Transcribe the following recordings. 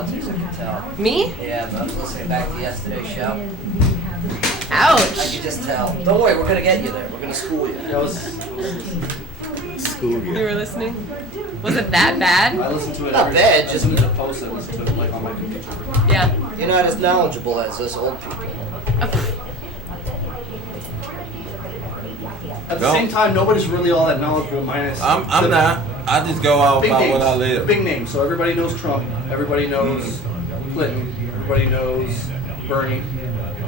politics, I can tell. Me? Yeah, but I was listening back to yesterday's show. I Ouch. can just tell. Don't worry, we're gonna get you there. We're gonna school you. School You year. were listening? Was it that bad? I listen to it. Not bad, just to the post. I listen to it like on my computer. Yeah. you're not as knowledgeable as us old people. At the same time, nobody's really all that knowledgeable. Minus. I'm not. I just go out Big about names. what I live. Big names. So everybody knows Trump. Everybody knows Clinton. Everybody knows Bernie.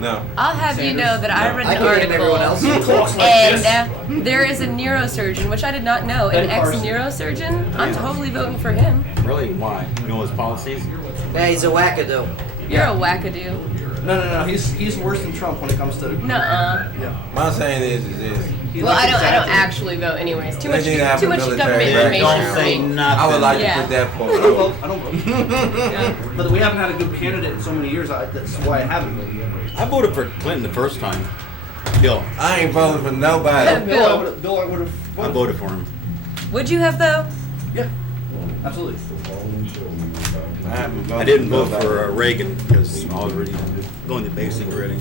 No. I'll have you know that I read I an can name everyone article. else. Talks like And this. there is a neurosurgeon, which I did not know, an Ben Carson. ex-neurosurgeon. I'm totally voting for him. Really? Why? You know his policies? Yeah, he's a wackadoo. You're a wackadoo. No. He's worse than Trump when it comes to. Nuh-uh. Yeah. My saying is this. He Well, likes I don't exaggerating. actually vote anyways. Too They much need to have too a much military government record. information Don't for me. I would like Yeah. to put that I don't vote. forward. I don't vote. But we haven't had a good candidate in so many years. That's why I haven't voted. I voted for Clinton the first time. Bill. I ain't voting for nobody. Bill. Bill, I would have. I voted for him. Would you have though? Yeah. Absolutely. I didn't vote for Reagan because I was already going to basic already.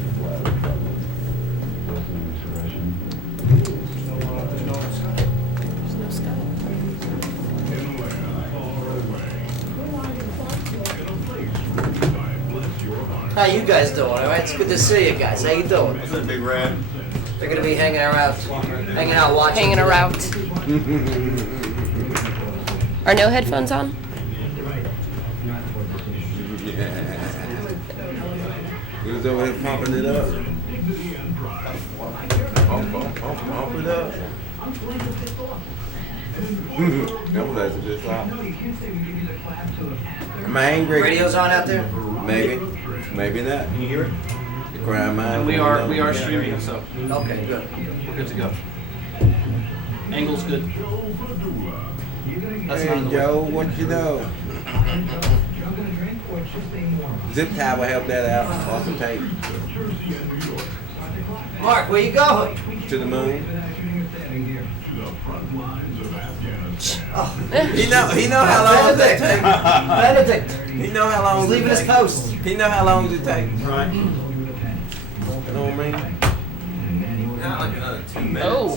There's no sky. How you guys doing? All right, it's good to see you guys. How you doing? What's that, Big Red? They're gonna be hanging out, watching. Hanging around. Are no headphones on? He was over here pumping it up. Pump it up. That was actually just loud. Am I angry? Radio's on out there. Maybe. Maybe not. Can you hear it? The crime mind. And we are streaming, so Okay, good. we're good to go. Angle's good. That's not in Hey, the way. Joe, what you know? Zip tie will help that out. Awesome tape. Mark, where you going? To the moon. Oh, He know how long that Benedict. takes. Benedict. He know how long He's leaving it his takes. post. He know how long it takes. Right. You know what I mean? Not like another 2 minutes. Oh.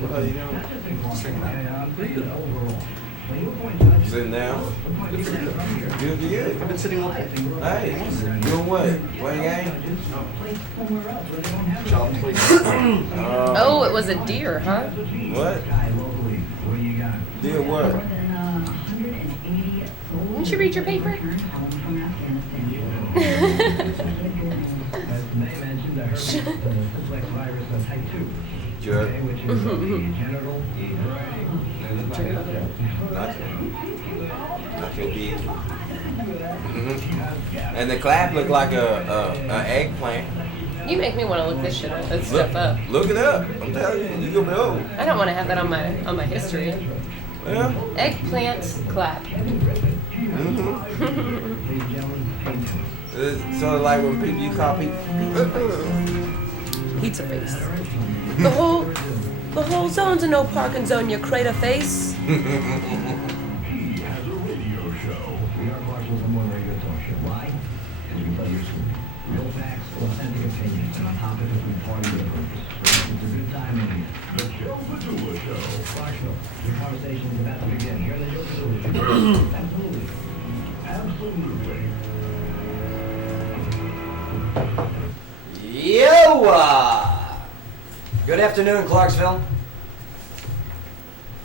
What are you doing? Sitting down. Good to you. I've been sitting all day. Hey, doing what? Playing game? Child play. Oh, it was a deer, huh? What? Deal what? Didn't you read your paper? Jerk. Not your big. And the clap looked like a eggplant. You make me want to look this stuff up. Look it up. I'm telling you, you gonna be old. I don't want to have that on my history. Yeah. Eggplant clap. It's sort of like when people you call people. Pizza face. The whole zone's a no parking zone, you crater face. Good afternoon, Clarksville.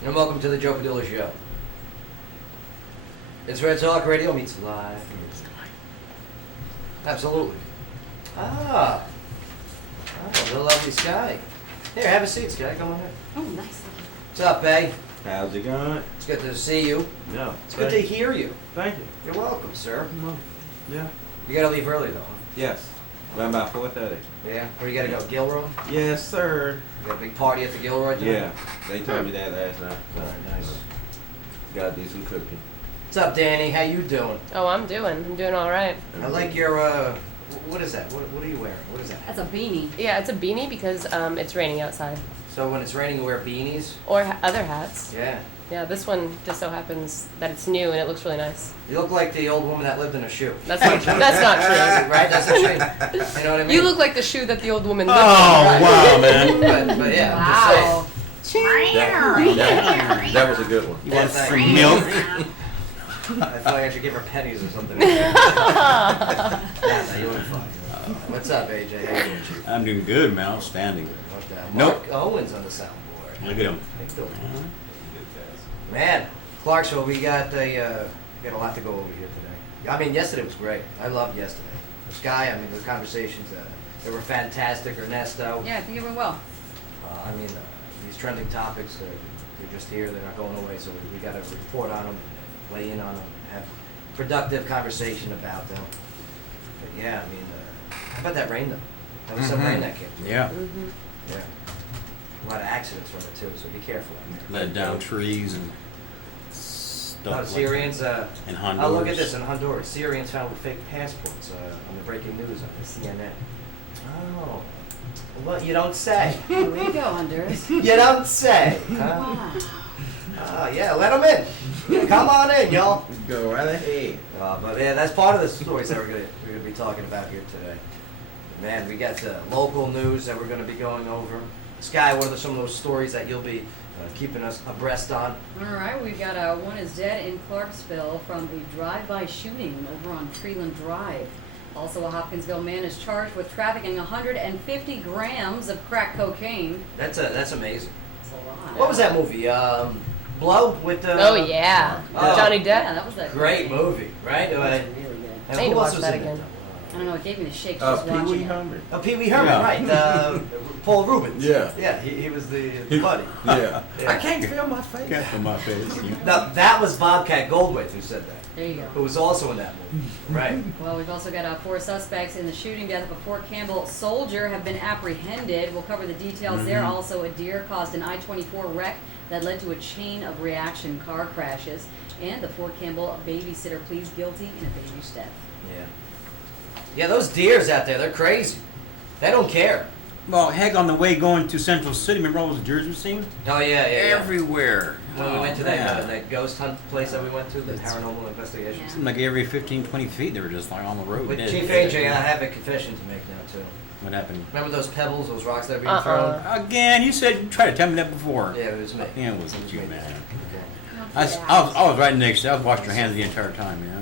And welcome to the Joe Padula Show. It's Red Talk Radio meets live. Absolutely. Oh, the lovely Sky. Here, have a seat, Sky. Come on in. Oh, nice. What's up, Bay? How's it going? It's good to see you. Yeah. It's good to hear you. Thank you. You're welcome, sir. Yeah. You gotta leave early, though, huh? Yes. Around about 4:30. Yeah? Where you gotta go? Gilroy? Yes, sir. You got a big party at the Gilroy tonight? Yeah. They told me that last night. Alright, nice. Gotta do some cooking. What's up, Danny? How you doing? Oh, I'm doing all right. I like your, what is that? What are you wearing? What is that? That's a beanie. Yeah, it's a beanie because it's raining outside. So when it's raining, you wear beanies? Or other hats. Yeah. Yeah, this one just so happens that it's new and it looks really nice. You look like the old woman that lived in a shoe. That's not true. That's not true. Right? That's not true. You know what I mean? You look like the shoe that the old woman lived Oh, in. wow, man. But yeah. Wow. That was a good one. You want Free milk. I feel like I should give her pennies or something. Yeah, no, you look fine. What's up, AJ? How you doing, Chief? I'm doing good, man. Outstanding. What the hell? Nope. Mark Owens on the soundboard. Look at him. How you doing? Man, Clarksville, we got a lot to go over here today. I mean, yesterday was great. I loved yesterday. The Sky, I mean, the conversations, they were fantastic. Ernesto. Yeah, I think it went well. I mean, these trending topics, they're just here. They're not going away. So we got to report on them, weigh in on them, have productive conversation about them. But yeah, I mean, how about that rain though? That was some rain that came through. Yeah. Yeah. A lot of accidents from it too, so be careful out there. Let down trees and stuff. No, like Syrians, that. In Honduras. oh, look at this, in Honduras. Syrians found with fake passports on the breaking news on the CNN. Oh, well, you don't say. Here we go, Honduras. You don't say. Huh? Wow. Oh, yeah, let them in. Yeah, come on in, y'all. Go right ahead. But yeah, that's part of the stories that we're gonna be talking about here today. Man, we got local news that we're gonna be going over. Sky, what are some of those stories that you'll be keeping us abreast on? All right, we've got one is dead in Clarksville from the drive-by shooting over on Treeland Drive. Also, a Hopkinsville man is charged with trafficking 150 grams of crack cocaine. That's amazing. That's a lot. What was that movie? Blow with Oh, yeah. Oh. Johnny Depp. Yeah, that was that. Great movie, right? That was really good. And I need who to else watch was that in it? again. I don't know, it gave me the shakes Pee just watching Wee it. Herman. Oh, Pee Wee Herman, Yeah. right? Paul Rubens. Yeah. Yeah, he was the buddy. Yeah. Yeah. I can't feel my face. Cat from my face. Now, that was Bobcat Goldthwait who said that. There you go. Who was also in that movie. Right. Well, we've also got 4 suspects in the shooting death of a Fort Campbell soldier have been apprehended. We'll cover the details there. Also, a deer caused an I-24 wreck that led to a chain of reaction car crashes. And the Fort Campbell babysitter pleads guilty in a baby's death. Yeah. Yeah, those deers out there, they're crazy. They don't care. Well, heck, on the way going to Central City, remember all those deers we've seen? Oh, yeah. Everywhere. When we went to man. that ghost hunt place that we went to, the paranormal investigations. Seemed like every 15, 20 feet they were just like on the road. With dead. Chief AJ, I have a confession to make now, too. What happened? Remember those pebbles, those rocks that were being thrown? Again, you said you tried to tell me that before. Yeah, it was me. Yeah, it was you, me. man. Okay. I was right next to you. I was washing your hands the entire time, you know?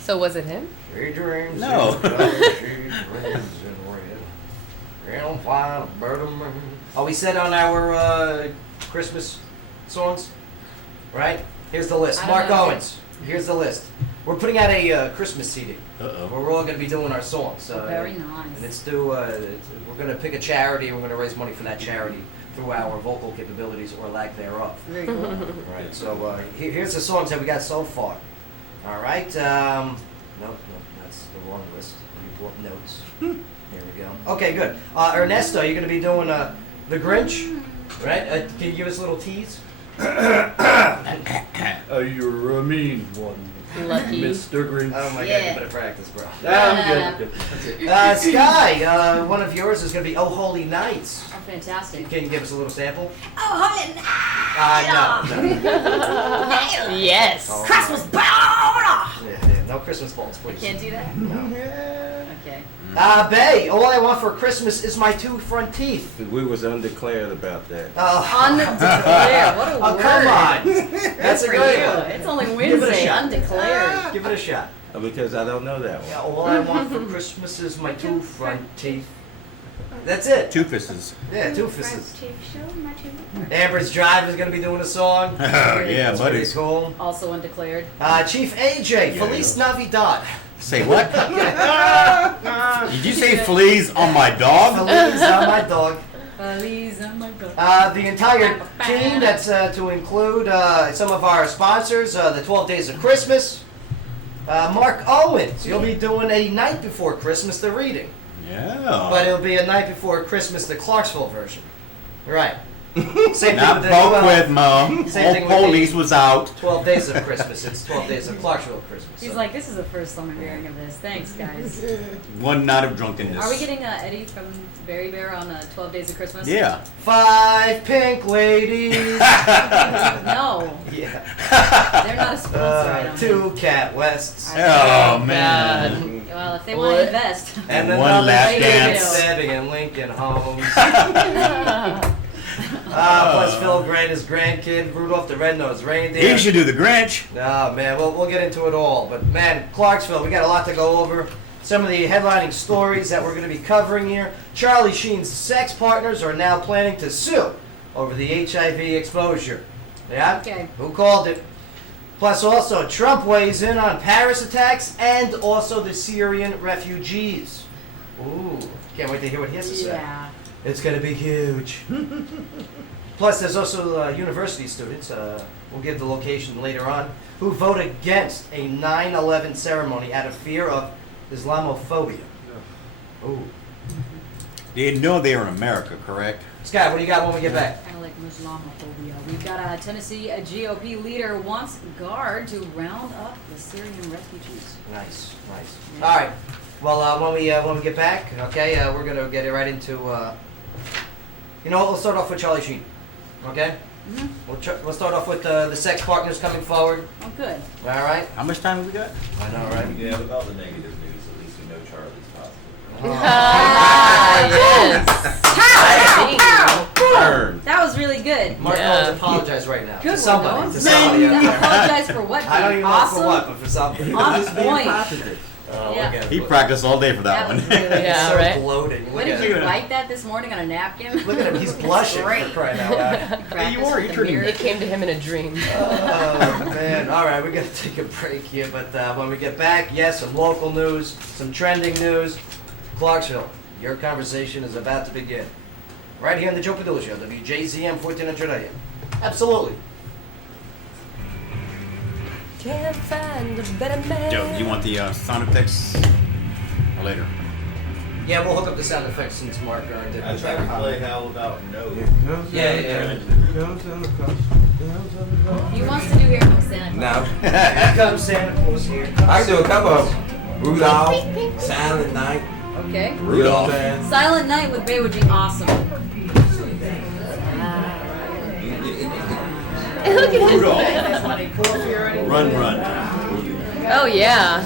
So was it him? She dreams No. in color, she dreams in red. Real fine bird of mine. Oh, we said on our Christmas songs, right? Here's the list. I don't Mark know. Owens. Here's the list. We're putting out a Christmas CD Uh-oh. where we're all going to be doing our songs. Very And nice. it's we're going to pick a charity. We're going to raise money for that charity through our vocal capabilities or lack thereof. Very cool. Right. So here's the songs that we got so far. All right. Nope, that's the wrong list. Let me pull up notes. Here we go. Okay, good. Ernesto, you're going to be doing The Grinch, right? Can you give us a little tease? You're a mean one, Lucky. Mr. Grinch. Oh my Yeah. God, you better practice, bro. I'm good. That's it. Sky, one of yours is going to be Oh Holy Nights. Oh, fantastic. Can you give us a little sample? Oh, holy No. Yes. Oh, Christmas ball! Yeah, no Christmas balls, please. Can't do that? No. Okay. Bae, all I want for Christmas is my 2 front teeth. We was undeclared about that. Undeclared. What a Oh, word. come on. That's a For good you. one. It's only Give it a Wednesday. shot. Undeclared. Give it a shot. Because I don't know that Yeah, one. all I want for Christmas is my 2 front teeth. That's it. Two fisses. Yeah, 2 fisses. Amber's Drive is going to be doing a song. Yeah, That's buddy. pretty cool. Also undeclared. Chief AJ, Feliz Navidad. Say what? Did you say fleas on my dog? Feliz on my dog. Please, oh my God. The entire team, that's to include some of our sponsors, the 12 Days of Christmas. Mark Owens, you'll be doing a night before Christmas, the reading. Yeah. But it'll be a night before Christmas, the Clarksville version. Right. Same thing Not with the broke with, Mo. Same Old thing with police the was out. 12 days of Christmas. It's 12 days of Clarksville Christmas. He's so. like, this is the first I'm hearing of this. Thanks, guys. One night of drunkenness. Are we getting Eddie from Berry Bear on 12 Days of Christmas? Yeah. 5 pink ladies. No, Yeah. they're not a sponsor. I don't 2 Cat Wests. Oh, man. think. Well, if they want to invest. And One another last lady dance. Setting in Lincoln Homes. Plus Phil Gray, his grandkid, Rudolph the Red-Nosed Reindeer. He should do the Grinch. Oh, man, we'll get into it all. But, man, Clarksville, we got a lot to go over. Some of the headlining stories that we're going to be covering here. Charlie Sheen's sex partners are now planning to sue over the HIV exposure. Yeah? Okay. Who called it? Plus, also, Trump weighs in on Paris attacks and also the Syrian refugees. Ooh, can't wait to hear what he has to say. Yeah. It's going to be huge. Plus, there's also university students, we'll give the location later on, who vote against a 9/11 ceremony out of fear of Islamophobia. Ooh. They know they were in America, correct? Scott, what do you got when we get back? Kind of like Islamophobia. We've got a Tennessee GOP leader wants guard to round up the Syrian refugees. Nice, nice. All right. Well, when we get back, okay, we're gonna get right into. You know what? We'll start off with Charlie Sheen. Okay. Mm-hmm. We'll start off with the sex partners coming forward. Oh, good. All right. How much time have we got? I know, right? Yeah, with all the negative news, at least we know Charlie's positive. Ah, yes. Burn. That was really good. Mark Yeah. wants to apologize right now. Good To somebody. one, To though. somebody out there. Apologize for what? I don't even know awesome. for what, but for something. On Just being point. positive. Oh, Yeah. look at He him. practiced all day for that That was one. really Yeah, so right. gloating. Look When at did you him. write that this morning on a napkin? Look at him. He's blushing for Great. crying out loud. Practice you are, with you the couldn't- mirror. It came to him in a dream. Oh, man. All right, we got to take a break here, but when we get back, yes, some local news, some trending news. Clarksville, your conversation is about to begin. Right here on the Joe Padula Show, WJZM 1400 AM. Absolutely. Can't find a better man. Joe, you want the sound effects? Or later? Yeah, we'll hook up the sound effects since Mark earned it. I tried to play How About No. Yeah. He wants to do Here Comes Santa Claus. Now, Here comes Santa Claus, here comes I can do a couple of them. Rudolph, Silent Night, Okay. Rudolph. Man. Silent Night with Bay would be awesome. Look at him. Rudolph. Run, run. Oh, yeah.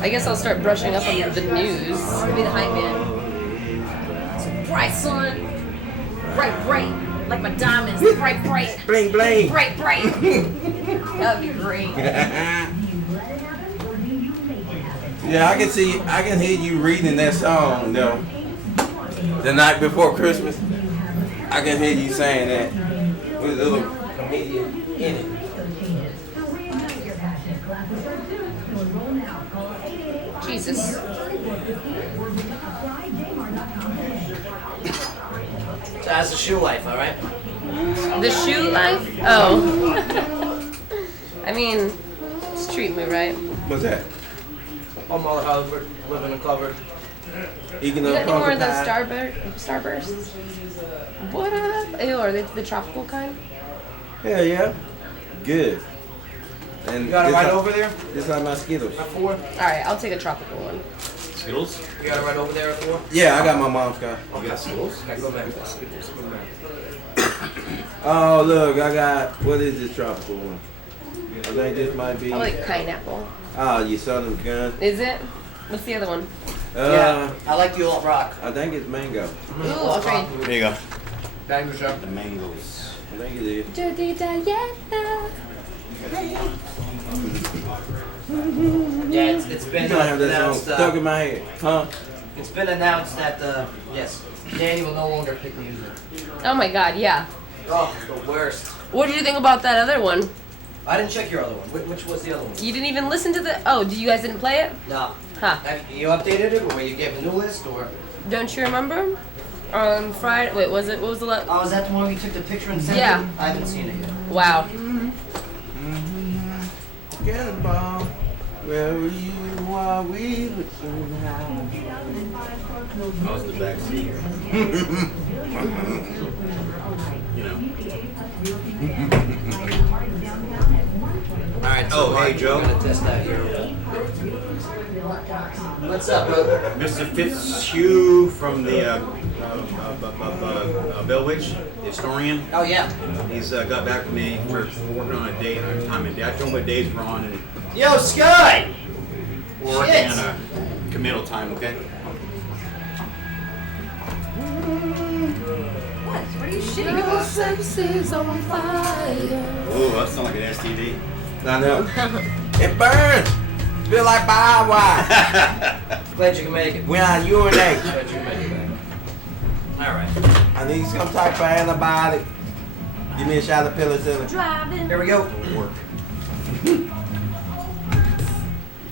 I guess I'll start brushing up on the news. I'll be the hype man. It's bright sun. Bright, bright. Like my diamonds. Bright, bright. Bling bling. Bright, bright. That would be great. Yeah, I can hear you reading that song though. The night before Christmas, I can hear you saying that with a little comedian in it. Jesus. So how's the shoe life, all right? The shoe life? Oh. I mean, it's treating me right. What's that? I'm all Hollywood, living in covered. Eating You got a any more of those pumpkin pie. Starbursts? What up? Ew, are they the tropical kind? Yeah, yeah. Good. And You got it this right like- over there? This like my Skittles. At 4? Alright, I'll take a tropical one. Skittles? You got it right over there at 4? Yeah, I got my mom's car. You got Skittles? Okay, go back. Oh, look, I got, what is this tropical one? I think this might be, I like pineapple. oh, you saw them gun. Is it? What's the other one? Yeah, I like the alt rock. I think it's mango. Ooh, I'll trade. There you go. Thank you, sir. The mangoes. I think it is. Yeah, it's been You don't have that announced. song stuck in my head, huh? It's been announced that yes, Danny will no longer pick music. Oh my god, yeah. Oh, the worst. What did you think about that other one? I didn't check your other one. Which was the other one? You didn't even listen to the. Oh, you guys didn't play it? No. Huh. Have you updated it, or you gave a new list, or? Don't you remember? On Friday. Wait, was it? What was the last? Oh, is that the one where you took the picture and sent Yeah. it? I haven't seen it yet. Wow. Cannonball. Where were you while we were in the house? I was in the back seat. You know. All right. So Oh, Mark, hey, Joe. We're gonna test out here. What's up, brother? Mr. Fitzhugh from the Bell Witch, the historian. Oh yeah. He's got back with me. We're working on a date, on a time and day. I told him what days we're on, and Yo, Sky. we're working Shit. on a committal time, okay? What? What are you shitting Your about? sex is on fire. Oh, that sounds like an STD. I know. It burns. Feel like barbed wire. Glad you can make it. When I urinate. Glad you can make it back. All right. I need some type of antibiotic. Give me a shot of penicillin. Driving. Here we go. Work.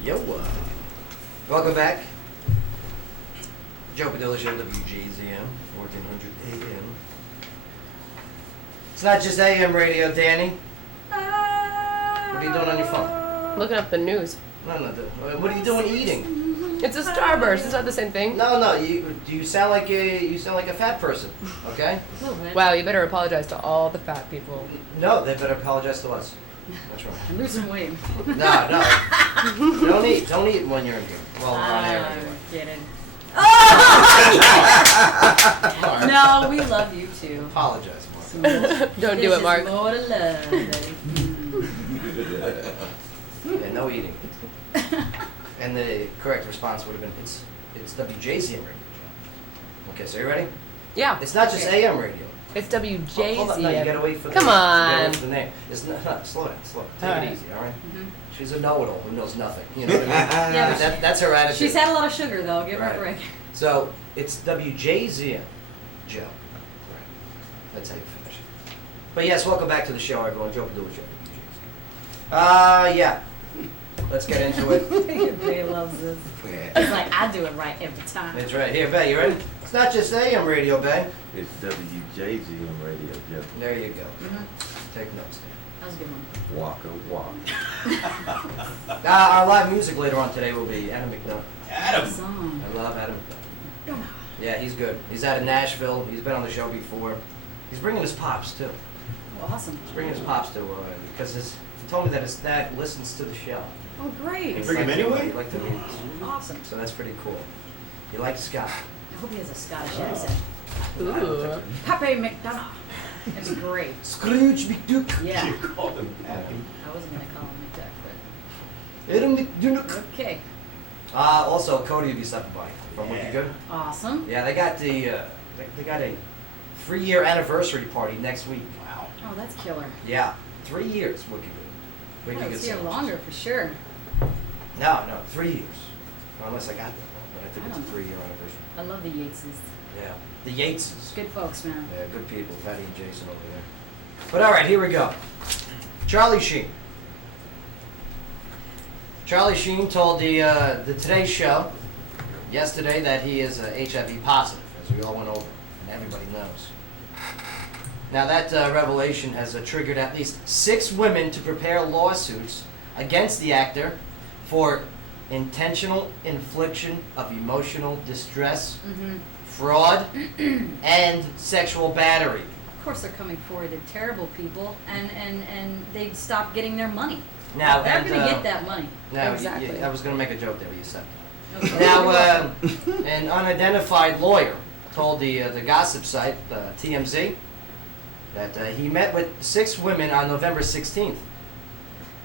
Yo. Welcome back. Joe Padula Show, WJZM, 1400 AM. It's not just AM radio, Danny. What are you doing on your phone? Looking up the news. No. What are you doing eating? It's a starburst. It's not the same thing. No. You sound like a fat person. Okay? A little bit. Wow, you better apologize to all the fat people. No, they better apologize to us. That's right. I'm losing weight. No. Don't eat when you're in here. Well, on air I'm anyway. kidding. No, we love you too. Apologize, Mark. Don't do it, Mark. More to love, baby. Yeah, no eating. And the correct response would have been, it's WJZM radio. Okay, so you ready? Yeah, It's not just AM radio. it's Hold on, no, you gotta WJZM. wait for the Come you gotta on. wait for the name. It's not, slow down. Take All it right. easy, all right? Mhm. She's a know-it-all who knows nothing. You know what I mean? Yeah, but That's her attitude. she's had a lot of sugar though. Give her Right. a break. So it's WJZM, Joe. Right. That's how you finish it. But yes, welcome back to the show, everyone. Joe Padula Show. Yeah. Let's get into it. Everybody loves this. It's like I do it right every time. That's right. Here, Bay, you ready? It's not just AM radio, Bay. It's WJZM radio, Jeff. There you go. Mhm. Take notes, Dan. That was a good one. Walk. Our live music later on today will be Adam McNutt. Adam! Song. I love Adam. Yeah, he's good. He's out of Nashville. He's been on the show before. He's bringing his pops too. Awesome. He's bringing his pops to because he told me that his dad listens to the show. Oh, great. You bring him anyway? He liked the music. Awesome. So that's pretty cool. He likes Scott. I hope he has a Scottish accent. Ooh. Pappy McDonough. It's great. Scrooge McDuck. Yeah. You called him I wasn't gonna call him McDuck, Adam McDuck. but okay. Also, Cody will be stopping by from Wicked Yeah. Good. Awesome. Yeah, they got they got a 3-year anniversary party next week. Wow. Oh, that's killer. Yeah, 3 years Wicked Good. I Wicked Good was here sandwiches. longer for sure. No, 3 years. Well, unless I got that wrong, but I think I it's a don't know. 3-year anniversary. I love the Yateses. Yeah, the Yateses. Good folks, man. Yeah, good people, Patty and Jason over there. But all right, here we go. Charlie Sheen. Charlie Sheen told the Today Show yesterday that he is HIV positive, as we all went over, and everybody knows. Now that revelation has triggered at least 6 women to prepare lawsuits against the actor for intentional infliction of emotional distress, Mm-hmm. fraud, and sexual battery. Of course, they're coming forward. They're terrible people, and they stop getting their money. Now, They're and, gonna get that money. Now, Exactly. I was going to make a joke there, but you said. Okay. Now, an unidentified lawyer told the gossip site, TMZ, that he met with 6 women on November 16th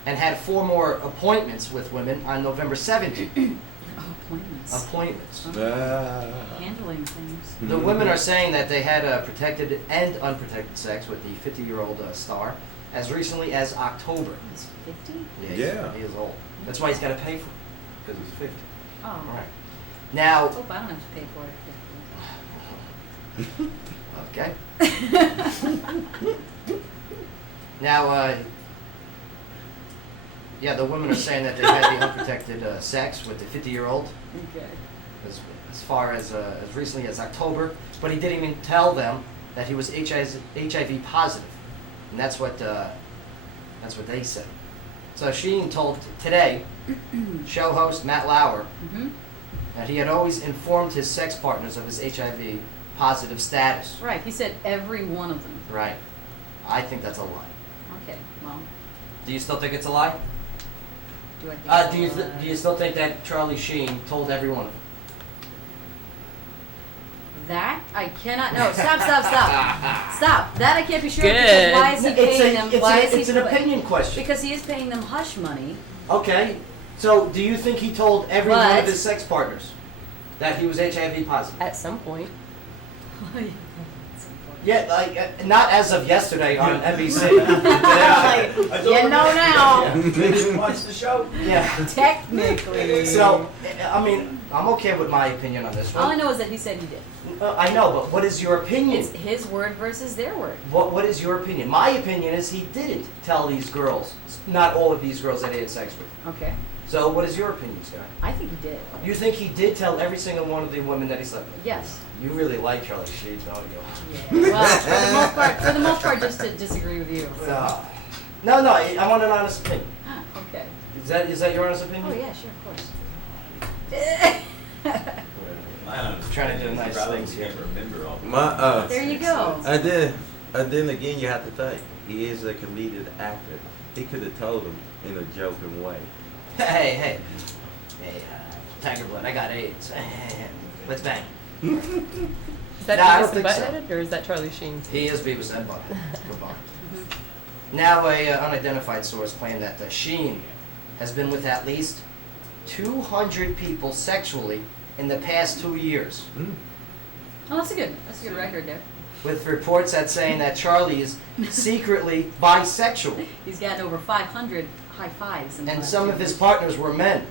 and had 4 more appointments with women on November 17th. Oh, appointments. Appointments. Handling things. The women are saying that they had protected and unprotected sex with the 50-year-old star as recently as October. He's 50? Yeah. He is old. That's why he's got to pay for it, because he's 50. Oh. All right. I Now, hope I don't have to pay for it. okay. Now, yeah, the women are saying that they had the unprotected sex with the 50-year-old Okay. as far as recently as October, but he didn't even tell them that he was HIV positive, and that's what they said. So Sheen told today, show host Matt Lauer, that he had always informed his sex partners of his HIV positive status. Right. He said every one of them. Right. I think that's a lie. Okay. Well, Do you still think it's a lie? do I think Do you still think that Charlie Sheen told every one of them? that I cannot. No. Stop. Stop. That I can't be sure. Good. Because why is he paying them? Why is he? It's an opinion question. Because he is paying them hush money. Okay. So do you think he told every one But- of his sex partners that he was HIV positive? At some point. Yeah, like not as of yesterday on NBC. You know now. Watch the show. Yeah. Technically. So, I mean, I'm okay with my opinion on this All I one. know is that he said he did. I know, but what is your opinion? It's his word versus their word. What is your opinion? My opinion is he didn't tell these girls, not all of these girls that he had sex with. Okay. So what is your opinion, Scott? I think he did. You think he did tell every single one of the women that he slept with? Yes. You really like Charlie Sheen, don't you? Yeah. Well, for the most part, just to disagree with you. So. No, I want an honest opinion. Okay. Is that your honest opinion? Oh yeah, sure, of course. Trying to do nice things here. There you go. And then again, you have to think, he is a comedic actor. He could have told them in a joking way. Hey, Tiger Blood, I got AIDS. Let's bang. Is that Nah, I don't Beavis and think so. Butthead, or is that Charlie Sheen? He is Beavis and Butthead. Good bar. Now, a unidentified source claimed that Sheen has been with at least 200 people sexually in the past 2 years, Oh, that's a good record there. with reports that saying that Charlie is secretly bisexual, He's gotten over 500 high fives. In the and last some 2 of his weeks. partners were men.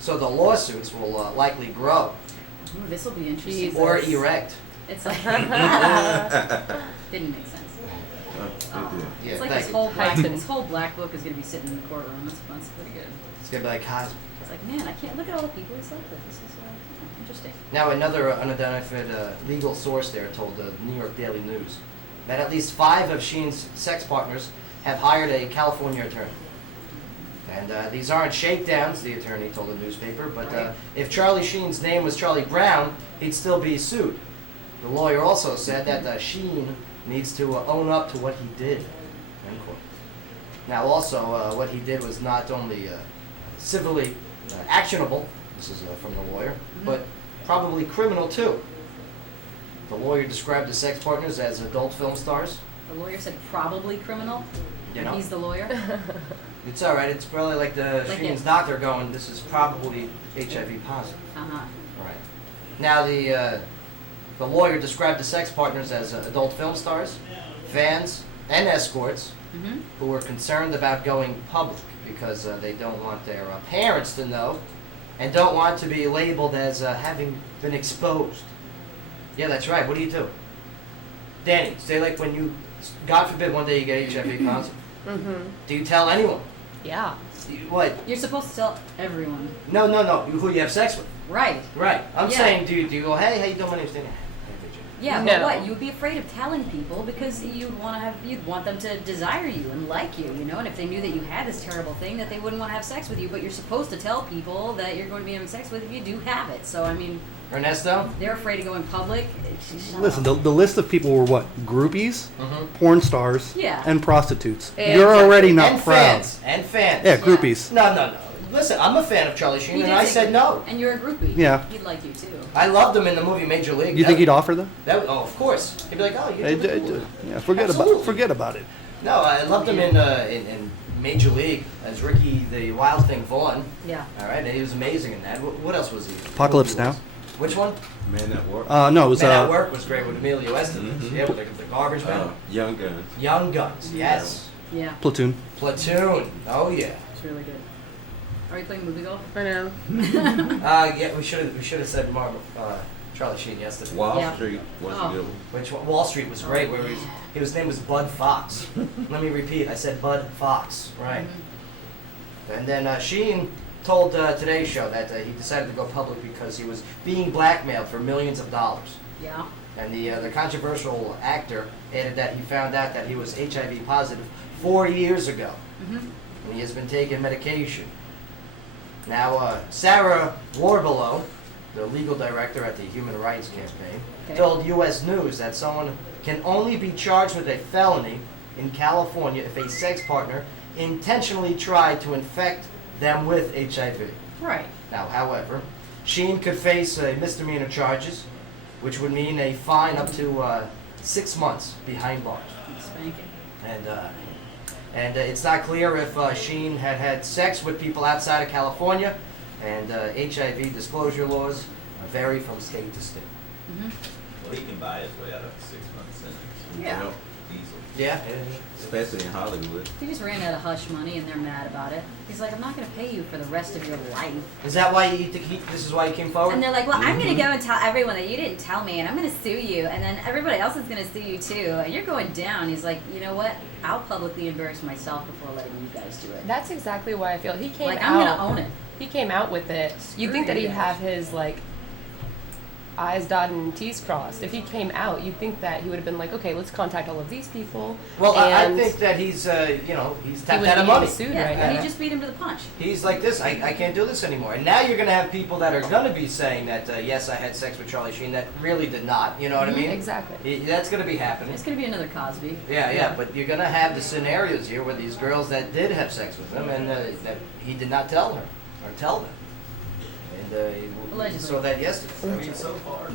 So the lawsuits will likely grow Ooh, this will be interesting. Jesus. or erect. It's like didn't make sense. Yeah, It's like thank this you. whole black Heightened. this whole black book is gonna be sitting in the courtroom. That's pretty good. It's gonna be like Cosby. It's like, man, I can't look at all the people he's slept with. This is interesting. Now, another unidentified legal source there told the New York Daily News that at least 5 of Sheen's sex partners have hired a California attorney. And these aren't shakedowns, the attorney told the newspaper, but if Charlie Sheen's name was Charlie Brown, he'd still be sued. The lawyer also said that Sheen needs to own up to what he did. End quote. Now, also, what he did was not only civilly actionable, this is from the lawyer, but probably criminal too. The lawyer described the sex partners as adult film stars. The lawyer said probably criminal. You know, He's the lawyer. it's all right. It's probably like the Like Sheen's it. doctor going, "This is probably HIV positive." Uh-huh. All right. Now the lawyer described the sex partners as adult film stars, fans, and escorts Mm-hmm. who were concerned about going public because they don't want their parents to know and don't want to be labeled as having been exposed. Yeah, that's right. What do you do? Danny, say like when you, God forbid one day you get HIV positive. Do you tell anyone? Yeah. What? You're supposed to tell everyone. No. Who you have sex with. Right. Right. I'm Yeah. saying, do you go, hey, how you doing? My name's Danny. Yeah, No. but what? You'd be afraid of telling people because you'd want them to desire you and like you, you know. And if they knew that you had this terrible thing, that they wouldn't want to have sex with you. But you're supposed to tell people that you're going to be having sex with if you do have it. So I mean, Ernesto? they're afraid to go in public. Listen, the list of people were what? Groupies, Mm-hmm. porn stars, Yeah. and prostitutes. And- You're already not and proud. Fans. And fans. Yeah, groupies. No. Listen, I'm a fan of Charlie Sheen, He and did I say said no. And you're a groupie. Yeah. He'd like you too. I loved him in the movie Major League. You think he'd offer them? Oh, of course. He'd be like, oh, you're Hey, really cool. yeah, Absolutely. forget about it. No, I loved him in Major League as Ricky the Wild Thing Vaughn. Yeah. All right, and he was amazing in that. What else was he? Apocalypse What movie Now? was- Which one? Man at Work. No, it was Man at Work was great with Emilio Estevez. Mhm. Yeah, with the garbage man. Young Guns. Young Guns, yes. Yeah. Platoon. Platoon, oh yeah. It's really good. Are you playing movie golf? I know. Yeah, we should have said more Charlie Sheen yesterday. Wall Yeah. Street was Oh. a good one. Which one? Wall Street was great. Where his name was Bud Fox. Let me repeat. I said Bud Fox. Right. And then Sheen told Today's Show that he decided to go public because he was being blackmailed for millions of dollars. Yeah. And the controversial actor added that he found out that he was HIV positive 4 years ago. and he has been taking medication. Now, Sarah Warbelow, the legal director at the Human Rights Campaign, told U.S. News that someone can only be charged with a felony in California if a sex partner intentionally tried to infect them with HIV. Right. Now, however, Sheen could face misdemeanor charges, which would mean a fine up to 6 months behind bars. Spanking. And it's not clear if Sheen had had sex with people outside of California, and HIV disclosure laws vary from state to state. Mm-hmm. Well, he can buy his way out of a 6-month sentence. Yeah. You know, Easily. Yeah. especially in Hollywood. He just ran out of hush money and they're mad about it. He's like, I'm not going to pay you for the rest of your life. Is that why this is why he came forward? And they're like, well, I'm going to go and tell everyone that you didn't tell me, and I'm going to sue you, and then everybody else is going to sue you too, and you're going down. He's like, you know what? I'll publicly embarrass myself before letting you guys do it. That's exactly why I feel he came Like, out. I'm going to own it. He came out with it. You'd think that he'd have his like I's dotted and T's crossed. If he came out, you'd think that he would have been like, okay, let's contact all of these people. Well, I and think that he's, he's he tapped would out of be money. sued Yeah, right and now. he just beat him to the punch. He's like this. I can't do this anymore. And now you're going to have people that are going to be saying that, yes, I had sex with Charlie Sheen that really did not. You know what I mean? Exactly. That's going to be happening. It's going to be another Cosby. Yeah, but you're going to have the scenarios here where these girls that did have sex with him and that he did not tell her or tell them. And Allegedly. we saw that I yesterday. mean, so far,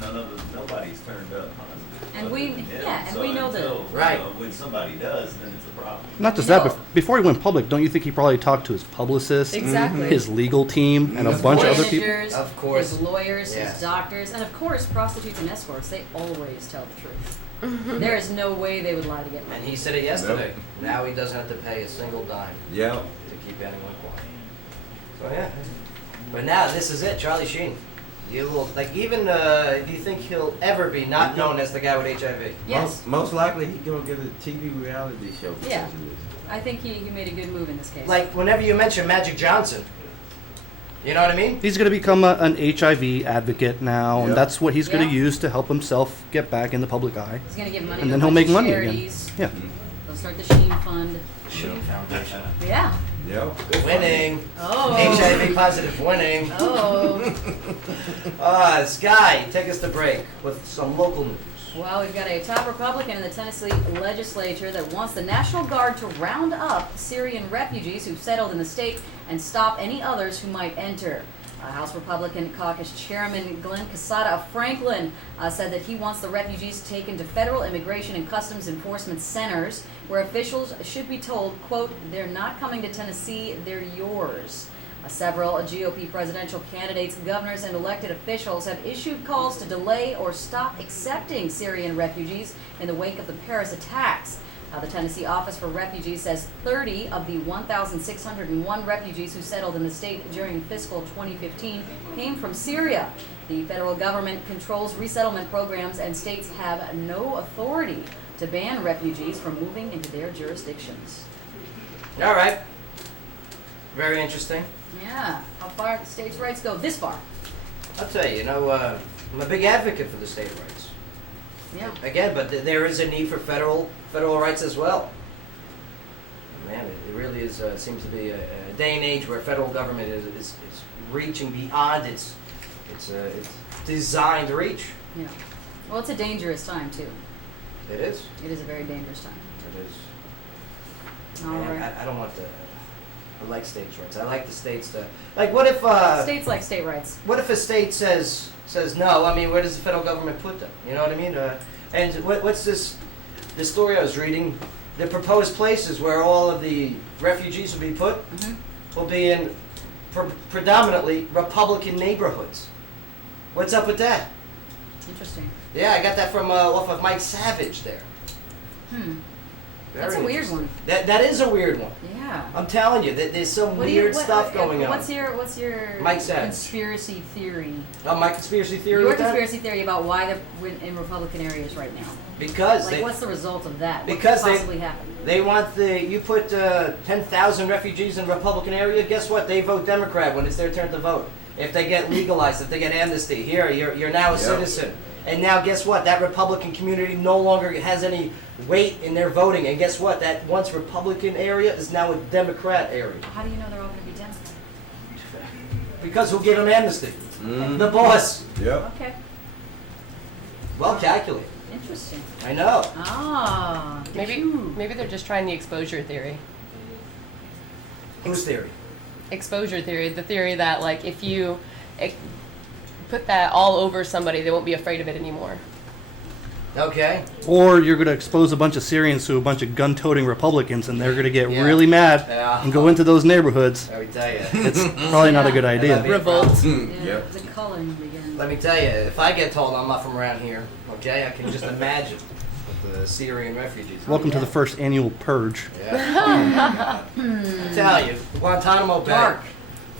nobody's turned up positive. And we- yeah, and we know that- until, Right. when somebody does, then it's a problem. Not just You that, know- but before he went public, don't you think he probably talked to his publicist, Exactly. his legal team, and a Of bunch of course. other people? Managers, Of course. his lawyers, Yeah. his doctors, and of course, prostitutes and escorts. They always tell the truth. There is no way they would lie to get money. And he said it yesterday. Now he doesn't have to pay a single dime Yep. to keep anyone quiet. So yeah. But now this is it, Charlie Sheen. You will do you think he'll ever be not known as the guy with HIV? Yes, Most likely he gonna get a TV reality show. because Yeah. of this. I think he made a good move in this case. Like whenever you mention Magic Johnson, you know what I mean? He's going to become an HIV advocate now, Yeah. and that's what he's going Yeah. to use to help himself get back in the public eye. he's going to give money And to then a he'll bunch make of money again. charities. Yeah. They'll start the Sheen Fund. Sheen Foundation. Yeah. Yep. Winning. Oh. HIV positive winning. Oh. Sky, take us to break with some local news. Well, we've got a top Republican in the Tennessee legislature that wants the National Guard to round up Syrian refugees who've settled in the state and stop any others who might enter. House Republican Caucus Chairman Glenn Casada of Franklin said that he wants the refugees taken to federal immigration and customs enforcement centers where officials should be told, quote, they're not coming to Tennessee, they're yours. Several GOP presidential candidates, governors, and elected officials have issued calls to delay or stop accepting Syrian refugees in the wake of the Paris attacks. The Tennessee Office for Refugees says 30 of the 1,601 refugees who settled in the state during fiscal 2015 came from Syria. The federal government controls resettlement programs, and states have no authority to ban refugees from moving into their jurisdictions. All right. Very interesting. Yeah, how far do states' rights go? This far. I'll tell you, I'm a big advocate for the state rights. Yeah. Again, but there is a need for federal rights as well. Man, it really is seems to be a day and age where federal government is reaching beyond its designed reach. Yeah. Well, it's a dangerous time, too. It is. It is a very dangerous time. It is. All Man, right. I don't want I like states' rights. I like the states to like. What if States like state rights. What if a state says no? I mean, where does the federal government put them? You know what I mean? And what's this story I was reading? The proposed places where all of the refugees will be put will be in predominantly Republican neighborhoods. What's up with that? Interesting. Yeah, I got that from off of Mike Savage there. Very That's a weird interesting. one. That is a weird one. Yeah. I'm telling you, there's some weird stuff going on. What's your Mike Savage. conspiracy theory? My conspiracy theory. Your with that? conspiracy theory about why they're in Republican areas right now. Because Like, what's the result of that? because what could possibly happen? they want you put 10,000 refugees in the Republican area. Guess what? They vote Democrat when it's their turn to vote. If they get legalized, if they get amnesty, here you're now a Yep. citizen. And now guess what? That Republican community no longer has any weight in their voting. And guess what? That once Republican area is now a Democrat area. How do you know they're all going to be Democrats? Because who gave them amnesty? Mm. The boss. Yep. Okay, Well calculated. interesting. I know. Ah, Maybe they're just trying the exposure theory. Whose theory? Exposure theory, the theory that like if you put that all over somebody, they won't be afraid of it anymore. Okay. Or you're going to expose a bunch of Syrians to a bunch of gun-toting Republicans, and they're going to get Yeah. really mad Yeah. and go into those neighborhoods. Let me tell you. It's probably not a good That might idea. be a Revolt. problem. Yeah, Yep. the culling begins. Let me tell you, if I get told I'm not from around here, okay, I can just imagine with the Syrian refugees. Welcome to the first annual purge. Yeah. I tell you, Guantanamo Bay. Dark.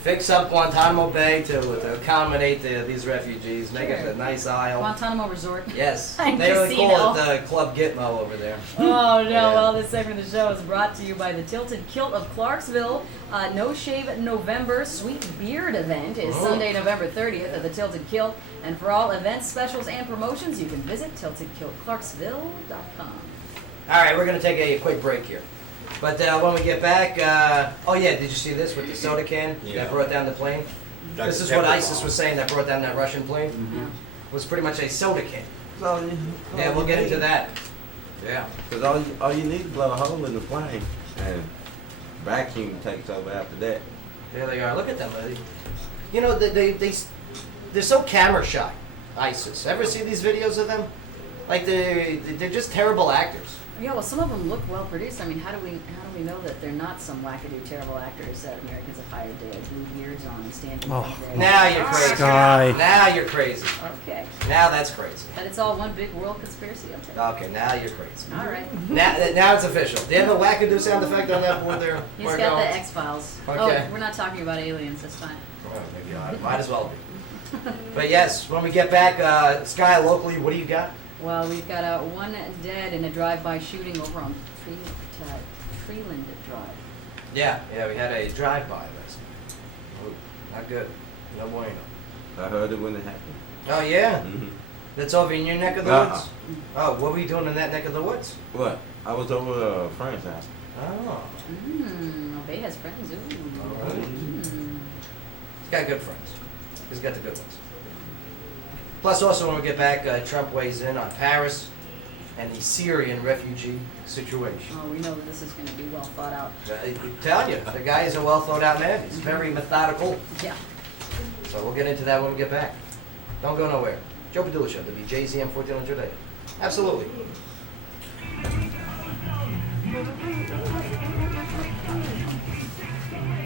Fix up Guantanamo Bay to accommodate these refugees. Make it a nice isle. Guantanamo Resort. Yes. And They really call casino. it Club Gitmo over there. Oh no! Yeah. Well, this segment of the show is brought to you by the Tilted Kilt of Clarksville. No Shave November Sweet Beard event is Oh. Sunday, November 30th at the Tilted Kilt. And for all events, specials, and promotions, you can visit tiltedkiltclarksville.com. All right, we're going to take a quick break here. But when we get back, oh yeah, did you see this with the soda can Yeah. that brought down the plane? Dr. This is what Pepper ISIS bomb. was saying that brought down that Russian plane. It was pretty much a soda can. Yeah, we'll get into that. Yeah. Because all you need is blow a hole in the plane, and vacuum takes over after that. There they are. Look at them. You know, they're so camera shy, ISIS. Ever see these videos of them? Like they're just terrible actors. Yeah, well, some of them look well produced. I mean, how do we know that they're not some wackadoo terrible actors that Americans have hired to glue beards on and stand in front there? Now you're crazy. Sky. Now you're crazy. Okay, Now that's crazy. but it's all one big world conspiracy. I'll tell Okay, now you're crazy. you. All right. Now it's official. Do you have a wackadoo sound effect on that board there? He's Mark got the Owens? X-Files. Okay. Oh, we're not talking about aliens. That's fine. Well, maybe I might as well be. But yes, when we get back, Sky, locally, what do you got? Well, we've got one dead in a drive-by shooting over on Freeland Drive. Yeah, we had a drive-by last night. Ooh, not good. No bueno. I heard it when it happened. Oh, yeah? Mm-hmm. That's over in your neck of the Uh-uh. woods? Oh, what were you doing in that neck of the woods? What? I was over a friend's house. Oh, Bay has friends. Ooh. all right. He's got good friends. He's got the good ones. Plus, also, when we get back, Trump weighs in on Paris and the Syrian refugee situation. Oh, we know that this is going to be well thought out. I'm telling you, the guy is a well thought out man. He's very methodical. Yeah. So we'll get into that when we get back. Don't go nowhere. Joe Padula Show, WJZM 1400 AM. Absolutely.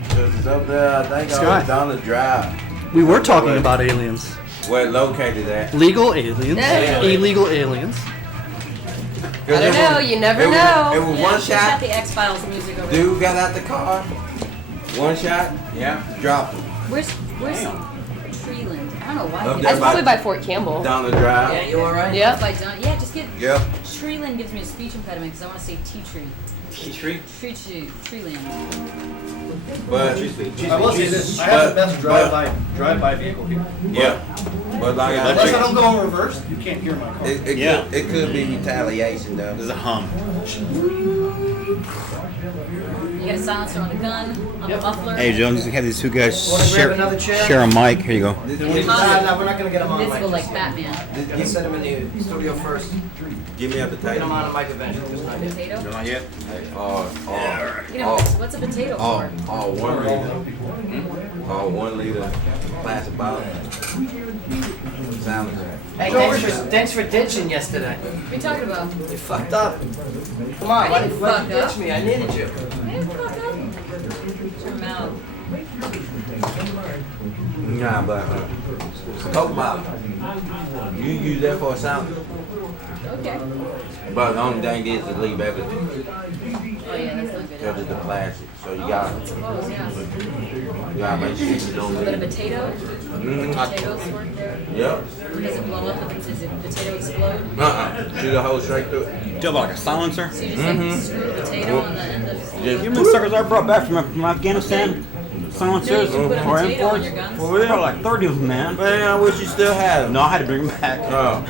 Because it's up there, I think, Sky. on Donald Drive. We were talking about aliens. Where it located at. Legal aliens, Yeah. illegal aliens. I don't know. You never It know. was Yeah, one she's got shot. the X-Files music over there. Dude got out the car. One shot. Yeah. Dropped him. Where's Treeland? I don't know why. Up he there That's gives probably by Fort Campbell. Down the drive. Yeah, you alright? Yep. by Don. Yeah, just get. Yep. Treeland gives me a speech impediment because I want to say tea tree. Tree. Treeland. But I will say this, I have the best drive-by vehicle here. Yeah. But like I Unless I don't said, go in reverse, you can't hear my car. it could be retaliation though. There's a hum. You got a silencer on the gun, on the muffler. Hey, Jones, you have these two guys Wanna grab another chair? share a mic. Here you go. No, we're not going to get him on mic. Visible like just yet. Batman. Gotta send him in the studio first. Give me a Get him potato. on a mic eventually. Just not yet. Potato. Not yet. You know, what's a potato for? 1 liter. 1 liter plastic bottle. Sounds Hey, thanks for ditching yesterday. What are you talking about? You fucked up. Come on, why didn't why'd you fuck ditch me? I needed you. Hey, fuck up. Shut your mouth. Nah, but Coke bottle. You use that for a sound. Okay. But the only thing is to leave everything. Oh yeah, that's not good. Because it's the plastic. So you got I suppose, yeah. make sure you don't A bit of leave. potato. Potatoes work there. Yep. Does it blow up? Does it potato explode? Shoot a hole straight through it. Do you have like a silencer? So you just like screw the potato on the end of. Just Human suckers I brought back from Afghanistan. Someone You know you says can put a for potato on imports. your guns. For real, like 30 of them, man. Man, I wish you still had them. No, I had to bring them back. Oh,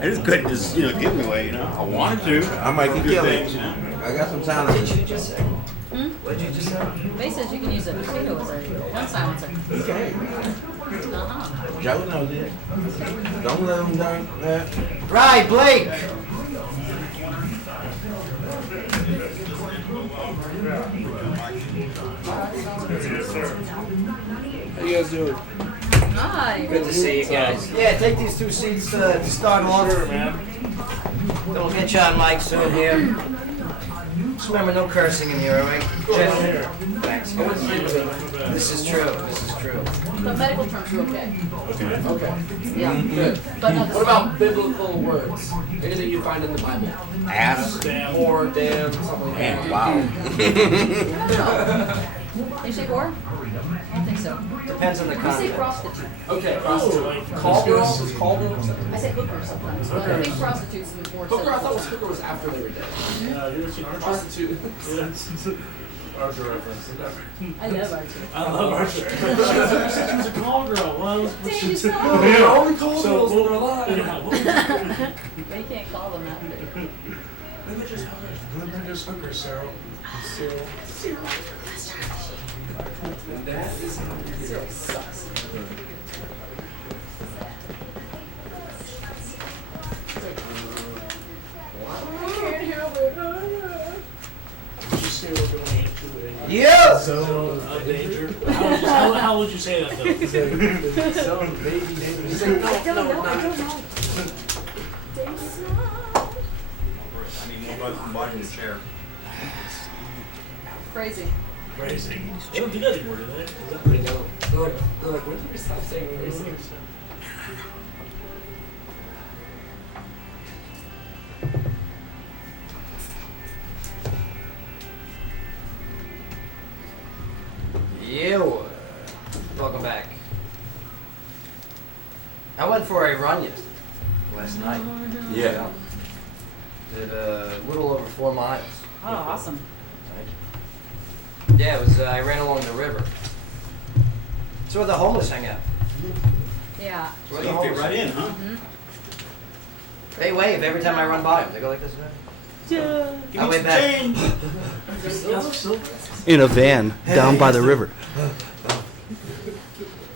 I just couldn't just, give them away, I wanted to. I might Good kill things, it. I got some time. What did you just say? What did you just say? They says you can use a potato as a gun silencer. Okay. Uh-huh. Joe knows it. Don't let them done that. Right, Blake. How you guys doing? Hi. Good to see you guys. Yeah, take these 2 seats to start off. Sure, man. Then we'll get you on mic soon here. Just remember, no cursing in here, all right? Jeff, thanks. This is true. This is true. The medical terms are okay. Okay. Yeah. Good. But not the What about biblical words? Anything you find in the Bible? Ass. Whore, damn, something like Man, that. wow. You say whore? I don't think so. Depends on the You say context. prostitute. Okay, prostitute. Call girl? Is call girl something? I say hooker sometimes, but I think prostitutes is more. Hooker, I thought hooker was after they were dead. Yeah, you ever seen Archer? Prostitute. Yeah, it's Archer reference. I love Archer. I love Archer. She said she was a call girl. Well, I was. Damn, you So, smell They're only call girls when they're alive. yeah, well, But you can't call them that. they're just hookers. They're just hookers, Cyril. Cyril. That is Cyril sucks. Did you say we're going into a Yeah! zone of danger? How would you say that though? Zone baby danger. He's like, no, not. I need more from watching the chair. Crazy. Crazy. They don't do that anymore, do they? Is that They don't. They're like, when did we stop saying crazy? You. Welcome back. I went for a run yesterday, last night. Yeah. Did a little over 4 miles. Oh, awesome. Yeah, it was. I ran along the river. It's where the homeless hang out. Yeah. It's So where the you fit homeless right in, huh? They wave every time I run by them. They go like this. Yeah. I wave back. change? In a van down by the river.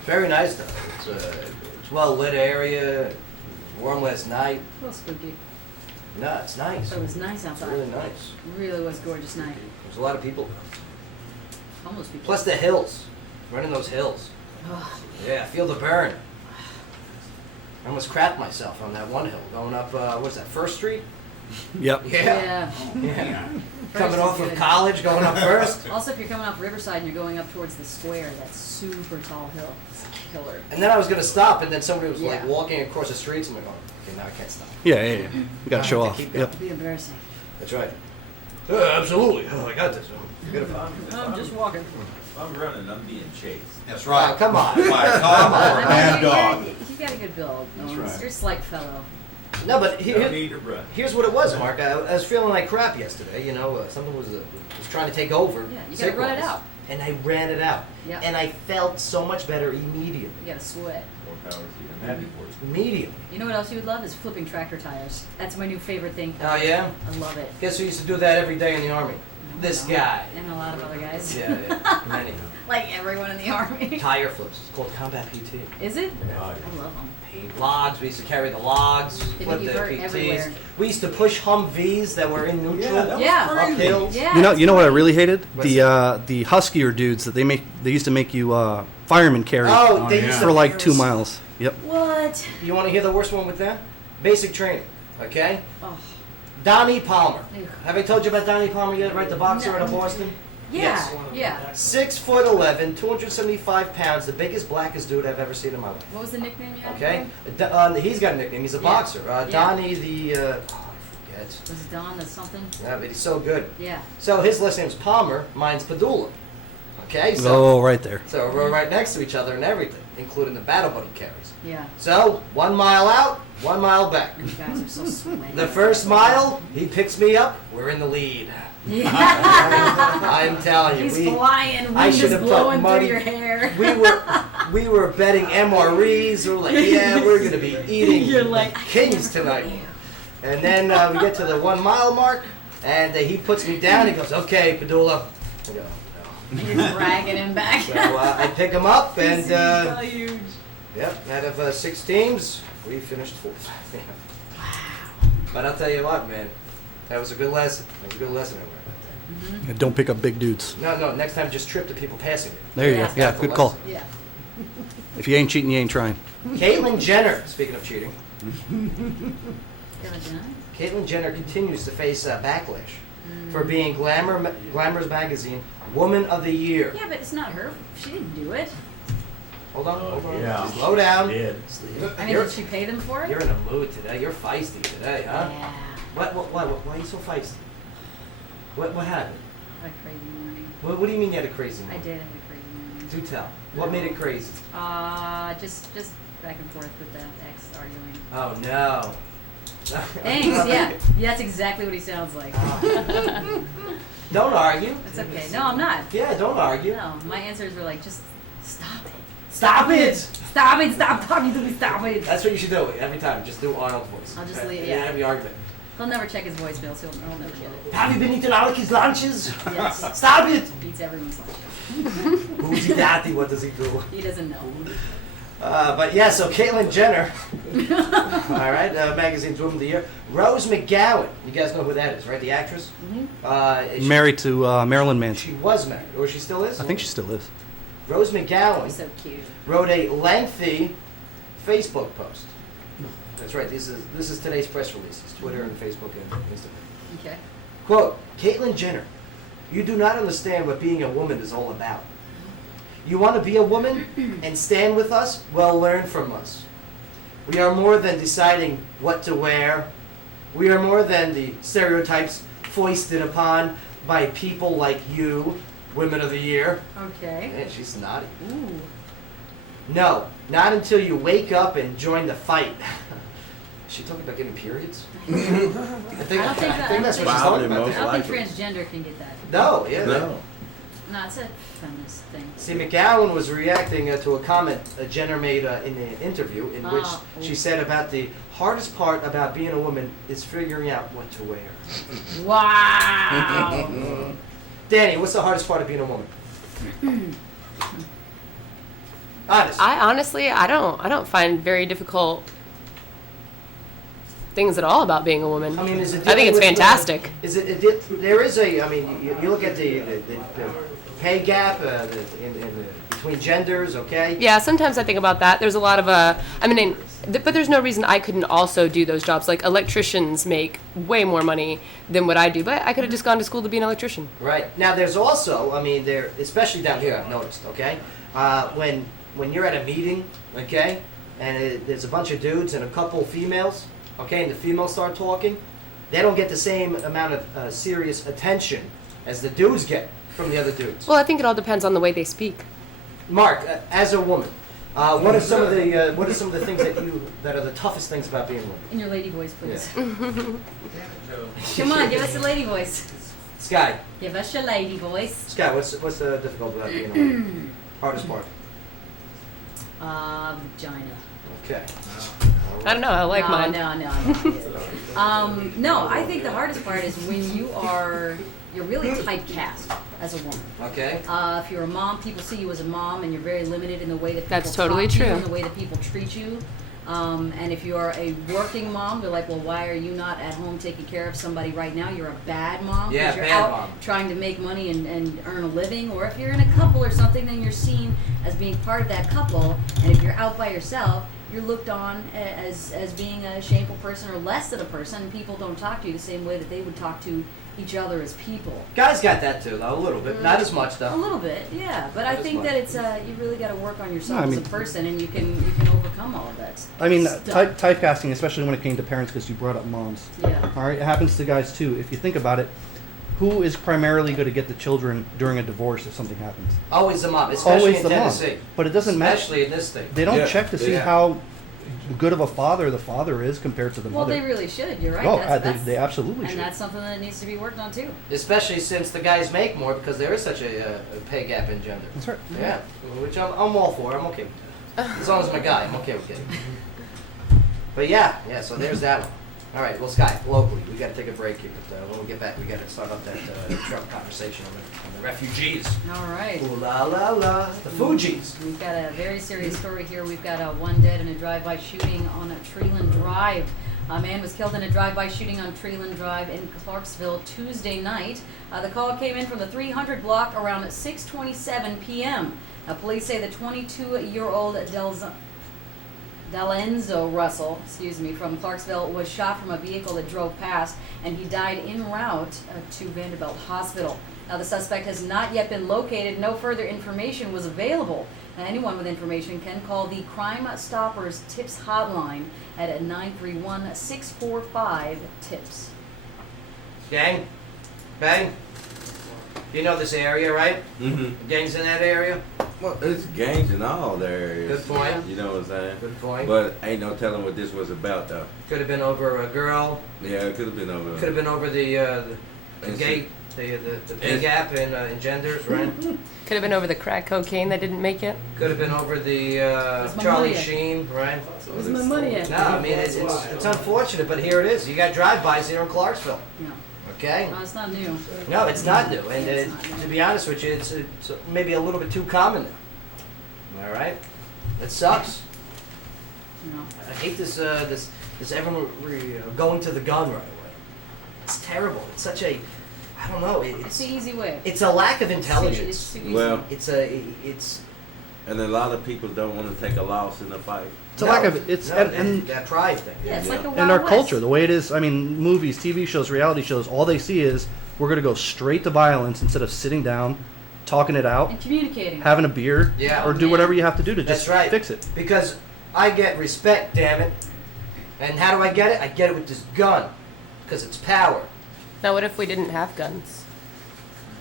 Very nice though. It's well lit area. Warm last night. A little spooky. No, it's nice. But it was nice It's outside. really nice. Really was a gorgeous night. There's a lot of people. Homeless people. Plus the hills. Running those hills. Ugh. Yeah, feel the burn. I almost crapped myself on that one hill going up. What's that? First Street? Yep. Yeah. Yeah. Yeah. First Coming is off of good. college, going up first. Also, if you're coming off Riverside and you're going up towards the square, that super tall hill. It's a killer. And then I was gonna stop, and then somebody was like Yeah. walking across the streets. I'm like, oh, okay, now I can't stop. Yeah. You gotta show off. Keep Yep. It'd be embarrassing. That's right. Absolutely. Oh, I got this. Forget about it. I'm just walking. If I'm running, I'm being chased. That's Oh, come on. My call or a mad dog. You got a good build. That's Owens. right. You're a slight fellow. No, but No need to run. here's what it was, Mark. I was feeling like crap yesterday. You know, something was trying to take over. Yeah, you gotta run it sick-wise. out. And I ran it out. Yep. And I felt so much better immediately. You gotta sweat. More power to you. I'm happy for you. Immediately. You know what else you would love is flipping tractor tires. That's my new favorite thing. Oh yeah. I love it. Guess who used to do that every day in the army? This guy. And a lot of other guys. Yeah, many. Like everyone in the army. Tire flips. It's called combat PT. Is it? Yeah. I love them. Paint logs. We used to carry the logs. They Flip make you the hurt PTs. everywhere. We used to push Humvees that were in neutral. Yeah, that was Yeah. crazy. Up hills. Yeah. You know what I really hated? What's The huskier dudes that they used to make you firemen carry Oh, they yeah. used for to like 2 miles. Yep. What? You want to hear the worst one with that? Basic training. Okay. Oh. Donnie Palmer. Ew. Have I told you about Donnie Palmer yet? Right, the boxer out of Boston. Yeah. Yes. Yeah. 6'11", 275 pounds, the biggest, blackest dude I've ever seen in my life. What was the nickname you had? Okay, for him? He's got a nickname. He's a Yeah. boxer. Yeah. Donnie the I forget. Was it Don or something? Yeah, but he's so good. Yeah. So his last name's Palmer. Mine's Padula. Okay, so Oh, right there. we're right next to each other and everything, including the battle buddy carries. Yeah. So 1 mile out, 1 mile back. You guys are so sweaty. The first mile, he picks me up. We're in the lead. Yeah. I'm telling you, He's we, flying, I wind should is have put blowing money. through your hair. We were betting MREs. We're like, yeah, we're gonna be eating You're like, kings tonight. And then we get to the 1 mile mark, and he puts me down. He goes, "Okay, Padula." I go, "No." You're dragging him back. So I pick him up, and He's so huge. yep, out of 6 teams, we finished 4th. But I'll tell you what, man, that was a good lesson. That was a good lesson I learned that day. And don't pick up big dudes. No, next time just trip the people passing you. There you Yeah. go. Yeah, good call. Yeah. If you ain't cheating, you ain't trying. Caitlyn Jenner, speaking of cheating, Feeling good? Caitlyn Jenner continues to face backlash for being Glamour's magazine Woman of the Year. Yeah, but it's not her. She didn't do it. Hold on. Yeah. Slow down. Did. I mean, did she pay them for it? You're in a mood today. You're feisty today, huh? Yeah. Why are you so feisty? What happened? What a crazy morning. What do you mean you had a crazy I morning? did have a crazy morning. Do tell. What made it crazy? Just back and forth with the ex arguing. Oh no. Thanks, yeah. That's exactly what he sounds like. Don't argue. That's okay. No, I'm not. Yeah, don't argue. No, my answers were like, just stop it. Stop it! Stop it, stop talking to me, stop it. That's what you should do every time. Just do Arnold's voice. I'll just Okay? leave- In yeah. every argument. He'll never check his voicemail, so he'll never get it. Have you been eating all of his lunches? Yes. Stop it! Eats everyone's lunch. Who's he daddy? What does he do? He doesn't know. But yeah, so Caitlyn Jenner, all right, magazine's Woman of the Year. Rose McGowan, you guys know who that is, right? The actress. She- Married to Marilyn Manson. She was married, or she still is. I think she still is. Rose He's McGowan so cute. wrote a lengthy Facebook post. That's right. This is today's press releases: Twitter and Facebook and Instagram. Okay. Quote: Caitlyn Jenner, you do not understand what being a woman is all about. You want to be a woman and stand with us? Well, learn from us. We are more than deciding what to wear. We are more than the stereotypes foisted upon by people like you, Women of the Year. Okay. Man, she's snotty. Ooh. No, not until you wake up and join the fight. Is she talking about getting periods? I think I don't think that's that- what she's Wow, talking about. most I don't think likely. transgender can get that. No, yeah. No. No, it's a feminist thing. See, McGowan was reacting to a comment Jenner made in an interview in which Oh. she said about the hardest part about being a woman is figuring out what to wear. Wow. Danny, what's the hardest part of being a woman? Honest. I honestly, I don't find very difficult things at all about being a woman. I mean, is it I think it's dealing with- fantastic. Is it? There is a. I mean, you look at the pay gap between genders. Okay. Yeah, sometimes I think about that. There's a lot of but there's no reason I couldn't also do those jobs. Like electricians make way more money than what I do, but I could have just gone to school to be an electrician. Right. Now, there's also. I mean, there, especially down here, I've noticed. Okay. When you're at a meeting, okay, and there's a bunch of dudes and a couple females, okay, and the females start talking, they don't get the same amount of serious attention as the dudes get from the other dudes. Well, I think it all depends on the way they speak. Mark, as a woman, what are some of the things that are the toughest things about being a woman? In your lady voice, please. Come on, give us a lady voice. Sky, Give us your lady voice. Sky, what's the difficult about being a woman? Hardest part. Vagina. Okay. I don't know. I like mine. No, I think the hardest part is when you're really typecast as a woman. Okay. If you're a mom, people see you as a mom, and you're very limited in the way that people That's totally talk to you true. and the way that people treat you. And if you're a working mom, they're like, well, why are you not at home taking care of somebody right now? You're a bad mom. Yeah, you're bad out mom. trying to make money and earn a living. Or if you're in a couple or something, then you're seen as being part of that couple. And if you're out by yourself, you're looked on as being a shameful person or less than a person. And people don't talk to you the same way that they would talk to each other as people. Guys got that too, though, a little bit. Not as much, A though. little bit, yeah. But I Not as think much. that it's you really got to work on yourself No, I as mean- a person, and you can overcome all of that. I mean, stuff. typecasting, especially when it came to parents, because you brought up moms. Yeah. All right, it happens to guys too. If you think about it, who is primarily going to get the children during a divorce if something happens? Always the mom, especially Always in the mom. Tennessee. But it doesn't matter. Especially in this state. They don't Yeah. check to see Yeah. how good of a father the father is compared to the Well, mother. they really should. You're right. Oh, That's they absolutely and should. that's something that needs to be worked on too. Especially since the guys make more because there is such a pay gap in gender. That's right. Yeah, which I'm all for. I'm okay with that. As long as I'm a guy, I'm okay with it. But yeah, so there's that one. All right, well, Sky, locally, we got to take a break here. But when we get back, we got to start up that Trump conversation on the refugees. All right. Ooh la la la, the Fugees. We've got a very serious story here. We've got one dead in a drive-by shooting on a Treeland Drive. A man was killed in a drive-by shooting on Treeland Drive in Clarksville Tuesday night. The call came in from the 300 block around 6:27 p.m. Police say the 22-year-old Dalenzo Russell, from Clarksville was shot from a vehicle that drove past, and he died en route to Vanderbilt Hospital. Now, the suspect has not yet been located. No further information was available. Anyone with information can call the Crime Stoppers Tips Hotline at 931-645-TIPS. Gang, bang. You know this area, right? Mm-hmm. Gangs in that area. Well, it's gangs in all the areas. Good point. You know what I'm saying? Good point. But ain't no telling what this was about, though. Could have been over a girl. Yeah, it could have been over. Could have been over the It's- gate, the pay gap in genders, right? Could have been over the crack cocaine that didn't make it. Could have been over the Where's my Charlie money at? Sheen, right? Where's my money at? No, I mean it's unfortunate, but here it is. You got drive-bys here in Clarksville. No, Okay. it's not new. No, it's not new, and It's not new. to be honest with you, it's maybe a little bit too common now. All right, it sucks. No. I hate this everyone going to the gun right away. It's terrible. It's such a, I don't know. It's the easy way. It's a lack of intelligence. It's too easy. Well, It's and a lot of people don't want to take a loss in a fight. It's a lack of and that pride thing. yeah, it's like the Wild and our West. culture, the way it is. I mean, movies, TV shows, reality shows. All they see is we're going to go straight to violence instead of sitting down, talking it out, And communicating. having a beer, Yeah. or do whatever you have to do to That's just right. fix it. Because I get respect, damn it. And how do I get it? I get it with this gun, because it's power. Now, what if we didn't have guns?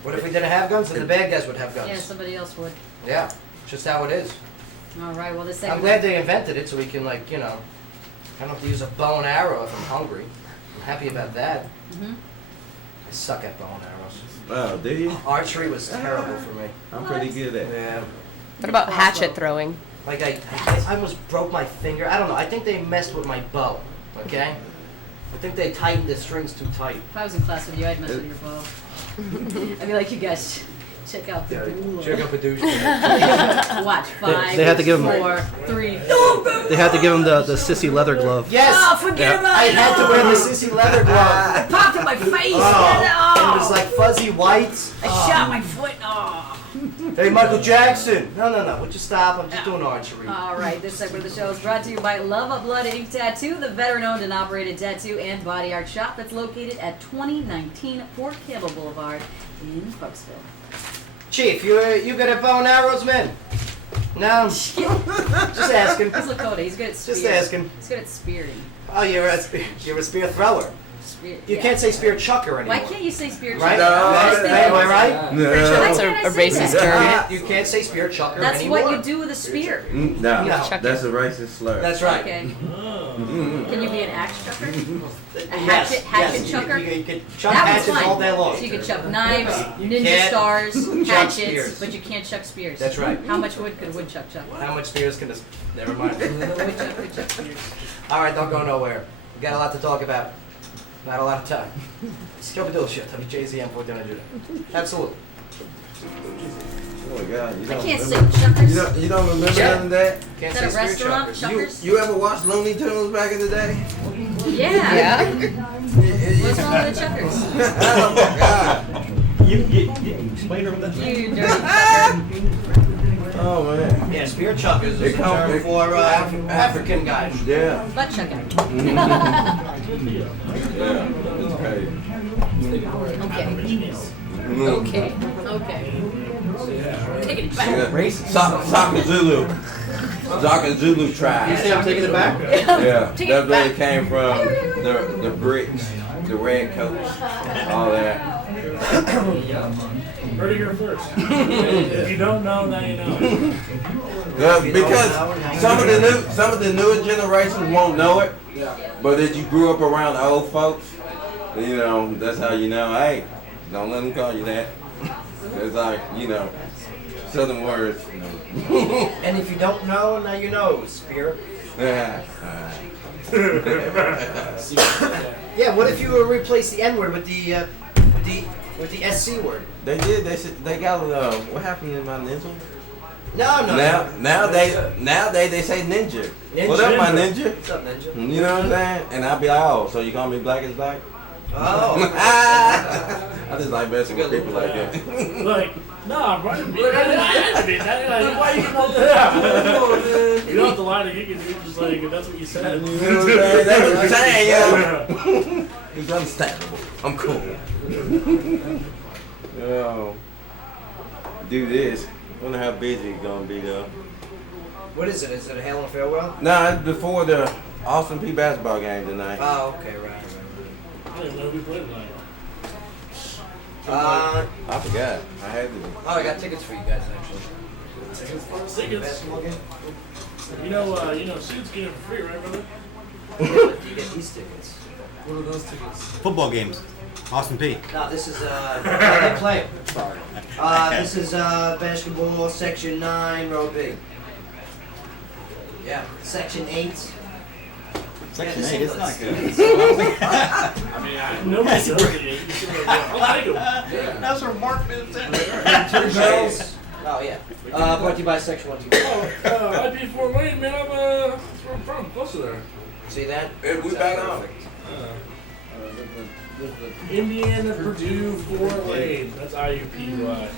What if we didn't have guns? Then the bad guys would have guns. Yeah, somebody else would. Yeah, just how it is. All right, well, the second I'm glad they invented it so we can, I don't have to use a bow and arrow if I'm hungry. I'm happy about that. Mhm. I suck at bow and arrows. Oh, do you? Archery was terrible for me. I'm pretty good at it. Yeah. What about hatchet throwing? Like I almost broke my finger. I don't know. I think they messed with my bow. Okay. I think they tightened the strings too tight. If I was in class with you, I'd mess with your bow. I'd be like, you guys, check out the Padula. Check out Padula. Watch, five, They had to give 'em- 4, 3. They had to give him the sissy leather glove. Yes. Oh, forget about I it. had to wear the sissy leather glove. Popped in my face. Oh, and it was like fuzzy whites. I shot my foot. Oh. Hey, Michael Jackson. No. Would you stop? I'm just doing archery. All right, this segment of the show is brought to you by Love of Blood Ink Tattoo, the veteran-owned and operated tattoo and body art shop that's located at 2019 Fort Campbell Boulevard in Clarksville. Chief, you good at bow and arrows, man? No. Just asking. He's Lakota. He's good at spear. Just asking. He's good at spearing. Oh, you're a spear thrower. Spear. You yeah. can't say spear chucker anymore. Why can't you say spear Right? chucker? No, Am I right? No. That's Why a can't I say racist that? term. You can't say spear chucker That's anymore. what you do with a spear. No, No. that's a racist slur. That's right. Okay. Can you be an axe chucker? A Yes, hatchet yes. chucker? You can chuck That one's hatchets fine. all day long. So you can chuck knives, ninja can't stars, chuck hatchets, spears. but you can't chuck spears. That's right. How much wood could a woodchuck chuck? How much spears can this? Never mind. Woodchuck could chuck spears. All right, don't go nowhere. We got a lot to talk about. Not a lot of time. Still Padula shit. WJZM 400. Absolutely. Oh my God, you I don't can't say remember? chuckers. You don't remember Yeah. none of that? Can't Is that a say spear restaurant? chuckers. Chuckers? You ever watched Looney Tunes back in the day? Yeah. Yeah. What's wrong with the chuckers? Oh my God. You explain her that. You dirty fucker. Oh man. Yeah, spear chuckers They is a come- term they- for African guys. Yeah. Butt chucker. Yeah. It's crazy. Okay. Okay. Okay. Taking it back. Saka Zulu. Saka Zulu You tribe. say I'm taking it back? Yeah, Take that's it where back. it came from. The bricks, the red coats, all that. Heard it here first. If you don't know, now you know. Because some of the newer generations won't know it, but if you grew up around the old folks, you know, that's how you know. Hey, don't let them call you that. It's like, you know, southern words. And if you don't know, now you know, Spirit. Yeah. Yeah, what if you replace the N word with the SC word? They did. They got what happened in my ninja? No. Nowadays they say ninja. Ninja. What up, my ninja? What's up, Ninja? You know what I'm saying? And I'll be like, oh, so you call me black as black? Oh. I just like messing with people like that. Like, nah, bro. Why you getting all that? You don't have to lie to you. You're just like, that's what you said. You know what I'm saying? That's what I'm saying, yo. It's understandable. I'm cool. Yo. Do this. Wonder how busy it's gonna be though. What is it? Is it a hail and farewell? Nah, it's before the Austin P basketball game tonight. Oh, okay, right. I didn't know we played tonight. I forgot. I had to. Oh, I got tickets for you guys actually. Tickets. Basketball game? You know, suits get it for free, right, brother? You get these tickets. What are those tickets? Football games. Austin P. No, this is they play. Sorry. This is basketball section 9, row B. Yeah, section 8. Section Yeah, 8, it's not good. I mean, nobody does it. I'll take them. That's where marketing is Two girls. Oh yeah. Brought to you by section 1, 2, 3. I'd be Fort Wayne, man. That's where I'm from, close to there. See that? Hey, we back on. Indiana, Purdue, Fort Wayne. That's IUPUI.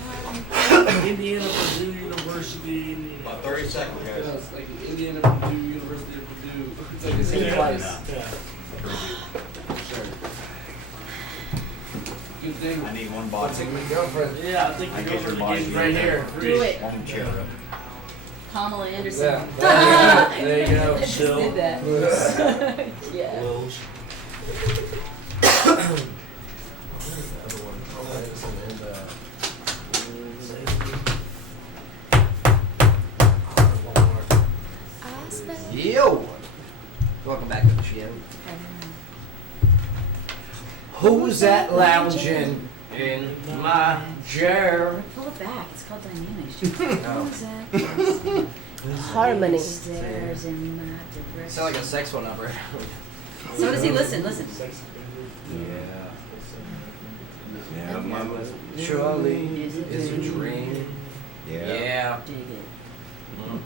Indiana, Purdue University. About 30 seconds, guys. Yeah, it's like Indiana, Purdue, University of Purdue. It's like the same twice. Yeah. Good thing. I need one box. My girlfriend. Yeah, I think I the get your girlfriend body. game's right here. Do it. One chair. Pamela Anderson. Yeah. There you go. I just Chill. did that. Yeah. Yo! Welcome back to the show. Who's that lounging in my chair? Pull it back. It's called dynamics. No. Who's that? Harmony. Stares in my direction. Sound like a sexual number. So does he listen? Listen. Yeah, mama. Surely is a dream. Yeah. Dig it.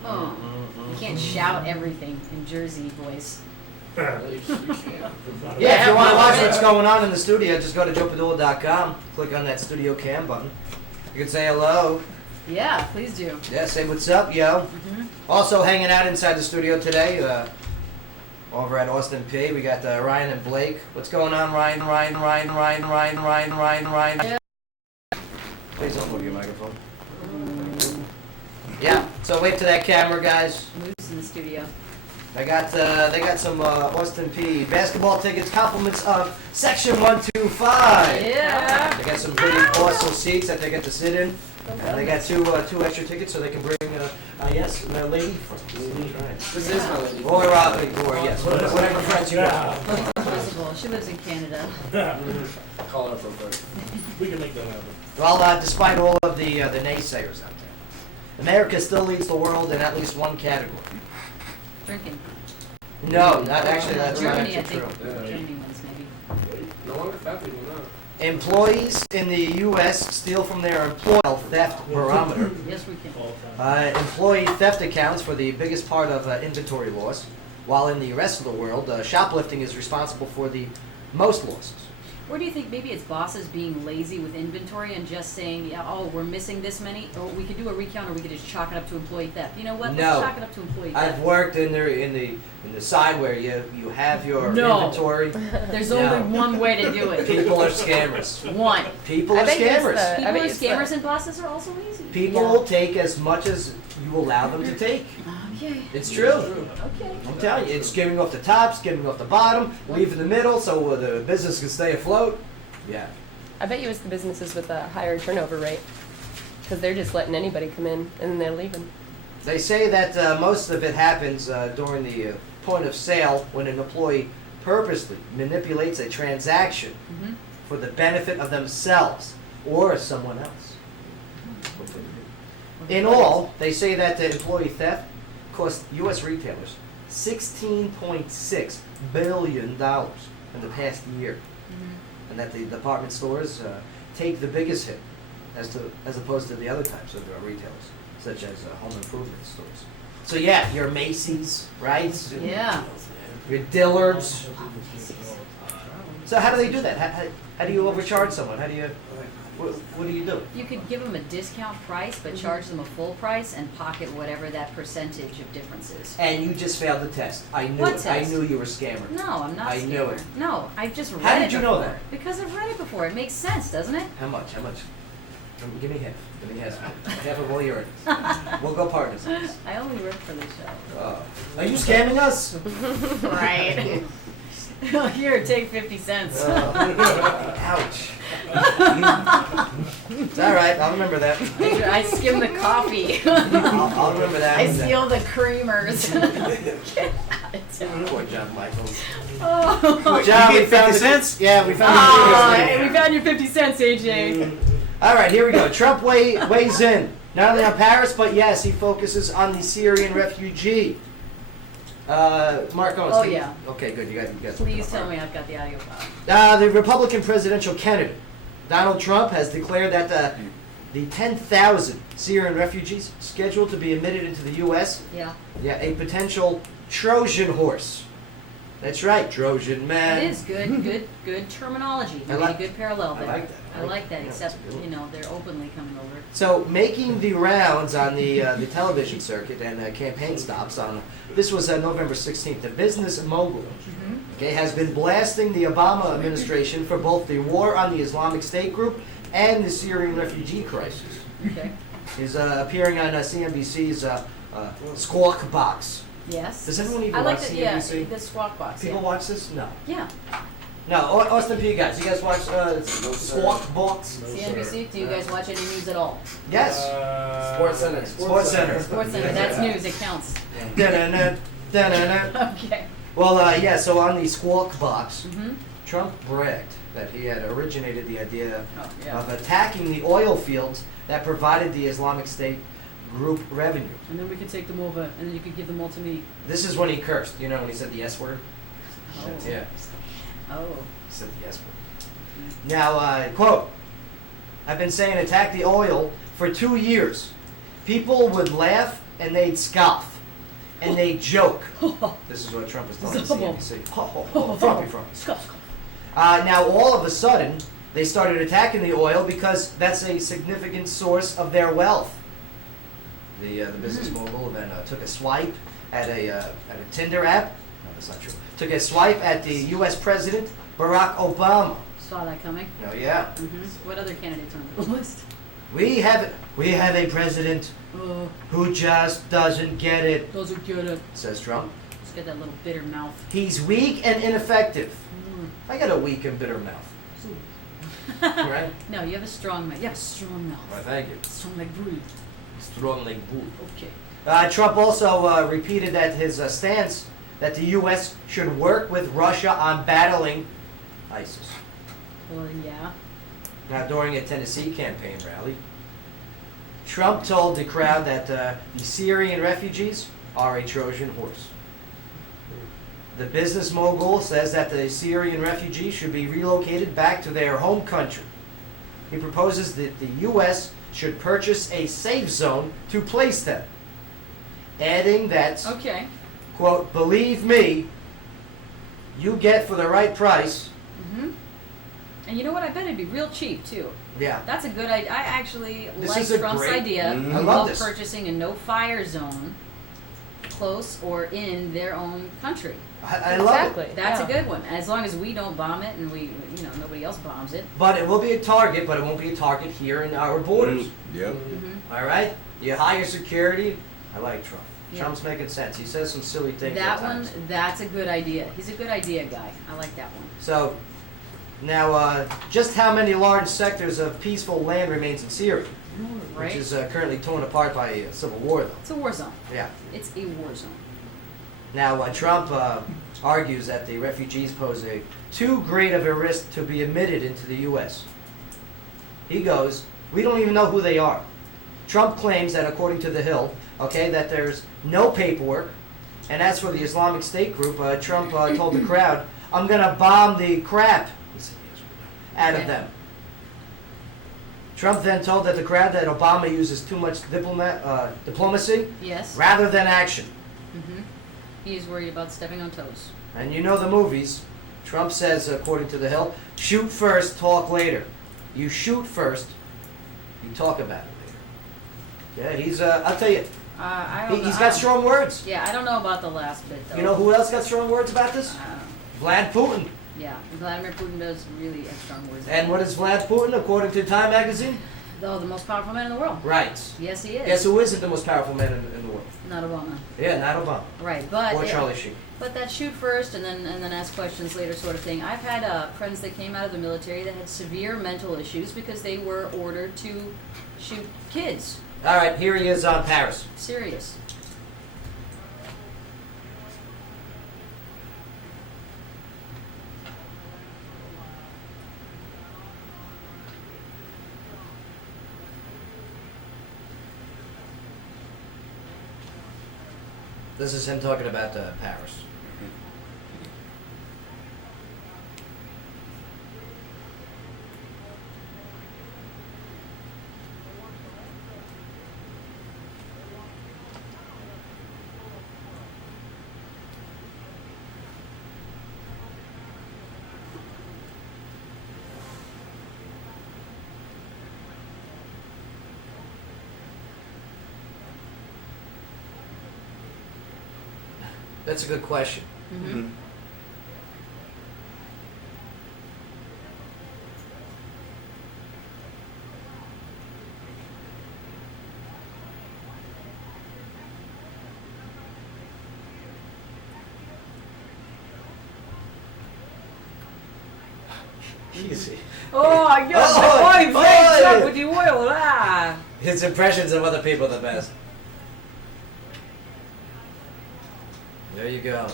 Oh, you can't shout everything in Jersey voice. Yeah, if you want to watch what's going on in the studio, just go to joepadula.com, click on that studio cam button. You can say hello. Yeah, please do. Yeah, say what's up, yo. Also hanging out inside the studio today, over at Austin P. We got Ryan and Blake. What's going on, Ryan? Yeah. Please don't move your microphone. Yeah, so wave to that camera, guys. Moose in the studio. They got some Austin P basketball tickets, compliments of section 125. Yeah. They got some pretty awesome seats that they get to sit in. And they got two extra tickets so they can bring yes, the lady. This is my lady. Or yes, whatever friends you got. Possible. She lives in Canada. Call her up real quick. We can make that happen. Well, despite all of the naysayers out there, America still leads the world in at least one category. Drinking. No, not actually. That's not Germany, I actually think. true. Germany wins, maybe. No longer fat people, no. Employees in the U.S. steal from their employer theft barometer. Yes, we can. Employee theft accounts for the biggest part of inventory loss, while in the rest of the world, shoplifting is responsible for the most losses. Or do you think maybe it's bosses being lazy with inventory and just saying, yeah, oh, we're missing this many, or we could do a recount, or we could just chalk it up to employee theft? You know what? No. Let's chalk it up to employee theft. I've worked in the side where you have your No. inventory. There's No. only one way to do it. People are scammers. One. People I are bet it's scammers. the- People are it's the- scammers and bosses are also lazy. People will take as much as you allow them to take. Okay. It's true. Okay. I'm telling you, it's skimming off the top, skimming off the bottom, leaving the middle so the business can stay afloat. Yeah. I bet you it's the businesses with a higher turnover rate, because they're just letting anybody come in and then they're leaving. They say that most of it happens during the point of sale when an employee purposely manipulates a transaction for the benefit of themselves or someone else. In all, they say that the employee theft cost U.S. retailers $16.6 billion in the past year, and that the department stores take the biggest hit as opposed to the other types of retailers, such as home improvement stores. So yeah, your Macy's, right? Yeah. Your Dillard's. So how do they do that? How do you overcharge someone? How do you? What do you do? You could give them a discount price, but charge them a full price and pocket whatever that percentage of difference is. And you just failed the test. I knew What it. test? I knew you were a scammer. No, I'm not. I knew it. No, I've just read it. How did you know before. that? Because I've read it before. It makes sense, doesn't it? How much? How much? Give me half. Give me half. Half of all your earnings. We'll go partners on this. I only work for the show. Are you scamming us? Right. Here, take 50 cents. Ouch. It's all right. I'll remember that. I skim the coffee. I'll remember that. I steal the creamers. Get out of town. Poor John Michaels. Oh. John, we get found 50 cents? Yeah, we found Ah, we found your 50 cents, AJ. All right, here we go. Trump weighs in not only on Paris, but yes, he focuses on the Syrian refugee. Mark Owens. Oh, yeah. Okay, good. You got. Please tell me I've got the audio file. The Republican presidential candidate Donald Trump has declared that the 10,000 Syrian refugees scheduled to be admitted into the U.S. Yeah. Yeah, a potential Trojan horse. That's right, Trojan man. It is good terminology. You made a good parallel there. I like that. I like that, Yeah, except, that's a good one. you know, they're openly coming over. So, making the rounds on the television circuit and campaign stops on this was November 16th. The business mogul, okay, has been blasting the Obama administration for both the war on the Islamic State group and the Syrian refugee crisis. Okay. He's appearing on CNBC's Squawk Box. Yes. Does anyone even I like watch the, yeah, CNBC? the squawk box. People watch this? No. Yeah. No, Austin P. guys. You guys watch Squawk Box? CNBC, do you guys watch any news at all? Yes. Sports Center. Sports Center. Sports Center, that's news, it counts. Da-na-na, da-na-na. Okay. Well, yeah, so on the Squawk Box, Mm-hmm. Trump bragged that he had originated the idea Oh, yeah. of attacking the oil fields that provided the Islamic State group revenue. And then we could take them over, and then you could give them all to me. This is when he cursed, you know, when he said the S word? Oh. Yeah, Oh. he said the S word. Now, quote, I've been saying attack the oil for 2 years. People would laugh and they'd scoff and they'd joke. This is what Trump was telling CNBC. Frumpy. Now, all of a sudden, they started attacking the oil because that's a significant source of their wealth. The business mogul then took a swipe at a Tinder app. No, that's not true. Took a swipe at the U.S. President Barack Obama. Saw that coming. Oh yeah. Mm-hmm. What other candidates on the list? We have a president who just doesn't get it, Doesn't get it. says Trump. He's got that little bitter mouth. He's weak and ineffective. I got a weak and bitter mouth. Right? No, you have a strong mouth. You have a strong mouth. Well, thank you. Strong like brood. Strong like wood. Okay. Trump also repeated that his stance that the U.S. should work with Russia on battling ISIS. Well, yeah. Now, during a Tennessee campaign rally, Trump told the crowd that the Syrian refugees are a Trojan horse. The business mogul says that the Syrian refugees should be relocated back to their home country. He proposes that the U.S. should purchase a safe zone to place them, adding that, Okay. quote, believe me, you get for the right price. Mm-hmm. And you know what? I bet it'd be real cheap too. Yeah. That's a good idea. I actually This like is a Trump's great- idea I love of this. purchasing a no-fire zone close or in their own country. I love it. Exactly. That's yeah. a good one. As long as we don't bomb it and we, you know, nobody else bombs it. But it will be a target, but it won't be a target here in our borders. Yep. Mm-hmm. All right? You hire security. I like Trump. Yeah. Trump's making sense. He says some silly things That at one, times. that's a good idea. He's a good idea guy. I like that one. So, Now, just how many large sectors of peaceful land remains in Syria, Right? which is currently torn apart by a civil war, though? It's a war zone. Yeah. It's a war zone. Now, Trump argues that the refugees pose a too great of a risk to be admitted into the U.S. He goes, we don't even know who they are. Trump claims that, according to The Hill, okay, that there's no paperwork. And as for the Islamic State group, Trump told the crowd, I'm going to bomb the crap out of them. Trump then told the crowd that Obama uses too much diplomacy Yes. rather than action. Mm-hmm. He's worried about stepping on toes. And you know the movies. Trump says, according to The Hill, shoot first, talk later. You shoot first, you talk about it later. Yeah, he's, I'll tell you, I don't know. he's got strong words. Yeah, I don't know about the last bit, though. You know who else got strong words about this? Vlad Putin. Yeah, Vladimir Putin does really have strong words. And what is Vlad Putin, according to Time magazine? Oh, the most powerful man in the world. Right. Yes, he is. Guess who isn't the most powerful man in the world? Not Obama. Yeah, not Obama. Right, but Or Charlie Sheen. But that shoot first and then ask questions later sort of thing. I've had friends that came out of the military that had severe mental issues because they were ordered to shoot kids. All right, here he is on Paris. Serious. This is him talking about Paris. That's a good question. Mm-hmm. Easy. Oh, yes! Oh, Oh, oh, with the oil! Ah! His impressions of other people are the best. There you go.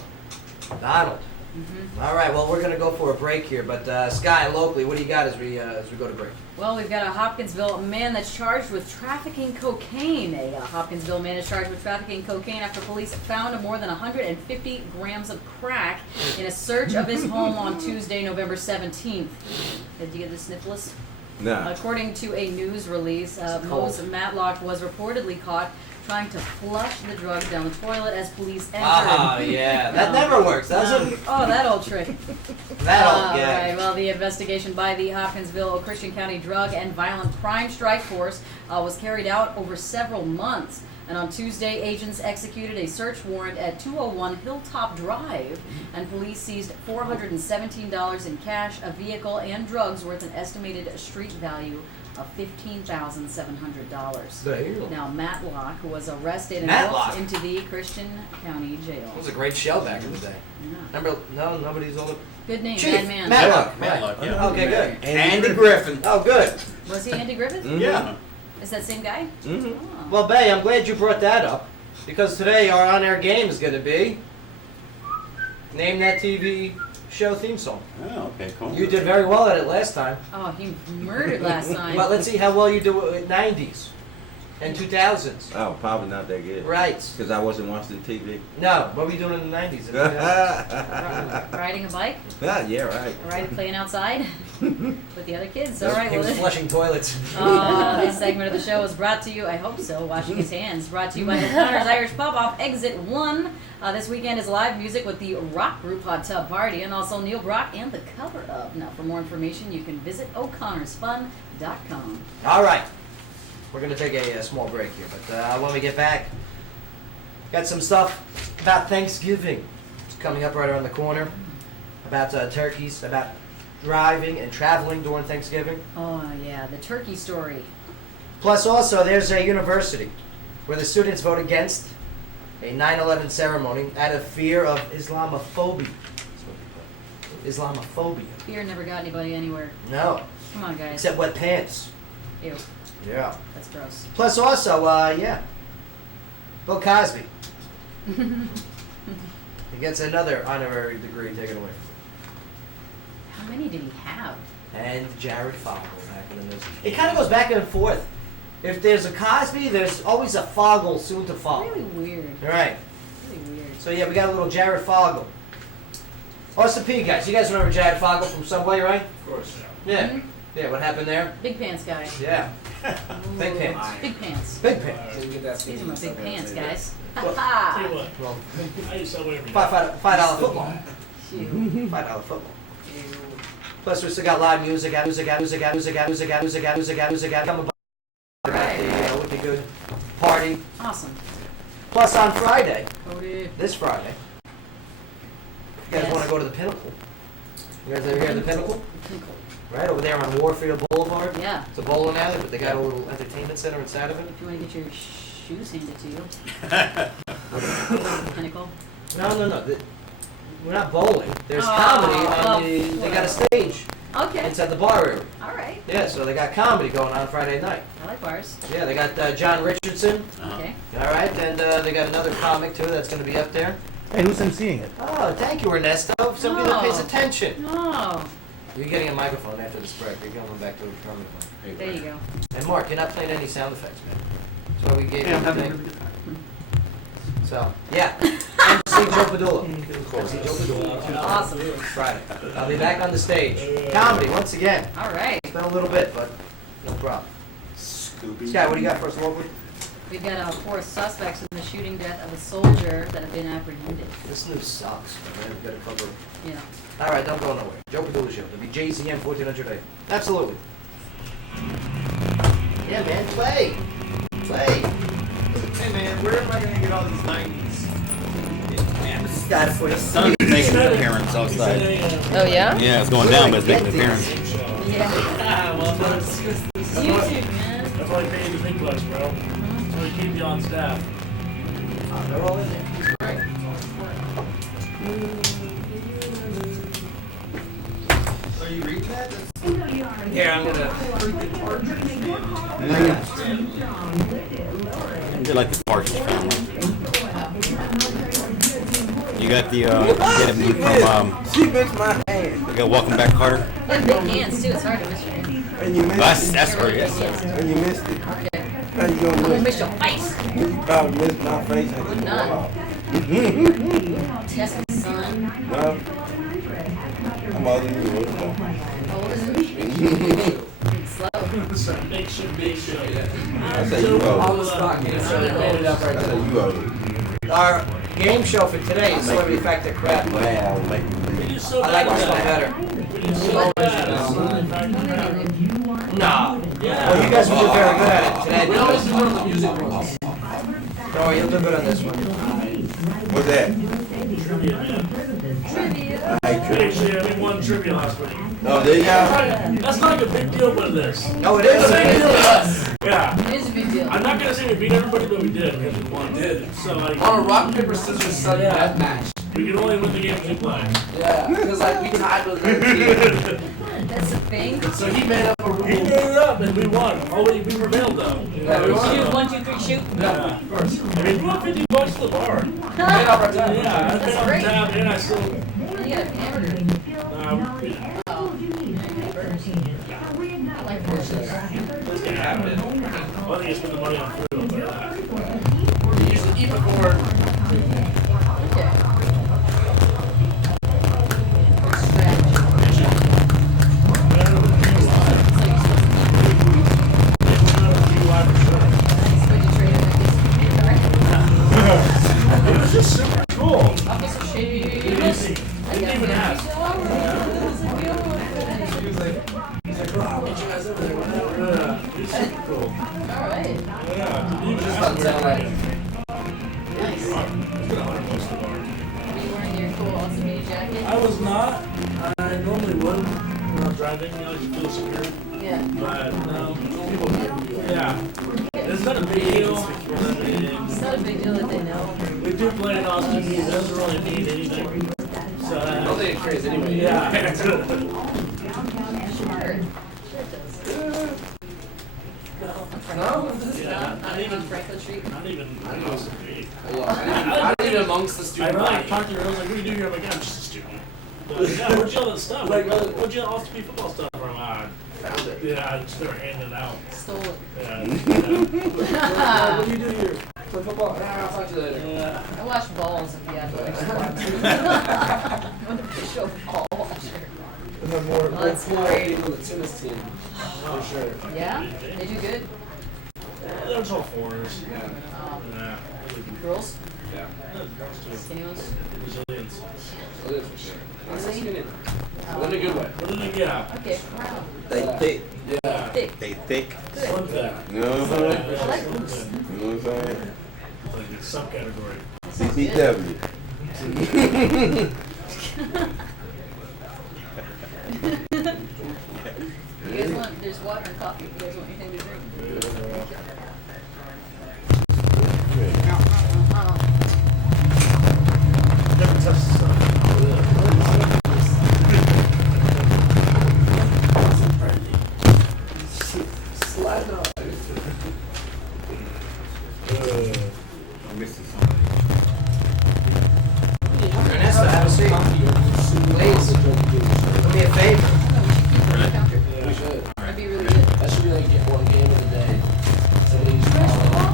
Donald. Mm-hmm. All right, well, we're going to go for a break here, but Sky, locally, what do you got as we go to break? Well, we've got a Hopkinsville man that's charged with trafficking cocaine. A Hopkinsville man is charged with trafficking cocaine after police found more than 150 grams of crack in a search of his home on Tuesday, November 17th. Did you get the sniffles? Nah. According to a news release, Mose Matlock was reportedly caught trying to flush the drugs down the toilet as police entered. Ah, yeah. That never works, does it? Oh, that old trick. That old gag. Right. Well, the investigation by the Hopkinsville Christian County Drug and Violent Crime Strike Force was carried out over several months. And on Tuesday, agents executed a search warrant at 201 Hilltop Drive, and police seized $417 in cash, a vehicle, and drugs worth an estimated street value of $15,700. Damn. Now, Matlock was arrested and Matlock? booked into the Christian County Jail. It was a great show back in the day. Yeah. Remember? No, nobody's on the... Good name, Chief bad man. Matlock. Matlock, Right. yeah. Okay, good. Andy Griffin. Oh, good. Was he Andy Griffith? Mhm. Yeah. Is that same guy? Mhm. Oh. Well, Bay, I'm glad you brought that up, because today our on-air game is going to be Name That TV Show theme song. Oh, okay, cool. You did very well at it last time. Oh, he murdered last time. Well, let's see how well you do with 90s and 2000s. Oh, probably not that good. Right. Because I wasn't watching TV. No, what were you doing in the 90s and 2000s? Riding a bike? Yeah, right. Playing outside? With the other kids? All right, He was well, flushing toilets. this segment of the show is brought to you, I hope so, washing his hands, brought to you by O'Connor's Irish Pub off Exit 1. This weekend is live music with the rock group Hot Tub Party and also Neil Brock and the Cover Up. Now, for more information, you can visit o'connorsfun.com. All right. We're going to take a small break here, but when we get back, got some stuff about Thanksgiving. It's coming up right around the corner. About turkeys, about driving and traveling during Thanksgiving. Oh, yeah, the turkey story. Plus, also, there's a university where the students vote against a 9/11 ceremony out of fear of Islamophobia. That's what they put. Islamophobia. Fear never got anybody anywhere. No, Come on, guys. except wet pants. Ew, Yeah. that's gross. Plus, also, Bill Cosby. He gets another honorary degree taken away. How many did he have? And Jared Fogle back in the news. It kind of goes back and forth. If there's a Cosby, there's always a Fogle soon to follow. Really weird. All right. Really weird. So yeah, we got a little Jared Fogle. RCP guys, you guys remember Jared Fogle from Subway, right? Of course. Yeah. Mhm. Yeah. What happened there? Big pants guy. Yeah. Big pants. Big pants. Big pants. These are my big pants, guys. Tell you Ha what, Well, I used Subway every day. $5 football. Ew. $5 football. Ew. Plus, we still got live music. Come would be good. Party. Awesome. Plus, on Friday, Cody. this Friday, you guys Yes. want to go to the Pinnacle? You guys ever hear of the Pinnacle? Right over there on Warfield Boulevard. Yeah. It's a bowling alley, but they got a little entertainment center inside of it. If you want to get your shoes handed to you. Pinnacle. No. We're not bowling. There's Oh, comedy on well, they got a stage Okay. inside the bar area. All right. Yeah, so they got comedy going on Friday night. I like bars. Yeah, they got John Richardson. Okay. All right, and they got another comic too that's going to be up there. Hey, who's emceeing it? Oh, thank you, Ernesto. Somebody that pays Oh. attention. Oh, You're getting a microphone after this break. You're going back to a microphone. there you go. And Mark, you're not playing any sound effects, man. That's why we gave you I'm the having a thing. really good time. So, yeah. MC Joe Padula. MC Joe Padula. Awesome. Friday. I'll be back on the stage. Comedy, once again. All right. It's been a little bit, but no problem. Scott, what do you got for us, Logan? We've got 4 suspects in the shooting death of a soldier that have been apprehended. This news sucks, man. We've got to cover it. You know. All right, don't go nowhere. Joe Padula Show. WJZM 1400 AM. Absolutely. Yeah, man, play. Play. Hey man, where am I gonna get all these 90s? Man, Got it for you. the sun's making an appearance outside. Oh yeah? Yeah, it's going down, but it's making an appearance. Yeah. Well, that's YouTube, man. why I pay the big bucks, bro. That's why we keep you on staff. They're all in there. Right. Are you reading that? Here, I'm gonna. They're like the Parsons family. You got the get it from She missed my hand. you got Welcome Back Carter. And big hands, too. It's hard to miss your hand. And you missed That's her, yes. And you missed it. Okay. How you gonna I'm gonna miss miss your face. You probably missed my face. Would not. Test the sun. Well, I'm older than you. Old as me. Slow. Big show. I say you All older. the stock units are loaded up right I say there. you older. Our game show for today is Celebrity Fact or Crap. Man, I'll make you We do so I like bad this one at that. better. We do so bad at No. Yeah. Well, you guys will do very good at it today. We always do one of the music ones. No, you'll do good on this one. What's that? Trivia, man. Trivia. I hate We trivia. actually we won trivia last week. Oh, there you go. That's not like a big deal, but it is. No, it is. It's a big deal to us. Yeah. It is a big deal. I'm not gonna say we beat everybody, but we did because we won. So like, On a rock, paper, scissors, sudden death match. we can only win the games we play. Yeah, because like we tied with another team. That's a thing. So he made up a He rule. made it up and we won. Oh, we prevailed though. Yeah, we won. Shoot, 1, 2, 3, shoot. Yeah. First. I mean, we won $50 to the bar. Made up our time. Yeah, I paid off the great. tab and I still. You got a hamburger. We, Oh. I like burgers. let's get happy. I think I spent the money on food. But, We usually eat before. Okay. it was just super cool. Officer Shade. Didn't even ask. Meet you guys over there. Yeah, it was super cool. Alright. Yeah, you just Sounds like Nice. Are you wearing your cool Alcimini jacket? I was not. I normally would when I'm driving. You know, you feel secure. Yeah. But no, yeah, it's not a big deal. It's not a big deal that they know. We do play in Austin. It doesn't really mean anything. So No, they get crazy anyway. Yeah. Sure. Sure it does. No? Yeah, not even. On Franklin Street. Not even across the street. Not even amongst the I student really body. talked to your girls like, what do you do here? I'm like, I'm just a student. Like, yeah, where'd you all that stuff? Like, where'd you all off to be football stuff from? Found it. Yeah, just they were handing it out. Stole it. Yeah. What do you do here? Play football? I'll talk to you later. Yeah. I wash balls at the athletic club. I'm an official ball washer. And then more That's cool great. people on the tennis team. For sure. Yeah? They do good? They're just all foreigners. Yeah. Yeah. Girls? Yeah. Girls too. Skinny ones? Resilience. So it is for sure. Really? But in a good way. What do you get? Okay, wow. They thick. Yeah. Thick. They thick. Slim fit. You know what I'm saying? I like Slim boots. fit. You know what I'm saying? Like a subcategory. CPW. You guys want, there's water and coffee. You guys want anything to drink? Never touched the sun. Slide on. I missed it something. Ernesto, have a seat. Please. Do me a favor. Yeah, we should. That'd be really good. That should be like one game of the day. Somebody just follow.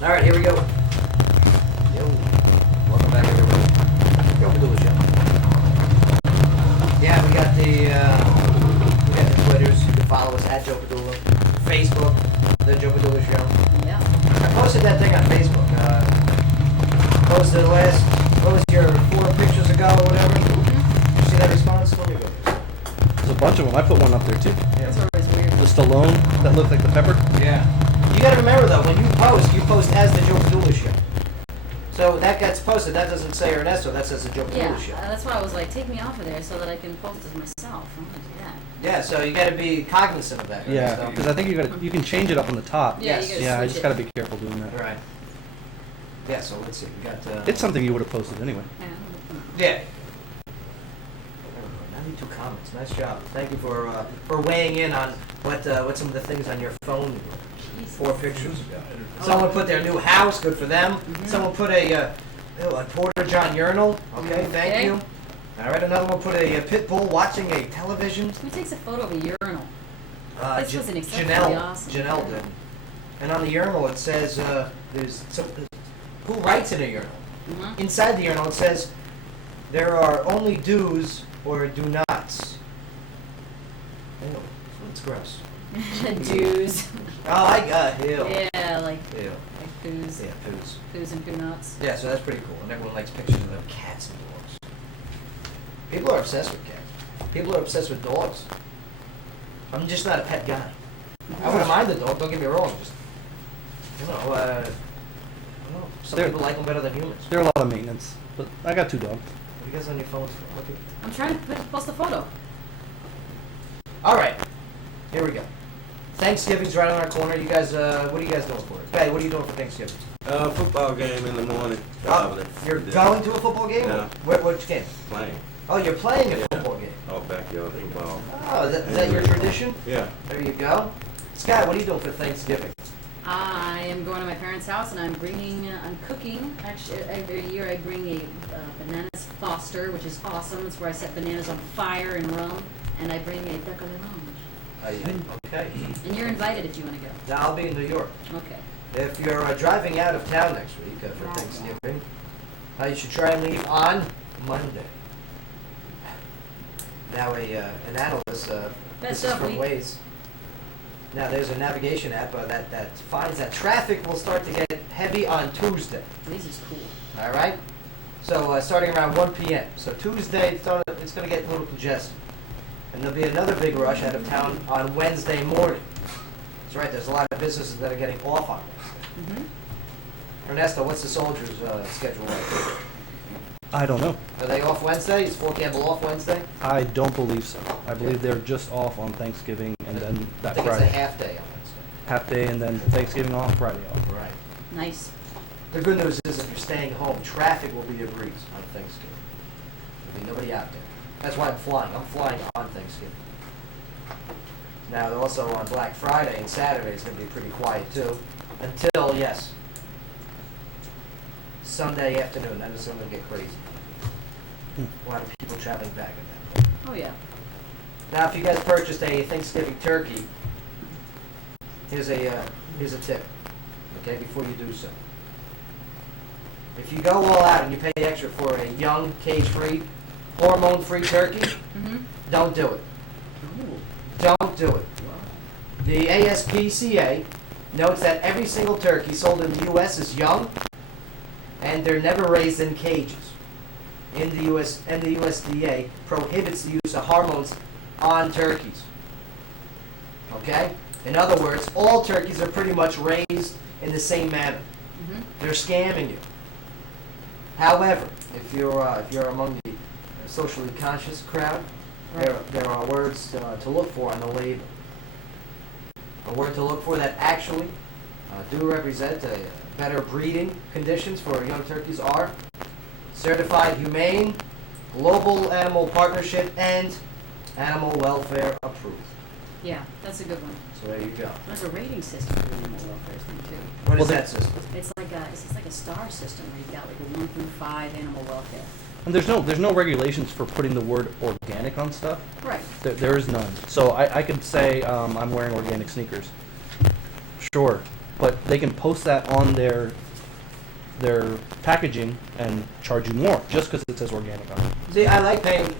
All right, here we go. Yo, welcome back, everybody. Yo, Padula Show. Yeah, we got the Twitters. You can follow us at Joe Padula. Facebook, the Joe Padula Show. Yeah. I posted that thing on Facebook. Posted what was your 4 pictures ago or whatever? You see that response? Let me go. There's a bunch of them. I put one up there too. That's always weird. The Stallone that looked like the pepper. Yeah. You gotta remember though, when you post as the Joe Padula Show. So that gets posted, that doesn't say Ernesto, that says the Joe Yeah, Padula Show. that's why I was like, take me off of there so that I can post as myself. I'm gonna do that. Yeah, so you gotta be cognizant of that. Yeah, Ernesto. because I think you can change it up on the top. Yeah, Yes. you gotta Yeah, I switch just it. gotta be careful doing that. Right. Yeah, so let's see, we got, It's something you would have posted anyway. yeah. 92 comments, nice job. Thank you for weighing in on what some of the things on your phone were. 4 pictures ago. Someone put their new house, good for them. Someone put a Porter John urinal, okay, thank Okay. you. All right, another one put a pit bull watching a television. Who takes a photo of a urinal? This was an exceptionally Janelle, awesome Janelle photo. did. And on the urinal it says, there's some, who writes in a urinal? Mhm. Inside the urinal it says, there are only do's or do nots. Ew, that's gross. Dues. Oh, I got ew. Yeah, like Ew. poos. Yeah, poos. Poos and poo nuts. Yeah, so that's pretty cool. And everyone likes pictures of their cats and dogs. People are obsessed with cats. People are obsessed with dogs. I'm just not a pet guy. I wouldn't mind the dog, don't get me wrong. Just, I don't know, some They're- people like them better than humans. They're a lot of maintenance, but I got 2 dogs. What are you guys on your phones for? Look at- I'm trying to post a photo. All right, here we go. Thanksgiving's right on our corner. You guys, what are you guys doing for it? Hey, what are you doing for Thanksgiving? Football game in the morning. Oh, Probably. you're going to a football game? Yeah. Which game? Playing. Oh, you're playing a Yeah. football game. Oh, backyard football. Oh, is that your tradition? Yeah. There you go. Scott, what are you doing for Thanksgiving? I am going to my parents' house and I'm cooking. Actually, every year I bring a bananas Foster, which is awesome. It's where I set bananas on fire and rum. And I bring a duck à l'orange. Okay. And you're invited if you want to go. Now, I'll be in New York. Okay. If you're driving out of town next week for Thanksgiving, you should try and leave on Monday. Now, an analyst, this is from Waze. Now, there's a navigation app that finds that traffic will start to get heavy on Tuesday. This is cool. All right? So, starting around 1 p.m. So, Tuesday, it's going to get a little congested. And there'll be another big rush out of town on Wednesday morning. That's right, there's a lot of businesses that are getting off on Wednesday. Ernesto, what's the soldiers' schedule like? I don't know. Are they off Wednesday? Is Fort Campbell off Wednesday? I don't believe so. I believe they're just off on Thanksgiving and then I that think Friday. it's a half day on Wednesday. Half day and then Thanksgiving off, Friday off. Right. Nice. The good news is if you're staying home, traffic will be a breeze on Thanksgiving. There'll be nobody out there. That's why I'm flying. I'm flying on Thanksgiving. Now, also on Black Friday and Saturday, it's going to be pretty quiet too. Until, yes, Sunday afternoon. Then it's going to get crazy. A lot of people traveling back at that point. Oh yeah. Now, if you guys purchased a Thanksgiving turkey, here's a tip, okay, before you do so. If you go all out and you pay extra for a young, cage-free, hormone-free turkey, don't do it. Don't do it. The ASPCA notes that every single turkey sold in the U.S. is young, and they're never raised in cages. In the U.S. and the USDA prohibits the use of hormones on turkeys. Okay? In other words, all turkeys are pretty much raised in the same manner. They're scamming you. However, if you're among the socially conscious crowd, there are words to look for on the label. A word to look for that actually do represent better breeding conditions for young turkeys are certified humane, global animal partnership, and animal welfare approved. Yeah, that's a good one. So there you go. There's a rating system for animal welfare thing too. What is that system? It's just like a star system where you've got like a 1 through 5 animal welfare. And there's no regulations for putting the word organic on stuff. Right. There is none. So I could say I'm wearing organic sneakers. Sure, but they can post that on their packaging and charge you more just because it says organic on it. See, I like paying.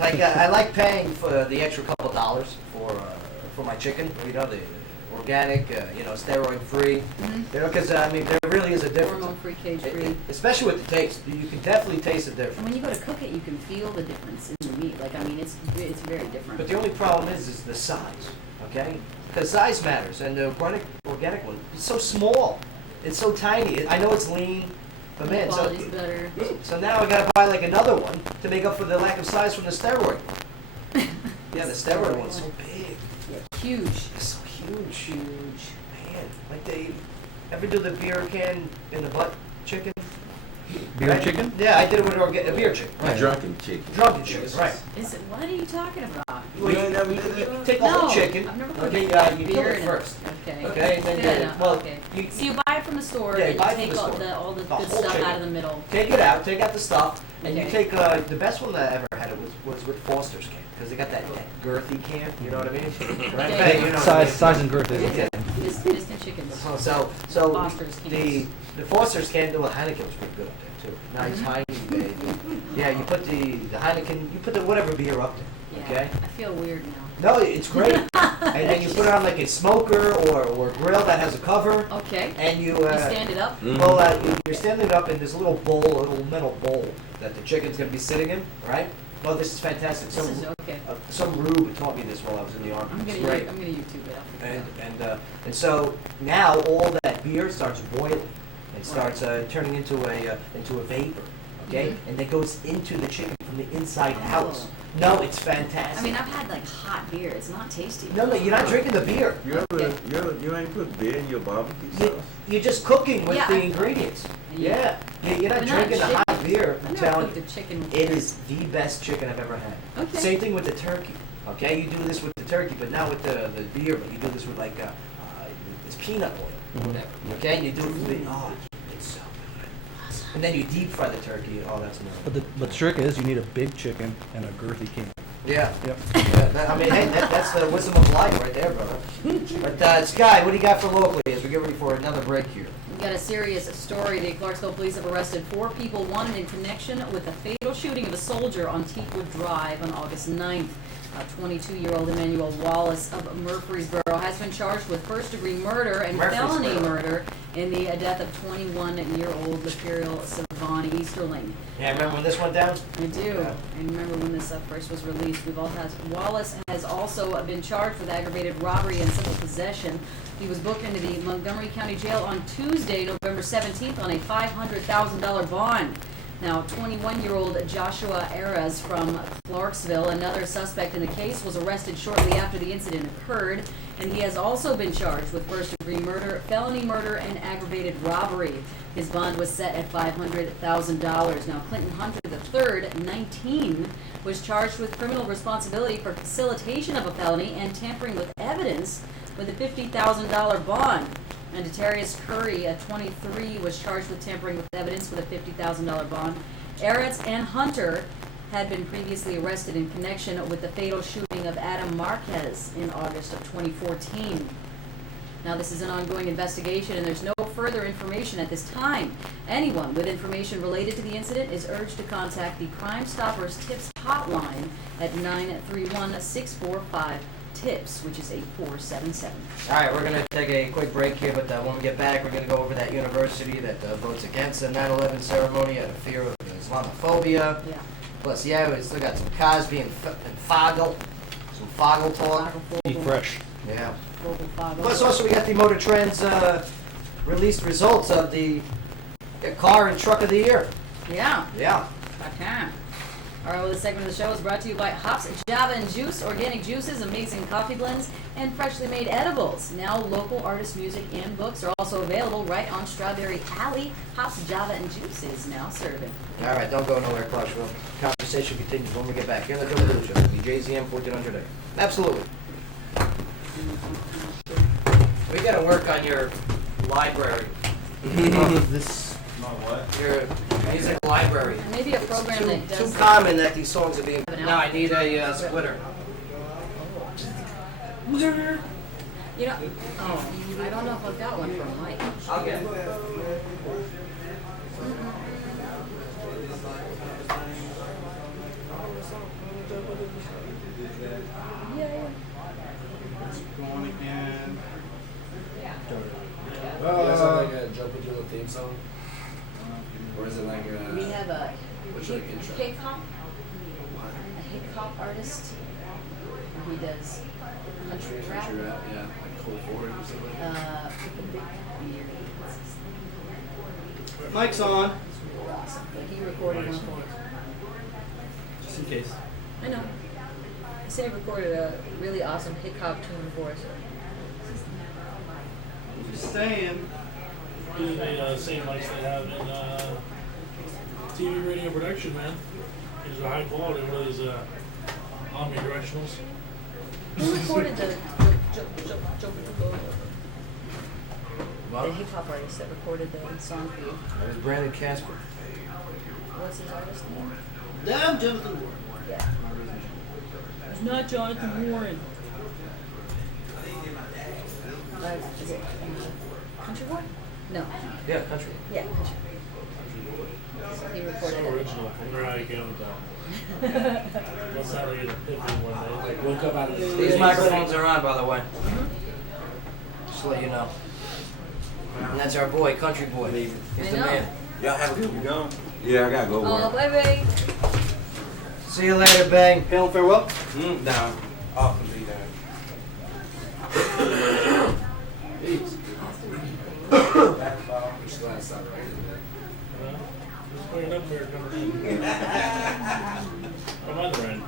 I like paying for the extra couple dollars for my chicken. You know, the organic, steroid free. You know, because I mean, there really is a difference. Hormone free, cage free. Especially with the taste, you can definitely taste the And difference. when you go to cook it, you can feel the difference in the meat. Like, I mean, it's very different. But the only problem is the size. Okay, because size matters, and the organic one is so small. It's so tiny. I know it's lean, but man, so quality's better. So now I gotta buy like another one to make up for the lack of size from the steroid one. Yeah, the steroid one's so big. Yeah, huge. It's so huge. Huge. Man, like they ever do the beer can in the butt chicken? Beer chicken? Yeah, I did it with a beer chicken. Right. Drunken chicken. Drunken chicken, right. Is it? What are you talking about? Well, You ain't never did you that? take a whole No, chicken, I've never heard okay, of you beer kill it in it. first. Okay. Okay, and then Good you, enough. well, Okay. you, So you buy it from the store Yeah, you and buy it you from take the all store. the The good whole stuff chicken. out of the middle. take it out, take out the stuff, and you Okay. take the best one that I ever had it was with Foster's can because they got that girthy can. You know what I mean? Right? Okay. Hey, you know what I mean? Size and girth is Yeah. Distant chickens. So Foster's the Foster's can, well, Heineken was pretty good up there too. Nice Heineken, baby. Yeah, you put the Heineken, you put the whatever beer up there. Yeah. Okay. I feel weird now. No, it's great. And then you put it on like a smoker or grill that has a cover, Okay. and you. You stand it up. Well, you're standing up in this little bowl, a little metal bowl that the chicken's gonna be sitting in, right? Well, this is fantastic. This is okay. Some rube taught me this while I was in the army. I'm It's gonna great. YouTube it. And so now all that beer starts boiling and starts turning into a vapor, okay? And it goes into the chicken from the inside out. No, it's fantastic. I mean, I've had like hot beer. It's not tasty. No, you're not drinking the beer. You ain't put beer in your barbecue sauce? You're just cooking with Yeah, the I- ingredients. Yeah. Yeah, you're not But not drinking the chicken. hot beer. I I'm never telling cooked you, a chicken with it beer. is the best chicken I've ever had. Okay. Same thing with the turkey. Okay, you do this with the turkey, but not with the beer. But you do this with like this peanut oil or whatever. Okay, and you do it with the it's so good. And then you deep fry the turkey. Oh, that's amazing. But the trick is you need a big chicken and a girthy can. Yeah. Yep. Yeah, I mean, hey, that's the wisdom of life right there, brother. But Sky, what do you got for locally as we get ready for another break here? We got a serious story. The Clarksville police have arrested 4 people wanted in connection with the fatal shooting of a soldier on Teakwood Drive on August 9th. 22-year-old Emmanuel Wallace of Murfreesboro has been charged with first-degree murder and felony murder in the death of 21-year-old Imperial survivor. Vaughn Easterling. Yeah, remember when this went down? I do. I remember when this first was released. Wallace has also been charged with aggravated robbery and simple possession. He was booked into the Montgomery County Jail on Tuesday, November 17th on a $500,000 bond. Now, 21-year-old Joshua Aras from Clarksville, another suspect in the case, was arrested shortly after the incident occurred, and he has also been charged with first-degree murder, felony murder, and aggravated robbery. His bond was set at $500,000. Now, Clinton Hunter III, 19, was charged with criminal responsibility for facilitation of a felony and tampering with evidence with a $50,000 bond. And Detarius Curry, 23, was charged with tampering with evidence with a $50,000 bond. Eretz and Hunter had been previously arrested in connection with the fatal shooting of Adam Marquez in August of 2014. Now, this is an ongoing investigation, and there's no further information at this time. Anyone with information related to the incident is urged to contact the Crime Stoppers Tips hotline at 931-645-TIPS, which is 8477. All right, we're going to take a quick break here, but when we get back, we're going to go over that university that votes against the 9/11 ceremony out of fear of Islamophobia. Yeah. Plus, yeah, we still got some Cosby and Foggle, some Foggle talk. Eat fresh. Yeah. Plus, also, we got the Motor Trend's released results of the car and truck of the year. Yeah. Yeah. Okay. All right, well, this segment of the show is brought to you by Hops, Java, and Juice, organic juices, amazing coffee blends, and freshly made edibles. Now, local artist music and books are also available right on Strawberry Alley. Hops, Java, and Juice is now serving. All right, don't go nowhere, Clarksville. Conversation continues when we get back. Here on the Padula Show, WJZM 1400 AM. Absolutely. We got to work on your library. This. Your music library. Maybe a program that Too does. common that these songs are being. Now I need a splitter. You know, oh, I don't know if I've got one from Mike. I'll get it. Going again. You guys have like a Joe Padula theme song? Or is it like We have a what's your intro? hip hop artist. He does country rap. Country rap, yeah. Like Cole Ford or something. With a big beard. Mic's on. Awesome. Like he recorded one for us. Just in case. I know. He said he recorded a really awesome hip hop tune for us. Just saying. These are the same mics they have in TV radio production, man. These are high quality. What are these omnidirectionals? Who recorded the hip hop artist that recorded the song for you? That was Brandon Casper. What's his artist name? Damn, Jonathan Ward. Yeah. It's not Jonathan Warren. Is it Country Boy? No. Yeah, country. Yeah, Country. So he recorded So it. original. I wonder how you came with that. Let's have like an epiphany one day. Like woke up out of the These microphones are on, by the way. Just to let you know. And that's our boy, Country Boy. He's I the know. man. Y'all have a good You go. Yeah, I gotta go Oh, work. bye-bye. See you later, Bang. Hail and farewell. Down. Off and be down. I'm just glad it's not raining. Just bring it up there, I'm on the rain.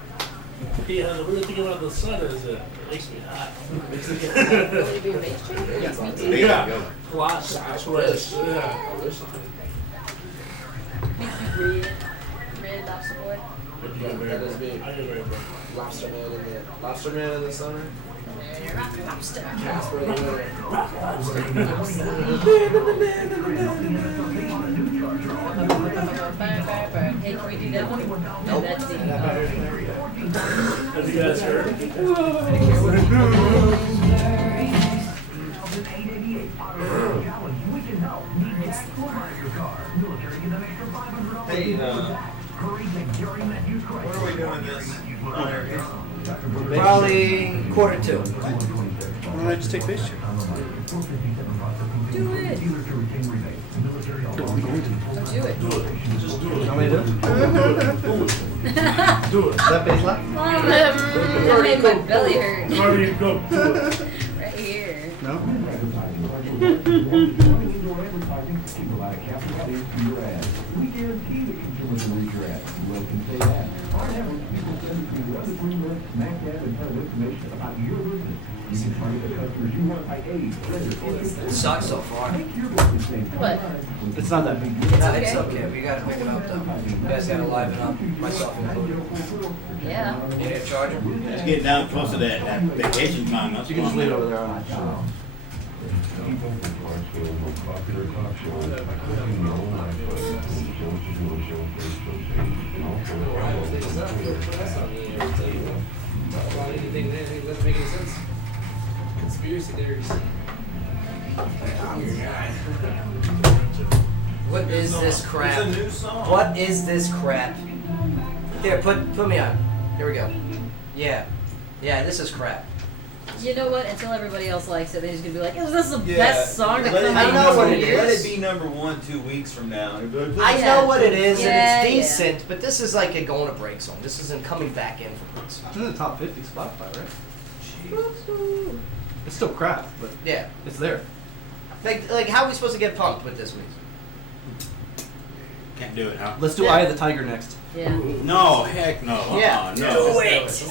Yeah, the weird thing about the sun is it makes me hot. Will you be a bass changer? Yes, me too. Yeah. Lots of twist. Yeah. Red lobster boy. But you get very That is big. I get very burnt. Lobster man in the summer. Lobster. Casper in the winter. Hey, can we do that one? No, that's the. Have you guys heard? Hey, What are we doing this on air? Probably quarter two. why don't I just take base check? Do it. Don't do it. Do it. Just do it. Want me to do it? Do it. Is that bass left? Oh, that made my belly hurt. It's already cooked. Do it. Right here. No? We guarantee the consumers will read your ad. Well, can say that. On average, people send you other green smack dab and tell information about your business. You can target the customers you want by age, gender, It sucks so far. Make your business name. What? It's not that big. No, it's okay. We gotta pick it up though. You guys gotta liven up, myself included. Yeah. You need a charger? It's getting down close to that vacation time. That's You can just leave it over there on Anything doesn't make any sense. Conspiracy theories. What is this crap? It's a new song. What is this crap? Here, put me on. Here we go. Yeah. Yeah, this is crap. You know what? Until everybody else likes it, they're just gonna be like, "Is this the Yeah. best song to Let it come be I out know in what 2 it years?" Let it be number 1 2 weeks from now. I Yeah. know what it is, Yeah, and yeah. it's decent, but this is like a going to break song. This isn't coming back in for Prince. It's in the top 50 Spotify, right? It's still crap, but Yeah. it's there. Like, how are we supposed to get pumped with this week? Can't do it, huh? Let's do Yeah. Eye of the Tiger next. Yeah. No, heck no. Yeah. No. Do it.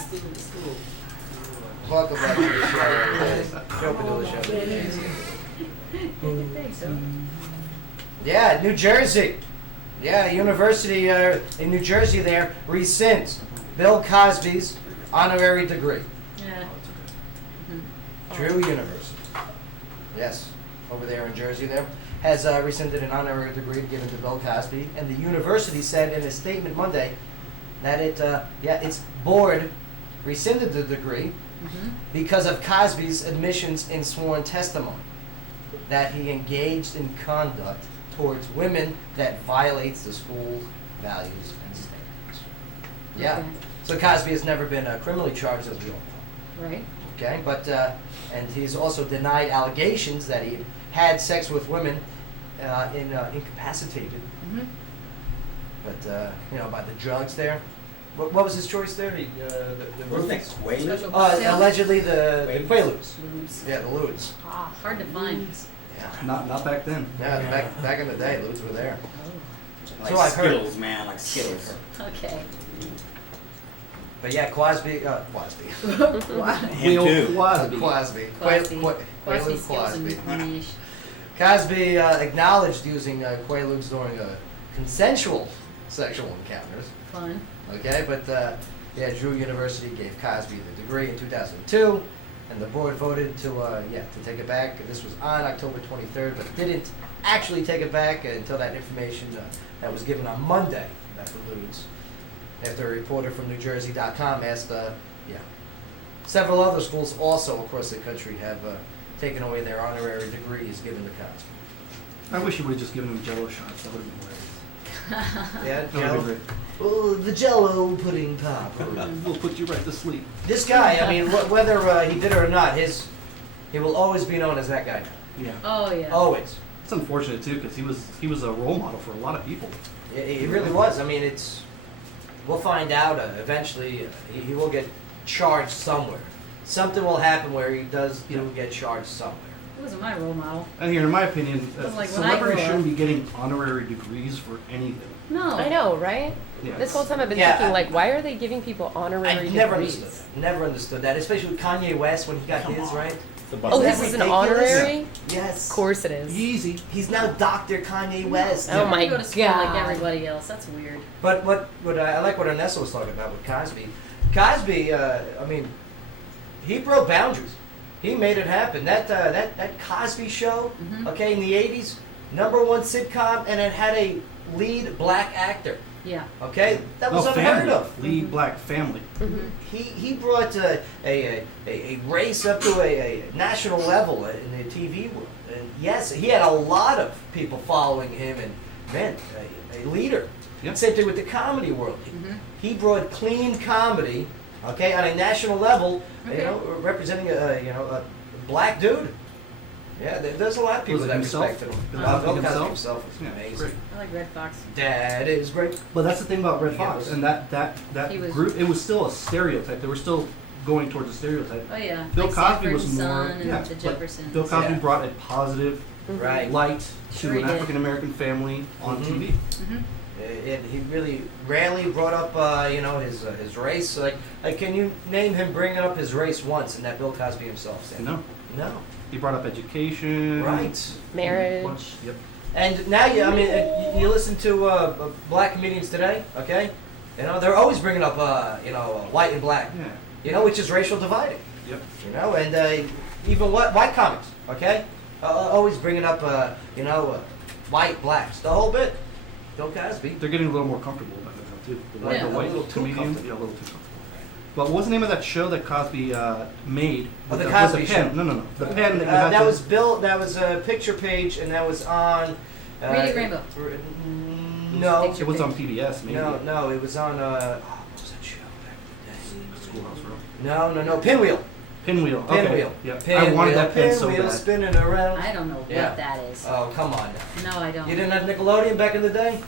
Welcome back to the show. Joe Padula Show. Thanks, so. Yeah, New Jersey. Yeah, university in New Jersey there rescinds Bill Cosby's honorary degree. Yeah. Drew University. Yes, over there in Jersey there. Has rescinded an honorary degree given to Bill Cosby. And the university said in a statement Monday that its board rescinded the degree because of Cosby's admissions in sworn testimony that he engaged in conduct towards women that violates the school's values and standards. Yeah. Okay. So Cosby has never been criminally charged, as we all know. Right. Okay, but and he's also denied allegations that he had sex with women incapacitated, but by the drugs there. What was his choice there? Allegedly the Quaaludes. Yeah, the Ludes. Ah, hard to find. Yeah, Not back then. yeah. Back in the day, Ludes were there. Like So I've heard. Skittles, man, like Skittles. Okay. But yeah, Quasby. Him too. Quasby. Quasby. Quasby. Quaalude Skills and Quasby. Manish. Cosby acknowledged using Quaaludes during consensual sexual encounters. Fun. Okay, but Drew University gave Cosby the degree in 2002, and the board voted to take it back. This was on October 23rd, but didn't actually take it back until that information that was given on Monday. That alludes after a reporter from NewJersey.com asked. Several other schools also across the country have taken away their honorary degrees given to Cosby. I wish you would have just given him Jello shots. That would have been great. Yeah, That would have been great. Oh, the Jello pudding pop. We'll put you right to sleep. This guy, I mean, whether he did it or not, he will always be known as that guy. Yeah. Oh yeah. Always. It's unfortunate too because he was a role model for a lot of people. He really was. I mean, we'll find out eventually. He will get charged somewhere. Something will happen where he will get charged somewhere. He wasn't my role model. And here, in my opinion, It was like when I grew celebrities up. shouldn't be getting honorary degrees for anything. No. I know, right? Yeah. This whole time I've been Yeah, thinking, like, why are they giving people honorary I degrees? never understood that, especially with Kanye West when he got his, right? Oh, Isn't his that is an ridiculous? honorary? Yes. Of course it is. Easy. He's now Dr. Kanye West. Oh my You go to school like God. everybody else. That's weird. But what I like what Ernesto was talking about with Cosby. Cosby, I mean, he broke boundaries. He made it happen. That Cosby Show, okay, in the '80s, #1 sitcom, and it had a lead black actor. Yeah. Okay, that was unheard family. of. Lead black family. He brought a race up to a national level in the TV world. And yes, he had a lot of people following him, and man, a leader. Yep. Same thing with the comedy world. He brought clean comedy, okay, on a national level, representing a black dude. Yeah, there's a lot of people Was it that himself? respected him. Bill Bill Cosby Cosby himself? himself was Yeah, amazing. great. I like Red Fox. That is great. But that's the thing about Red He Fox, was- and that He was- group, it was still a stereotype. They were still going towards a stereotype. Oh yeah. Bill like Cosby Sanford was and more, Son and yeah. the but Jeffersons. Bill Cosby Yeah. brought a positive Right. light Sure to he an did. African American family on Mhm. TV. Mhm. He really rarely brought up, his race. Like, can you name him bringing up his race once in that Bill Cosby himself said? No, No. he brought up education. Right. Marriage. Yep. And now you listen to black comedians today, okay? You know, they're always bringing up, white and black. Yeah. You know, which is racial dividing. Yep. You know, and even white comics, okay? Always bringing up, white, blacks, the whole bit. Bill Cosby. They're getting a little more comfortable about it now too. The Yeah, the a white little too comedians, comfortable. yeah, a little too comfortable. But what was the name of that show that Cosby made? Oh, the with Cosby with the pen? Show. No. The pen that you had That to- was Bill. That was a picture page, and that was on. Reading Rainbow. No, Picture It was on page. PBS, maybe. no, it was on. What was that show back in the day? Schoolhouse Row. No, Pinwheel. Pinwheel. Okay. Pinwheel. Yeah. Pinwheel. I wanted that pen so Pinwheel bad. spinning around. I don't know Yeah. what that is. Oh, come on now. No, I don't. You didn't have Nickelodeon back in the day?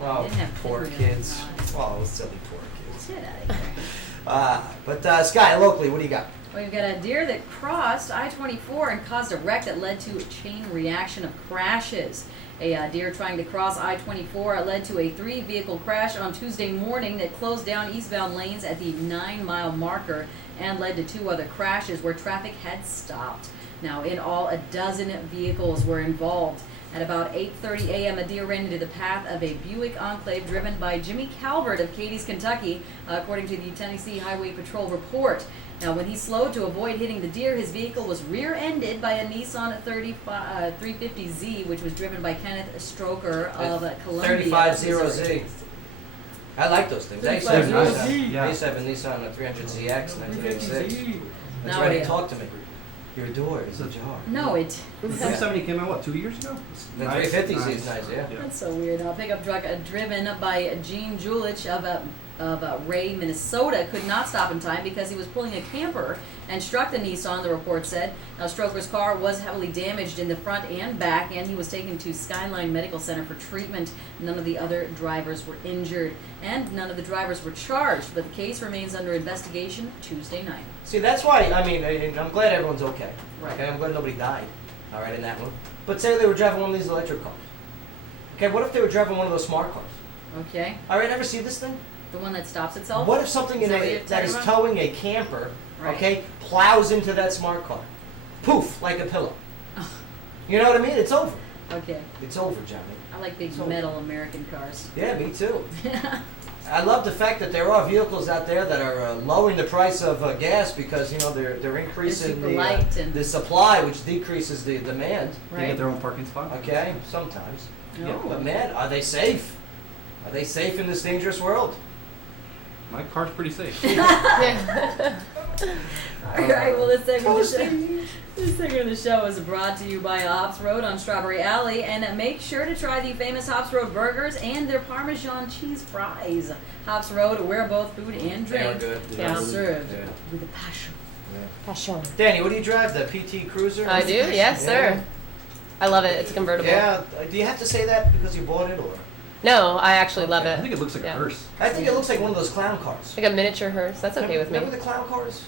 Oh, Didn't have poor Pinwheel. kids. No. Oh, silly poor kids. Get out of here. But Sky, locally, what do you got? Well, you've got a deer that crossed I-24 and caused a wreck that led to a chain reaction of crashes. A deer trying to cross I-24 led to a 3-vehicle crash on Tuesday morning that closed down eastbound lanes at the 9-mile marker and led to 2 other crashes where traffic had stopped. Now, in all, a dozen vehicles were involved. At about 8:30 a.m., a deer ran into the path of a Buick Enclave driven by Jimmy Calvert of Cadiz, Kentucky, according to the Tennessee Highway Patrol report. Now, when he slowed to avoid hitting the deer, his vehicle was rear-ended by a Nissan 350Z, which was driven by Kenneth Stroker of Columbia. 3500Z. I like those things. I used to have, 3500Z. I used to have a Nissan 300ZX in 1986. That's No right, he idea. talked to me. Your door is ajar. No, it. The 770 came out, what, 2 years ago? The Nice, 350Z is nice, yeah. That's so weird. A pickup truck driven by Gene Julich of Ray, Minnesota, could not stop in time because he was pulling a camper and struck the Nissan, the report said. Now, Stroker's car was heavily damaged in the front and back, and he was taken to Skyline Medical Center for treatment. None of the other drivers were injured, and none of the drivers were charged, but the case remains under investigation Tuesday night. See, that's why, I'm glad everyone's okay. Right. Okay, I'm glad nobody died, all right, in that one. But say they were driving one of these electric cars. Okay, what if they were driving one of those smart cars? Okay? All right, ever see this thing? The one that stops itself? What if something Is in that what you're that talking is about? towing a camper, Right. okay, plows into that smart car? Poof, like a pillow. You know what I mean? It's over. Okay. It's over, Johnny. I like big So- metal American cars. Yeah, me too. I love the fact that there are vehicles out there that are lowering the price of gas because they're increasing super light and- the supply, which decreases the demand. They get their own parking spot. Okay, sometimes. No. Yeah, but man, are they safe? Are they safe in this dangerous world? My car's pretty safe. All right, well, this segment of the show is brought to you by Hops Road on Strawberry Alley, and make sure to try the famous Hops Road burgers and their Parmesan cheese fries. Hops Road, where both food and They are drink good. are Yeah. served Yeah. with a passion. Passion. Danny, what do you drive? The PT Cruiser? I do, yes, sir. I love it. It's convertible. Yeah. Do you have to say that because you bought it, or? No, I actually love I it. think it looks like Yeah. a hearse. I think it looks like one of those clown cars. Like a miniature hearse. That's okay with me. Remember the clown cars?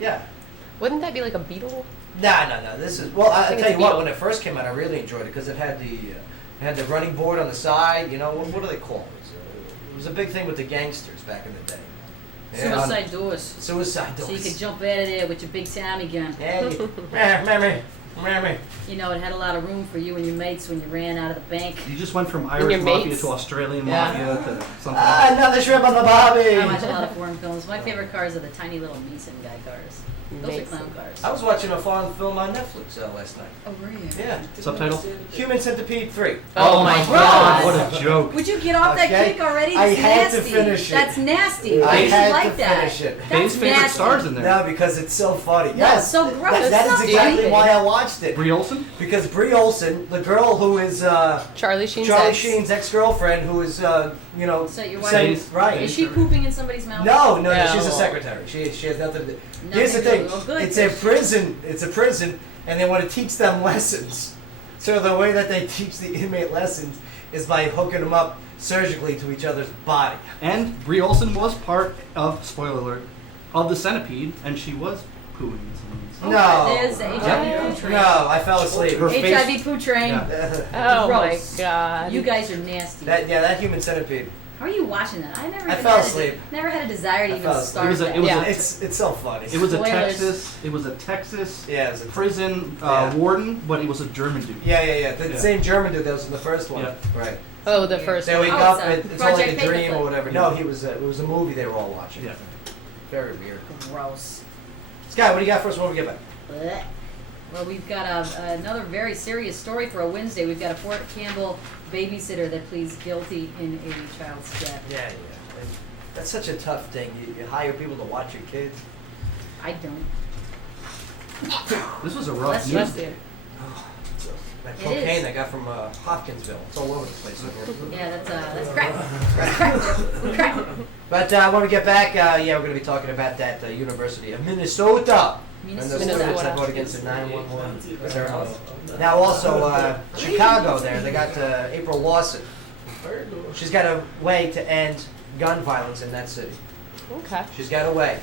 Yeah. Wouldn't that be like a beetle? No. This is I'll think tell it's you what. Beetle. When it first came out, I really enjoyed it because it had the running board on the side. What do they call it? It was a big thing with the gangsters back in the day. Yeah. Suicide doors. Suicide doors. So you could jump out of there with your big Tommy gun. Yeah, Mammy. You know, it had a lot of room for you and your mates when you ran out of the bank. You just went from your Irish mafia mates? to Australian Yeah. mafia to something else. Another shrimp on the barbie. I watch a lot of foreign films. My favorite cars are the tiny little Mason guy cars. Those are Mason. clown cars. I was watching a foreign film on Netflix last night. Oh, were you? Yeah. Subtitle? Human Centipede 3. Oh my God. What a joke. Would you get off that Okay. kick already? I That's had to nasty. finish it. That's nasty. I Why should had like to that? finish it. That's Dave's favorite nasty. stars in there. No, because it's so funny. No, Yes, it's so gross. That It's is so exactly stupid. why I watched watched it. Brie Olson? Because Brie Olson, the girl who is Charlie Sheen's Sheen's ex-girlfriend, who is So your wife saying, is, right? is she pooping in somebody's mouth? No, No. she's a secretary. She has nothing to do. Here's the Nothing thing. to do. Well, good, It's a because- prison. It's a prison, and they want to teach them lessons. So the way that they teach the inmate lessons is by hooking them up surgically to each other's body. And Brie Olson was part of, spoiler alert, of the Centipede, and she was pooing in someone's. No. There's the HIV poo train. No, I fell asleep. Her face- HIV poo train. Yeah. Oh Gross. my god. You guys are nasty. that human centipede. How are you watching that? I never. I even fell had asleep. Never had a desire to I even fell asleep. start It was a- that. it was a- Yeah. It's so funny. It was a Spoilers. Texas Yeah, it was a prison Yeah. warden, but it was a German dude. Yeah. The Yeah. same German dude that was in the first one. Yeah. Right. Oh, the first They one. wake Oh, up, it's it's all like a Project dream Paperclip. or whatever. No, it was a movie they were all watching. Yeah. Very weird. Gross. Sky, what do you got for us when we get back? Blech. Well, we've got another very serious story for a Wednesday. We've got a Fort Campbell babysitter that pleads guilty in a child's death. Yeah. That's such a tough thing. You hire people to watch your kids. I don't. This was a Bless rough you. news. That It cocaine is. they got from Hopkinsville. It's all over the place. Yeah, that's crack. That's crack. Crack. But when we get back, we're going to be talking about that University of Minnesota. And the Minnesota. students that vote against the 911 ceremony. Now also, Chicago there, they got April Lawson. She's got a way to end gun violence in that city. Okay. She's got a way.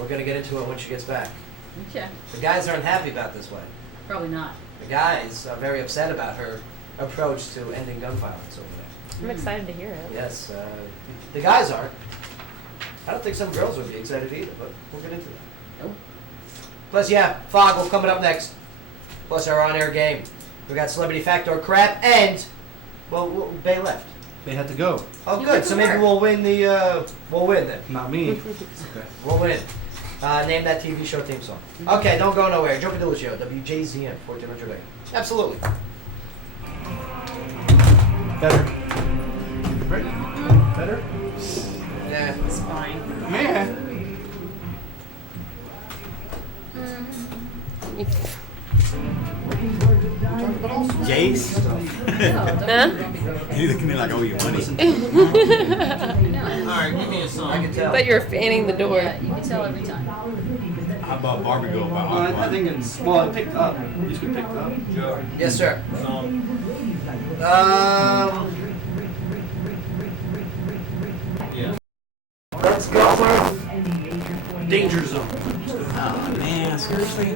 We're going to get into it when she gets back. Okay. The guys aren't happy about this way. Probably not. The guys are very upset about her approach to ending gun violence over there. I'm excited to hear it. Yes, the guys aren't. I don't think some girls would be excited either, but we'll get into that. Nope. Plus, Foggle coming up next. Plus our on-air game. We got Celebrity Fact or Crap, and, Bay left. They had to go. Oh, You good. went So to maybe work. we'll win we'll win then. Not me. Okay. We'll win. Name that TV show theme song. Okay, don't go nowhere. Joe Padula Show, WJZM, 1400 AM. Absolutely. Better. Right? Better? Yeah. It's fine. Man. Jace? Huh? You look at me like I owe you money. No. Alright, give me a song. I can tell. But you're fanning the door. Yeah, you can tell every time. How about Barbie Girl by I Aqua? think it's, well, it picked up. At least it picked up. Yes, sir. Yeah. Let's go, sir. Danger zone. Oh, man, seriously?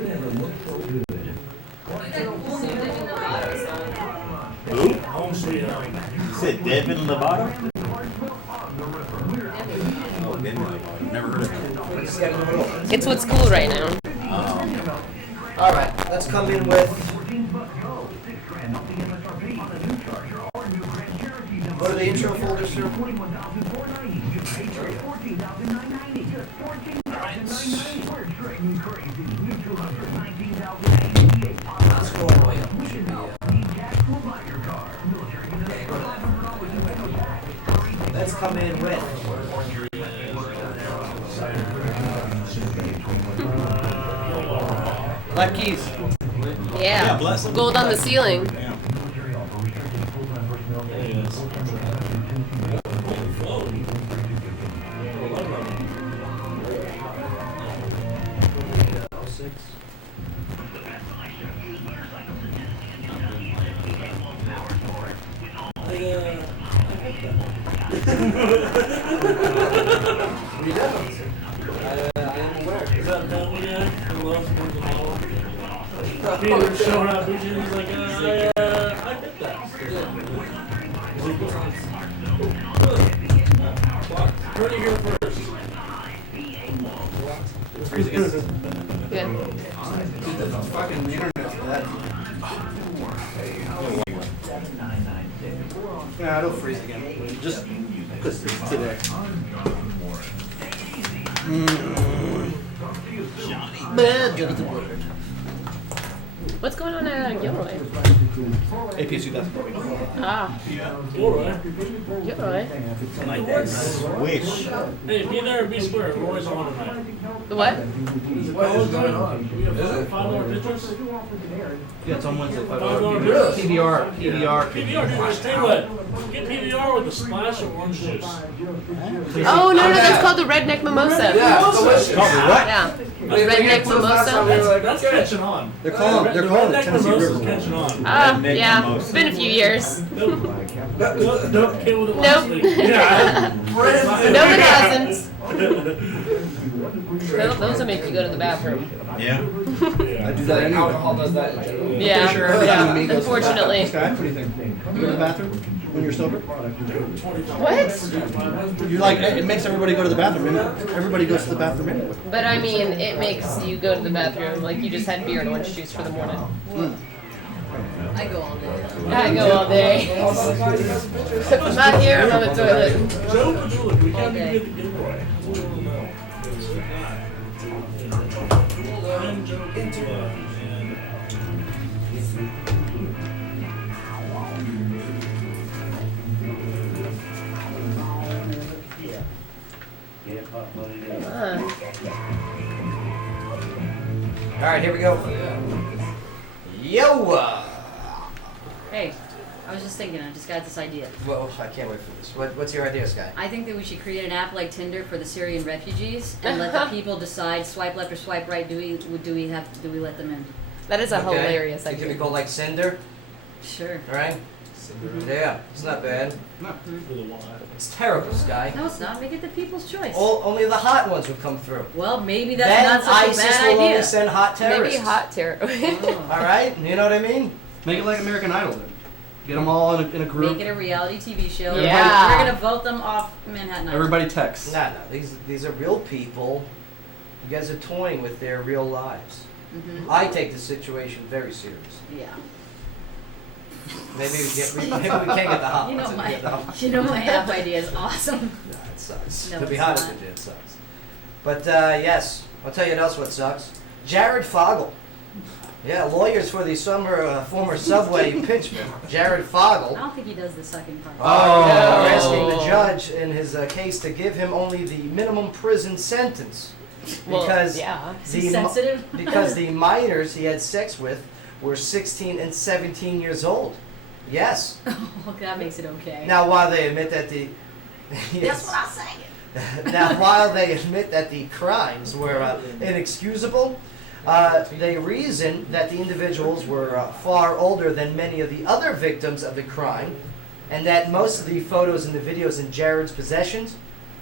Who? Home sweet home. You said Devin Lovato? Oh, Devin Lovato. Never heard of him. We just got in the middle. It's what's cool right now. All right, let's come in with. What are the intro folders, sir? Let's go all the way up. Should be, let's come in with. Black keys. Yeah. bless him. Gold on the ceiling. Yeah. Peter showing up, he's like, I did that. Heard it here first. Yeah. The fucking internet for that. Yeah, it'll freeze again. Just because it's today. What's going on at Gilroy? APSU basketball. Ah, Gilroy. Gilroy. Wish. Hey, be there or be square. We're always on tonight. The what? What is going on? We have Is it? $5 pictures. Yeah, it's on Wednesday. $5 pictures. PBR. PBR, dude. Just tell you what. Get PBR with a splash of orange juice. Oh, no, that's called the Redneck Mimosa. Yeah, it's delicious. Yeah. Redneck Mimosa. That's catching on. They're calling it Redneck Tennessee Mimosa's River. catching on. Yeah. It's been a few years. Nope. Nope. Came with it last Nope. week. Yeah. No, it hasn't. Those will make you go to the bathroom. Yeah. I do that anyway. Alcohol does that in general. Yeah. Sure, every time we meet goes to the Unfortunately. bathroom. Sky, what do you think? You go to the bathroom when you're sober? What? You like it makes everybody go to the bathroom. Everybody goes to the bathroom anyway. But I mean, it makes you go to the bathroom like you just had beer and orange juice for the morning. I go all day. I go all day. If I'm not here, I'm on the toilet. Joe Padula, we can't Okay. even get the Gilroy. That's what we don't know. I'm Joe Padula, and All right, here we go. Yo! Hey, I was just thinking, I just got this idea. Well, I can't wait for this. What's your idea, Sky? I think that we should create an app like Tinder for the Syrian refugees and let the people decide, swipe left or swipe right. Do we let them in? That is a Okay. hilarious It could be idea. called like Cinder, Sure. right? Yeah, it's not bad. with a Y. It's terrible, Sky. No, it's not. Make it the people's choice. Only the hot ones would come through. Well, maybe that's Then not such ISIS a bad will only idea. send hot terrorists. Maybe hot terror. All right, you know what I mean? Make it like American Idol then. Get them all in a group. Make it a reality TV show. Yeah. We're gonna vote them off Manhattan Island. Everybody texts. No, these are real people. You guys are toying with their real lives. Mhm. I take the situation very seriously. Yeah. Maybe we can't get the hot You know ones. if we get the hot ones. my app idea is awesome. No, it sucks. No, To be it's honest not. with you, it sucks. But yes, I'll tell you what else what sucks. Jared Fogle. Yeah, lawyers for the former Subway pitchman, Jared I Fogle. don't think he does the second part. Are asking the judge in his case to give him only the minimum prison sentence. Well, Because yeah. Is he sensitive? because the minors he had sex with were 16 and 17 years old. Yes. Oh, that makes it okay. Now, while they admit that the That's what I'm saying. now, while they admit that the crimes were inexcusable, they reason that the individuals were far older than many of the other victims of the crime, and that most of the photos and the videos in Jared's possessions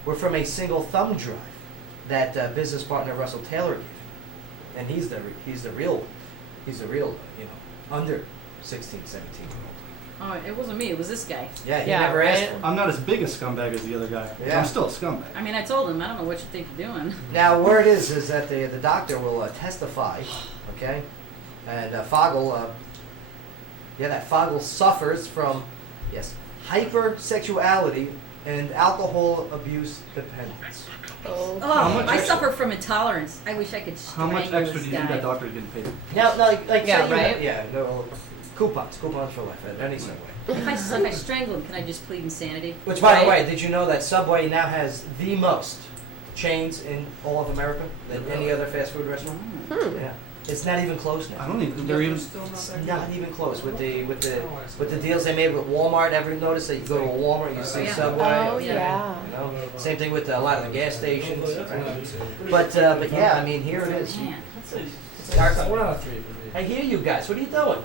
were from a single thumb drive that business partner Russell Taylor gave him. And he's the real one. He's the real, under 16, 17 year old. Oh, it wasn't me. It was this guy. Yeah, he Yeah, never right? asked for it. I'm not as big a scumbag as the other guy. but Yeah. I'm still a scumbag. I mean, I told him. I don't know what you think you're doing. Now, word is that the doctor will testify, okay? And Fogle, that Fogle suffers from, yes, hypersexuality and alcohol abuse dependence. Oh. Oh, much I extra- suffer from intolerance. I wish I could How strangle much extra do this you think guy. that doctor's getting paid? Now, like Yeah, say you right? had- no, coupons for life at any Subway. If I strangle him, can I just plead insanity? Which, by the Right. way, did you know that Subway now has the most chains in all of America than any other fast food restaurant? Yeah, it's not even close now. I don't even. They're even. It's not even close with the deals they made with Walmart. Ever notice that you go to a Walmart, you see Yeah. Subway? Oh, Yeah. yeah. You know, same thing with a lot of the gas stations. But yeah, I mean, here it is. Man, One out of three for me. I hear you guys. What are you doing?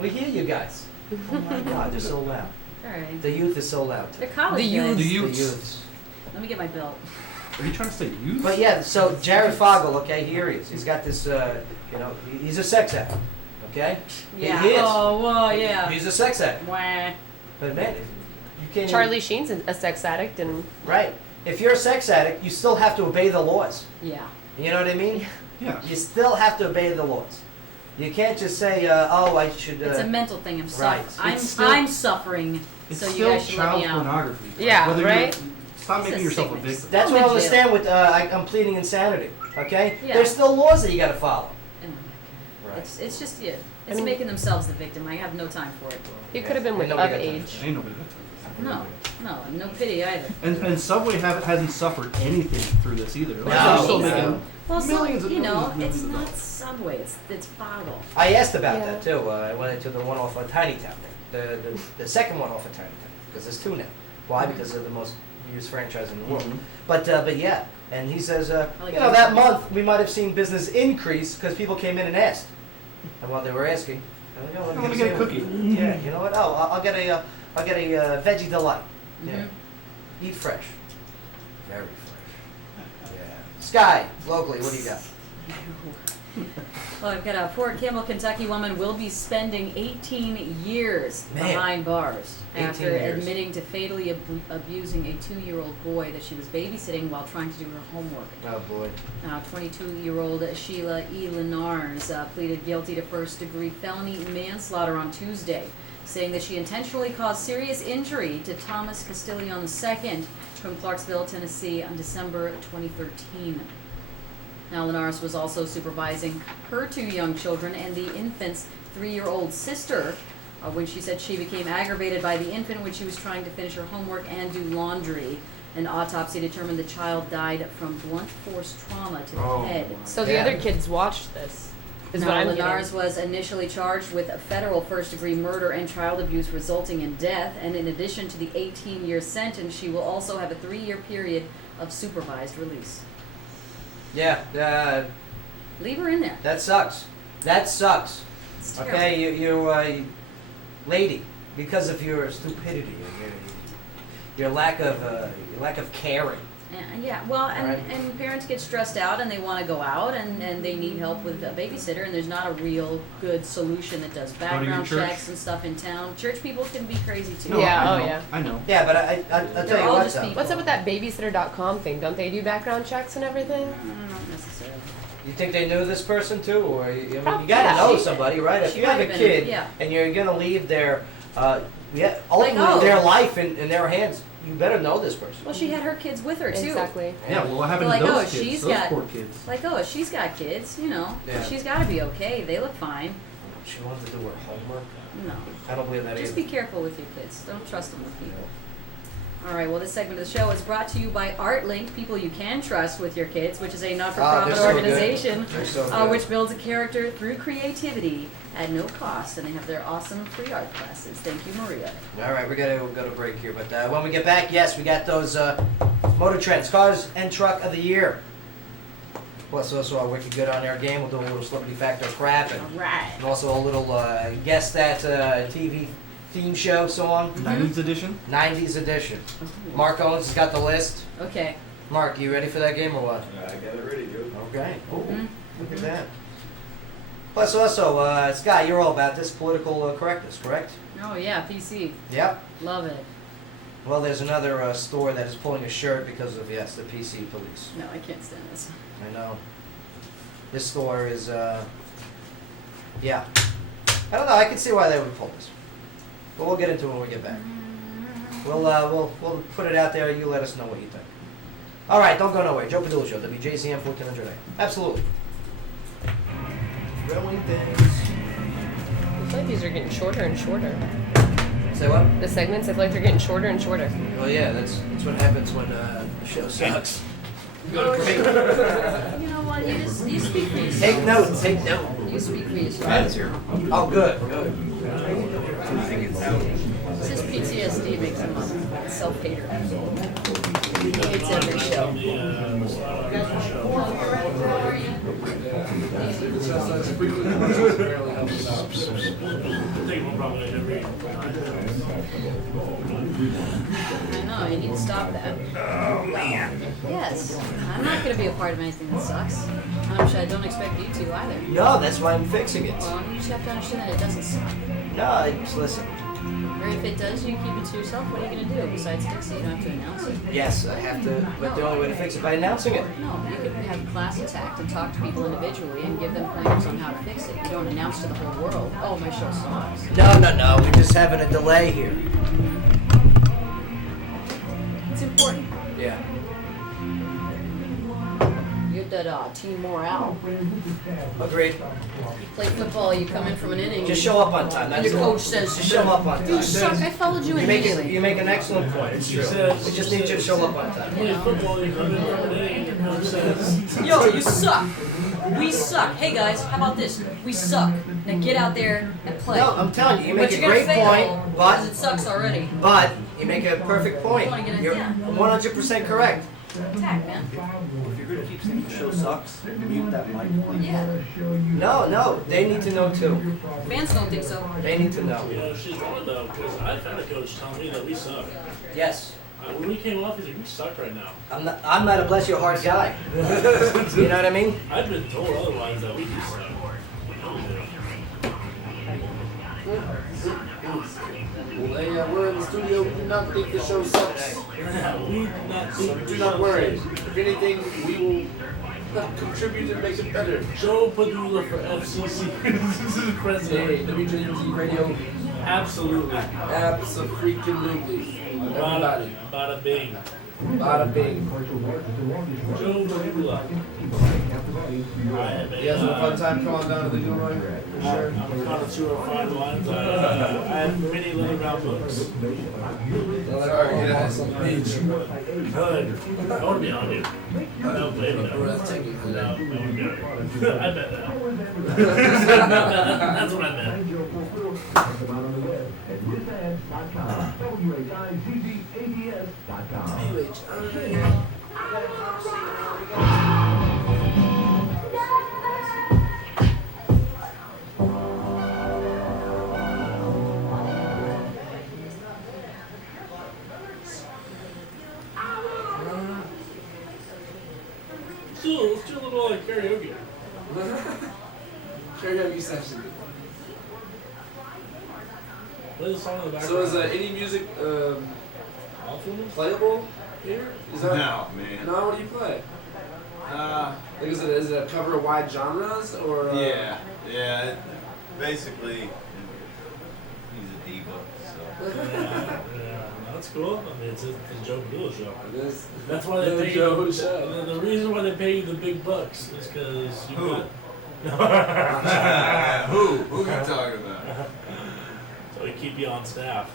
We hear you guys. Oh my God, they're so loud. all right. The youth is so loud. They're college The kids. The The youths. youths. Let me get my belt. Are you trying to say youth? But yeah, so Jared Fogle, okay, here he is. He's got this, he's a sex addict, okay? Yeah. He is. Oh, whoa, yeah. He's a sex addict. Wah. But man, if you can't. Charlie Sheen's a sex addict, and Right. If you're a sex addict, you still have to obey the laws. Yeah. You know what I mean? Yeah. You still have to obey the laws. You can't just say, I should. It's a mental thing. I'm right. I'm It's still- I'm suffering. It's So you still guys should let child me out. pornography. Yeah, Whether right? Stop It's making a yourself a sickness. victim. That's I'm what I in understand with I'm pleading insanity. Okay. Yeah. There's still laws that you got to follow. Oh, It's just yeah. It's I mean- making themselves the victim. I have no time for it. He could have been with Nobody of got time. age. Ain't nobody got time. No pity either. And Subway hasn't suffered anything through this either. Like, No, they're still no. making Well, millions of you know, millions it's of not dollars. Subway. It's Padula. I asked about Yeah. that too. I went into the one off of Tiny Town, the second one off of Tiny Town, because there's two now. Why? Because they're the most used franchise in the world. Mhm. But yeah, and he says, like you know, that. that month we might have seen business increase because people came in and asked, and while they were asking, you know, Let me get a cookie. Yeah, you know what? Oh, I'll get a veggie delight. Yeah, Mhm. eat fresh, very fresh. Yeah. Sky, locally, what do you got? Well, I've got a Fort Campbell, Kentucky woman will be spending 18 years Man. behind bars 18 after years. admitting to fatally abusing a 2-year-old boy that she was babysitting while trying to do her homework. Oh boy. Now, 22-year-old Sheila E. Lenars pleaded guilty to first-degree felony manslaughter on Tuesday, saying that she intentionally caused serious injury to Thomas Castilion II from Clarksville, Tennessee on December 2013. Now, Lenars was also supervising her 2 young children and the infant's 3-year-old sister when she said she became aggravated by the infant when she was trying to finish her homework and do laundry. An autopsy determined the child died from blunt force trauma to the head. So the Yeah. other kids watched this. Is Now, what I'm Lenars getting. was initially charged with federal first-degree murder and child abuse resulting in death, and in addition to the 18-year sentence, she will also have a 3-year period of supervised release. Yeah, Leave her in there. that sucks. That sucks. It's terrible. Okay, you lady, because of your stupidity, your lack of caring. Yeah, well, Right. and parents get stressed out and they want to go out and they need help with a babysitter, and there's not a real good solution that does your background church? checks and stuff in town. Church people can be crazy too. No, Yeah, I oh, know, yeah. I know. Yeah, but I'll They're tell you all what just though. people. What's up with that babysitter.com thing? Don't they do background checks and everything? Not necessarily. You think they knew this person too, or I mean, you Probably. gotta Yeah, know she- somebody, right? If she you have a might have kid been, yeah. and you're gonna leave their, ultimately oh. their life in their hands, you better know this person. Well, she had her kids with her too. Exactly. Yeah, well, what happened Like, to oh, those kids? she's Those got- poor kids. Like, oh, she's got kids, you know. Yeah. She's got to be okay. They look fine. She wanted to do her homework. No. I don't believe that Just either. be careful with your kids. Don't trust them with people. All right, well, this segment of the show is brought to you by ArtLink, people you can trust with your kids, which is a not-for-profit they're so good. organization They're so good. which builds a character through creativity at no cost, and they have their awesome free art classes. Thank you, Maria. All right, we'll go to break here, but when we get back, yes, we got those Motor Trends, Cars and Truck of the Year. Plus, also our Wicked Good on Air game. We'll do a little Celebrity Factor crap, All and right. also a little guess that TV theme show song, 90s edition? 90s edition. Mark Owens has got the list. Okay. Mark, you ready for that game or what? I got it ready, dude. Okay. Ooh, Mhm. look at that. Plus, also, Scott, you're all about this political correctness, correct? Oh, yeah, PC. Yep. Love it. Well, there's another store that is pulling a shirt because of, yes, the PC police. No, I can't stand this. I know. This store is, yeah. I don't know, I can see why they would pull this. But we'll get into it when we get back. We'll put it out there, you let us know what you think. Alright, don't go nowhere. Joe Padula Show, WJZM 1400 AM. Absolutely. Growing things. I feel like these are getting shorter and shorter. Say what? The segments, I feel like they're getting shorter and shorter. Well, yeah, that's what happens when the show sucks. You know what? You speak for yourself. Take note, take note. You speak for yourself. Oh, good, good. It's just PTSD makes him a self-hater. He hates every show. I know, you need to stop that. Oh, man. Yes, I'm not going to be a part of anything that sucks. I don't expect you to either. No, that's why I'm fixing it. Well, you just have to understand that it doesn't suck. No, just listen. Or if it does, you keep it to yourself. What are you going to do besides fix it? You don't have to announce it. Yes, I have to, but the only way to fix it by announcing it. No, you could have class attack and talk to people individually and give them pointers on how to fix it. You don't announce to the whole world, oh, my show sucks. No, we're just having a delay here. It's important. Yeah. You're that team morale. Agreed. You play football, you come in from an inning. Just show up on time. That's Your all. coach says, Just show up on time. "You suck." I followed you immediately. You make an excellent point. It's true. We just need you to show up on You time. play football, you come in from an inning, and your coach says, Yo, you suck. We suck. Hey guys, how about this? We suck. Now get out there and play. No, I'm telling you, you make But a you're gonna great fail, point, because it sucks already. but you make a perfect point. You wanna get it- You're yeah. 100% correct. Attack, man. If you're gonna keep saying the show sucks, mute that mic, please. Yeah. No, they need to know too. Fans don't think so. They need to know. you know, she's wrong though, because I've had a coach tell me that we suck. Yes. When we came off, he's like, we suck right now. I'm not a bless your heart guy. You know what I mean? I've been told otherwise that we do suck. Well, hey, we're in the studio. We do not think the show sucks. We do not think Do not worry. If anything, we will contribute and make it better. Joe Padula for FCC president. Hey, WJZM Radio. Absolutely. Abso-freaking-lutely. Everybody. Bada bing. Bada bing. Joe Padula. I am You guys have a fun time coming down to the Illinois? For sure. I'm a connoisseur of fine wines. I have many leather bound books. Yeah, some beach. Good. I want to be on you. No, baby, no. Bro, that's taking No, I today. wouldn't be on you. I bet that. That's what I meant. Let's do a little like karaoke. Karaoke session. Play the song in the background. So is any music playable here? Is that No, man. No, what do you play? Like is it a cover of wide genres or? Yeah. Basically, he's a diva. So. Yeah, that's cool. I mean, it's the Joe Padula show. It is. That's why they The pay Joe you. show. The reason why they pay you the big bucks is because you Who? got. Who are you talking about? So we keep you on staff.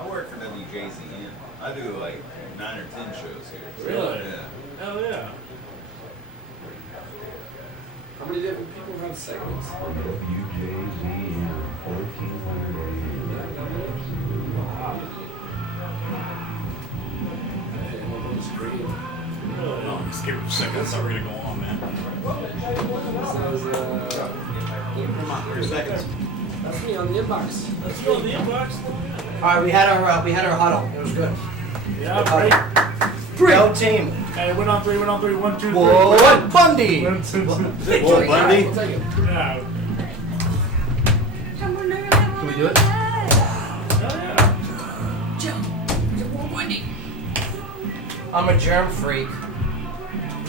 I work for WJZM. I do like 9 or 10 shows here. Really? Yeah. Hell yeah. How many different people have segments? WJZM 1400 Oh, I'm scared for a second. I thought we were gonna go on, man. Come on, 30 seconds. That's me on the inbox. Let's go to the inbox. All right, we had our huddle. It was good. Yeah, Go team. Hey, went on three. 1, 2, 3. Whoa, Bundy. 1, 2, 3. Whoa, Bundy. We'll take it. Yeah. Can we do it? Hell yeah. I'm a germ freak.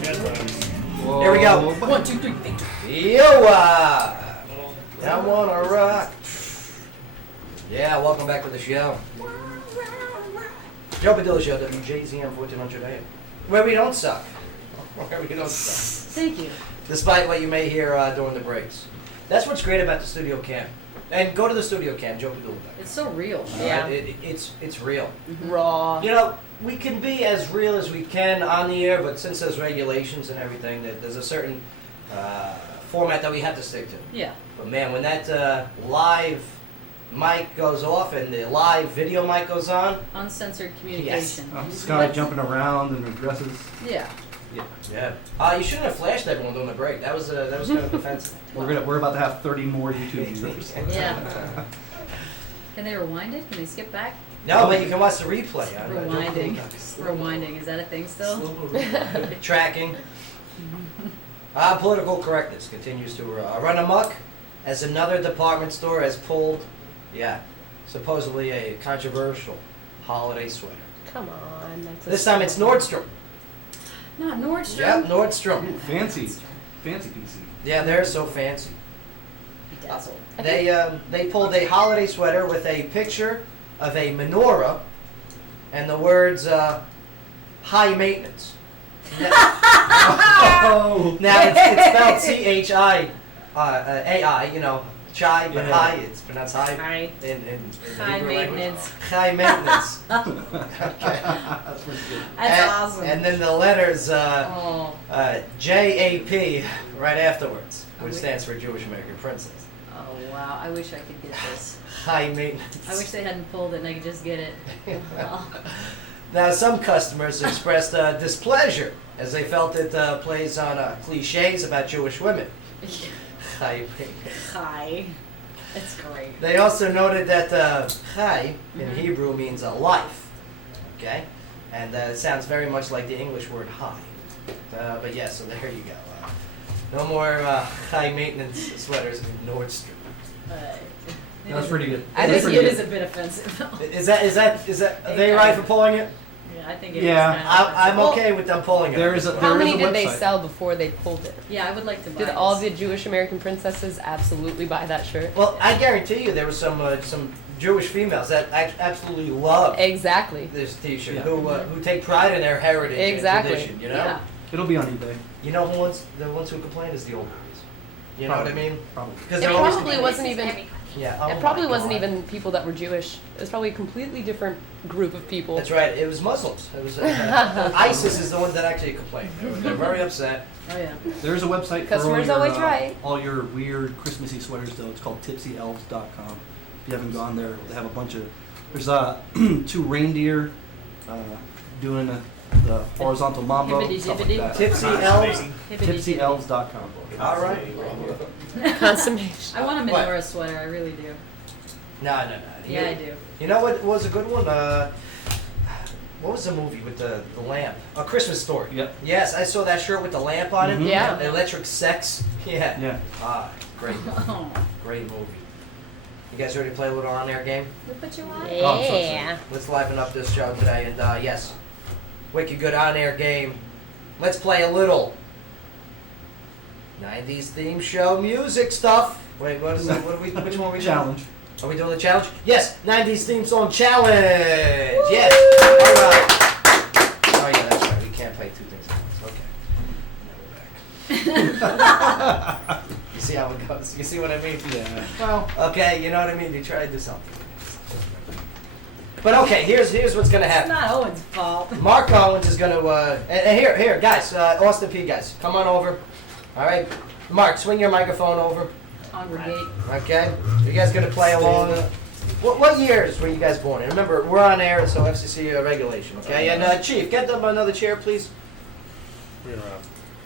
Yes, Here we go. 1, 2, 3, victory. Yo, I wanna rock. Yeah, welcome back to the show. Joe Padula Show, WJZM 1400 AM. Where we don't suck. Where we don't suck. Thank you. Despite what you may hear during the breaks. That's what's great about the studio cam. And go to the studio cam, Joe Padula. It's so real. Yeah. It's real. Raw. You know, we can be as real as we can on the air, but since there's regulations and everything, there's a certain format that we have to stick to. Yeah. But man, when that live mic goes off and the live video mic goes on, Uncensored communication. Scott jumping around in her dresses. Yeah. yeah. You shouldn't have flashed everyone during the break. That was kind of offensive. We're about to have 30 more YouTube viewers. Yeah. Can they rewind it? Can they skip back? No, but you can watch the replay. On, Rewinding. Rewinding. Is that a thing still? Tracking. Political correctness continues to run amok as another department store has pulled, supposedly a controversial holiday sweater. Come on. That's This time it's Nordstrom. Not Nordstrom. Yep, Nordstrom. Fancy PC. Yeah, they're so fancy. Bedazzled. They pulled a holiday sweater with a picture of a menorah and the words "high maintenance." Now it's spelled CHI-AI, you know, chai, but high, it's pronounced high High. in High Hebrew maintenance. language. High maintenance. Okay. That's awesome. And then the letters Oh. JAP right afterwards, which stands for Jewish American Princess. Oh wow! I wish I could get this. High maintenance. I wish they hadn't pulled it and I could just get it. Oh. Now, some customers expressed displeasure as they felt it plays on cliches about Jewish women. High maintenance. Hi. That's great. They also noted that chai in Hebrew means a life, okay? And it sounds very much like the English word high. But yeah, so there you go. No more high maintenance sweaters in Nordstrom. That's pretty good. I That's think pretty it good. is a bit offensive. Is that are they right for pulling it? Yeah, I think it Yeah. is. Kind of I'm offensive. okay with them pulling it. There is a How there is many a did they website. sell before they pulled it? Yeah, I would like to buy Did this. all the Jewish American princesses absolutely buy that shirt? Well, I guarantee you there were some Jewish females that absolutely love Exactly. this T-shirt, Yeah. who take pride in their heritage Exactly. and tradition. You know, Yeah. It'll be on eBay. you know the ones who complain is the old guys. You know what I mean? Probably. Because It they're always probably wasn't even. yeah. Oh It probably my wasn't God. even people that were Jewish. It was probably a completely different group of people. That's right. It was Muslims. It was ISIS is the ones that actually complained. They're very upset. Oh yeah. There's a website for Customers all your, always right. all your weird Christmassy sweaters, though. It's called tipsyelves.com. If you haven't gone there, they have a bunch of. There's 2 reindeer doing the horizontal mambo. Hibbity Stuff like dibbity. that. Tipsy elves. Tipsyelves.com. All right. Consummation. I want a What? menorah sweater. I really do. No. Yeah, I do. You know what was a good one? What was the movie with the lamp? A Christmas Story. Yep. Yes, I saw that shirt with the lamp on it. Mhm. Yeah. Electric Sex. Yeah. Yeah. Great movie. Oh. Great movie. You guys ready to play a little on-air game? Look what you want. Oh, I'm so excited. Yeah. Let's liven up this show today, and yes, wicked good on-air game. Let's play a little 90s theme show music stuff. Wait, what is it? What are we? Which one are we doing? Challenge. Are we doing the challenge? Yes, 90s theme song challenge. Yes. All right. Oh yeah, that's right. We can't play 2 things at once. Okay. Now we're back. You see how it goes? You see what I mean? Yeah. Well, okay, you know what I mean? You try to do something. But okay, here's what's gonna It's happen. not Owen's fault. Mark Owens is gonna and here, guys, Austin P guys, come on over. All right, Mark, swing your microphone over. Congregate. Okay, you guys gonna play along. What years were you guys born in? Remember, we're on air, so FCC regulation. Okay, and Chief, get them another chair, please.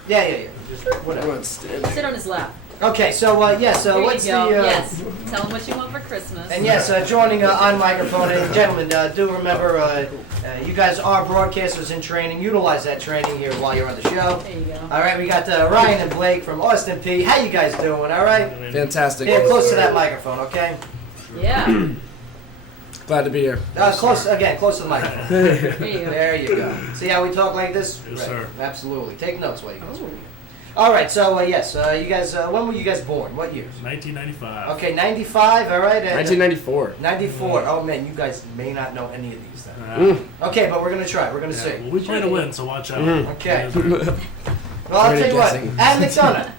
Yeah. Just whatever. Sit on his lap. Okay, so so Here what's you go. the Yes. Tell him what you want for Christmas. And yes, joining on microphone, and gentlemen, do remember, you guys are broadcasters in training. Utilize that training here while you're on the show. There you go. All right, we got Ryan and Blake from Austin P. How you guys doing? All right. Fantastic. Here, close to that microphone, okay? Yeah. Glad to be here. Close to the microphone. There you go. There you go. See how we talk like this? Yes, sir. Absolutely. Take notes while you guys. Ooh. All right, so yes, you guys. When were you guys born? What years? 1995. Okay, 95. All right. 1994. 94. Oh man, you guys may not know any of these then. Okay, but we're gonna try. We're gonna Yeah, see. well, we play to win, so watch out. Okay. Well, I'll tell you what. guessing. Adam McDonough.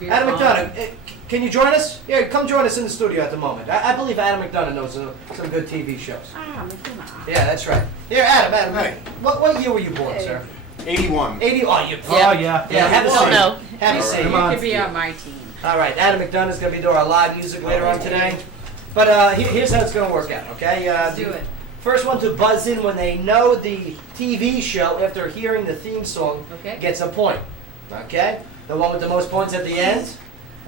Beer Adam pong. McDonough, can you join us? Yeah, come join us in the studio at the moment. I believe Adam McDonough knows some good TV shows. Ah, McDonough. Yeah, that's right. Here, Adam. What year were you born, sir? 81. 80. Oh, you. Oh, yeah. Yeah, have a Don't seat. know. Have a You seat. Come on. could be on my team. All right, Adam McDonough is going to be doing our live music later on today. But here's how it's going to work out, okay? Let's do it. First one to buzz in when they know the TV show after hearing the theme song Okay. gets a point, okay? The one with the most points at the end,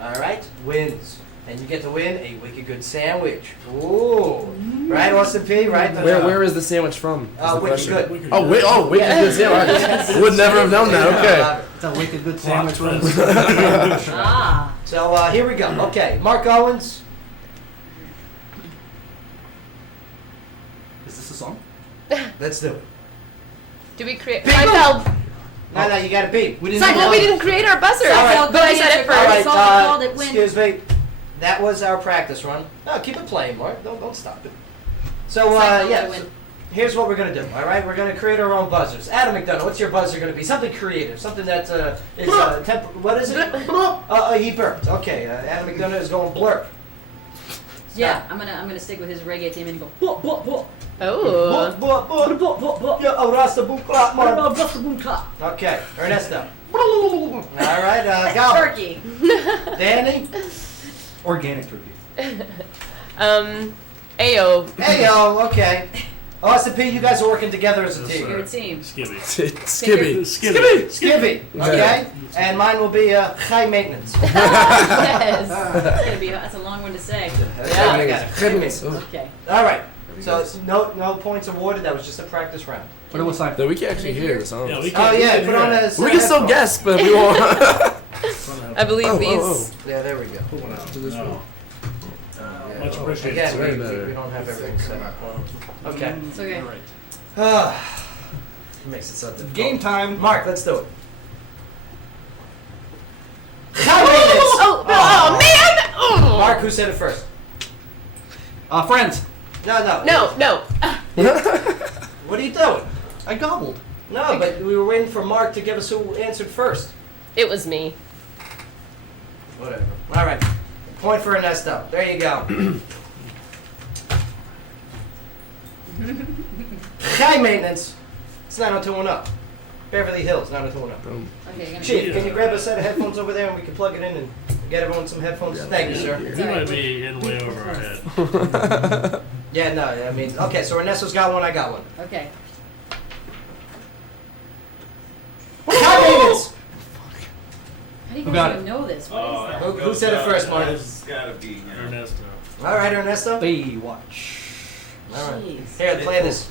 all right, wins. And you get to win a wicked good sandwich. Ooh. Right, Austin P, right? Where is the sandwich from? Is the Wicked question. good. Wicked good sandwich. Would never have known that. Okay. It's a wicked good sandwich. Ah. So here we go. Okay, Mark Owens. Is this a song? Let's do it. Do we create Seinfeld? No, you got to beep. We Seinfeld, we didn't create our buzzer. All right. But I said it All first. right, Salt called it win. excuse me. That was our practice run. No, keep it playing, Mark. Don't stop it. So Seinfeld yeah. win. here's what we're gonna do. All right, we're gonna create our own buzzers. Adam McDonough, what's your buzzer gonna be? Something creative, something that is what is it? He burped. Okay, Adam McDonough is going blurp. Yeah, I'm gonna stick with his reggae theme and go. Blah, blah, blah. Oh. Yeah, oh, Rasta boom clap, man. Bust the boom clap. Okay, Ernesto. All right, Gal. Turkey. Danny. Organic turkey. Ayo. Heyo, okay. Austin P, you guys are working together as a team. You're a team. Skibby. Skibby. Skibby, okay? And mine will be high maintenance. Yes. That's a long one to say. Yeah, I got it. Okay. All right. So no points awarded. That was just a practice round. What was I? No, we can actually hear the songs. Yeah, we Oh yeah, put on a. We can still guess, but we won't. I believe these. Yeah, there we go. No. Yeah. Much appreciated. Again, Way we better. don't have everything set up. Okay. It's okay. Makes it so difficult. Game time. Mark, let's do it. High maintenance. Oh man! Oh. Mark, who said it first? Friends. No. What are you doing? I gobbled. No, but we were waiting for Mark to give us who answered first. It was me. Whatever. All right. Point for Ernesto. There you go. High maintenance. It's 90210. Beverly Hills, 90210. Okay, you're Chief, can you grab a set of headphones over there and we can plug it in and get everyone some headphones? Thank you, sir. We might be in way over our head. Yeah, no, I mean, okay, so Ernesto's got one, I got one. Okay. High maintenance. How do you Who got guys even know this? What is that? Who said it first, Mark? It's gotta be Ernesto. All right, Ernesto. Baywatch. All right. Jeez. Here, play this.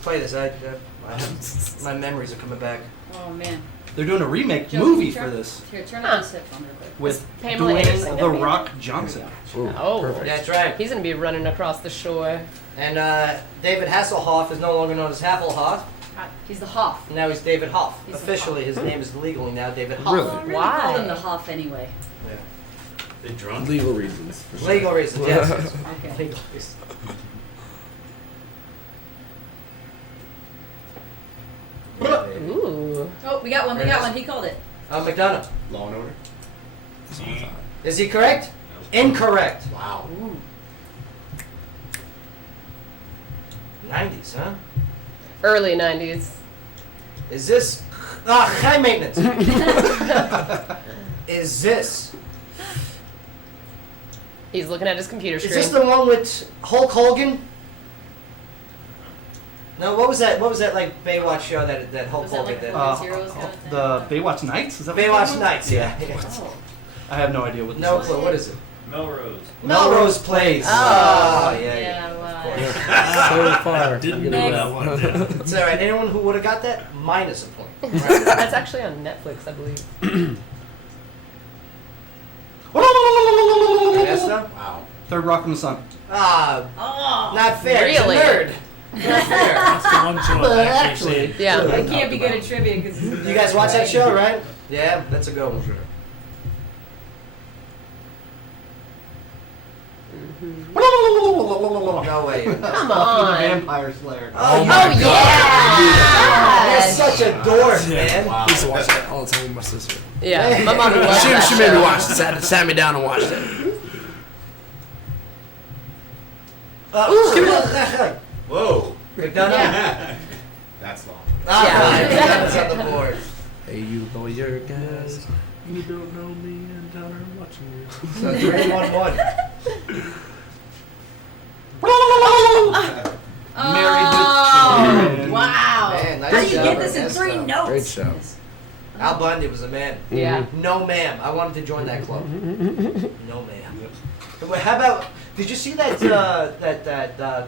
My memories are coming back. Oh man. They're doing a remake Joe, movie turn- for this Here, turn up this headphone real quick. with Pamela Dwayne Anderson The in it? Rock Johnson. Oh. Perfect. That's right. He's gonna be running across the shore. And David Hasselhoff is no longer known as Hasselhoff. He's the Hoff. Now he's David Hoff. He's the Officially, his name is legally now David Hoff. Really? Well, I really Why? called him the Hoff anyway. Yeah. They drunk. Legal reasons. For sure. Legal reasons, yes. Okay. Legal reasons. Yeah, baby. Ooh. Oh, we got one. We got one. He called it. McDonough. Law and Order. Is he correct? Incorrect. Wow. Ooh. 90s, huh? Early 90s. Is this high maintenance? Is this? He's looking at his computer Is screen. this the one with Hulk Hogan? No, what was that? What was that like Baywatch show that Hulk Was that Hogan like did? Hogan's Heroes kind of thing? The Baywatch Nights? Is that what it's Baywatch called? Nights, yeah. Oh. I have no idea what this No is. clue. What is it? Melrose. Melrose Place. Oh. Yeah. Yeah, So far. Didn't know Next. that one. Yeah. It's all right. Anyone who would have got that, minus a point. That's actually on Netflix, I believe. Ernesto? Wow. Third Rock from the Sun. Ah, Oh. not fair. He's a Really? nerd. Not fair. That's the one show I actually seen. Yeah. I can't be good at trivia because You guys watch that show, right? Yeah, that's a good one. No way. Come Buffy the on. Vampire Slayer. Oh, Oh, yeah. You're such a dork, man. Wow. I used to watch that all the time with my sister. Yeah, my mom loves that She made me show. watch it. Sat me down and watched it. Whoa. McDonough? That's long. All right, Yeah. McDonough's on the board. Hey, you lawyer guys. You don't know me and down here watching you. So 3-1-1. Married with Oh, children. wow. Man, nice How do you job, get this in Ernesto. 3 notes? Great show. Al Bundy was a man. Yeah. No, ma'am. I wanted to join that club. No, ma'am. Wait, how about? Did you see that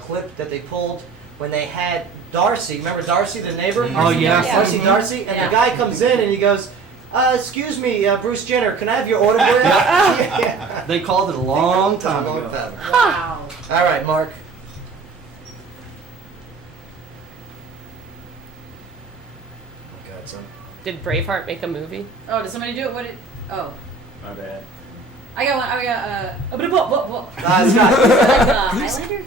clip that they pulled when they had Darcy? Remember Darcy, the neighbor? Oh, yeah. Darcy, Darcy, and Yeah. the guy comes in and he goes, "Excuse me, Bruce Jenner, can I have your autograph?" Yeah. They called it a long time Long ago. time. Wow. All right, Mark. Oh God, son. Did Braveheart make a movie? Oh, did somebody do it? What did? Oh. My bad. I got one. I got It's not. Highlander?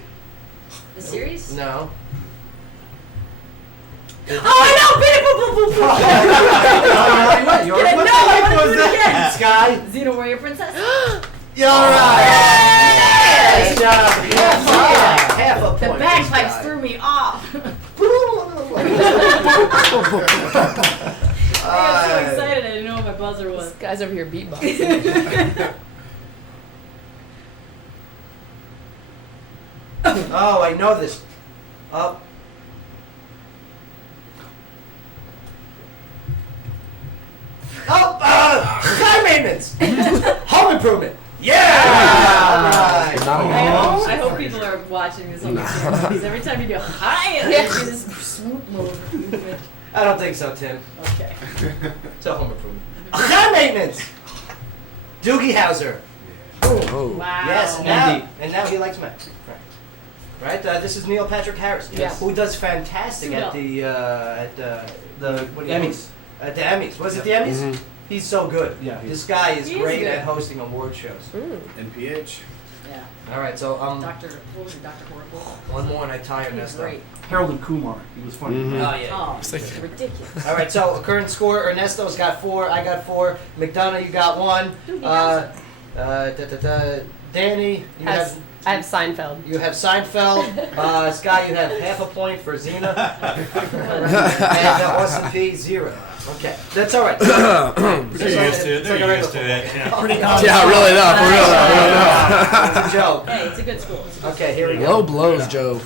The series? No. Oh, I know! You already went. No, I want to do it again. Sky. Xena Warrior Princess. You're right. Nice job. Half a The point. bagpipes Sky. threw me off. I got so excited I didn't know what my buzzer was. This guy's over here beatboxing. Oh, I know this. Oh. High maintenance. Home improvement. Yeah. All right. I hope people are watching this on the camera because every time you do hi, you do this swoop move. I don't think so, Tim. Okay. It's a home improvement. High maintenance. Doogie Howser. Oh. Wow. Yes, and now he likes Mac. Right. This is Neil Patrick Harris, Yes. who does fantastic at the what do you Emmys. At the Emmys. Was it the Emmys? Mhm. He's so good. Yeah, This guy is He is great good. at hosting award shows. NPH. Yeah. All right, so Doctor, what was it? Doctor Horrible. one more and I tie He was Ernesto. great. Harold and Kumar. He was funny. Mhm. Oh yeah. Oh, it's ridiculous. All right, so current score: Ernesto's got 4, I got 4. McDonough, you got 1. Danny, you Has- I have Seinfeld. have Seinfeld. Sky, you have half a point for Xena. And Austin P 0. Okay, that's all right. They're used to it. They're used to it. Pretty Yeah, really not. For real. It's a joke. Hey, it's a good school. It's a good Okay, here we go. Low blows, Joe.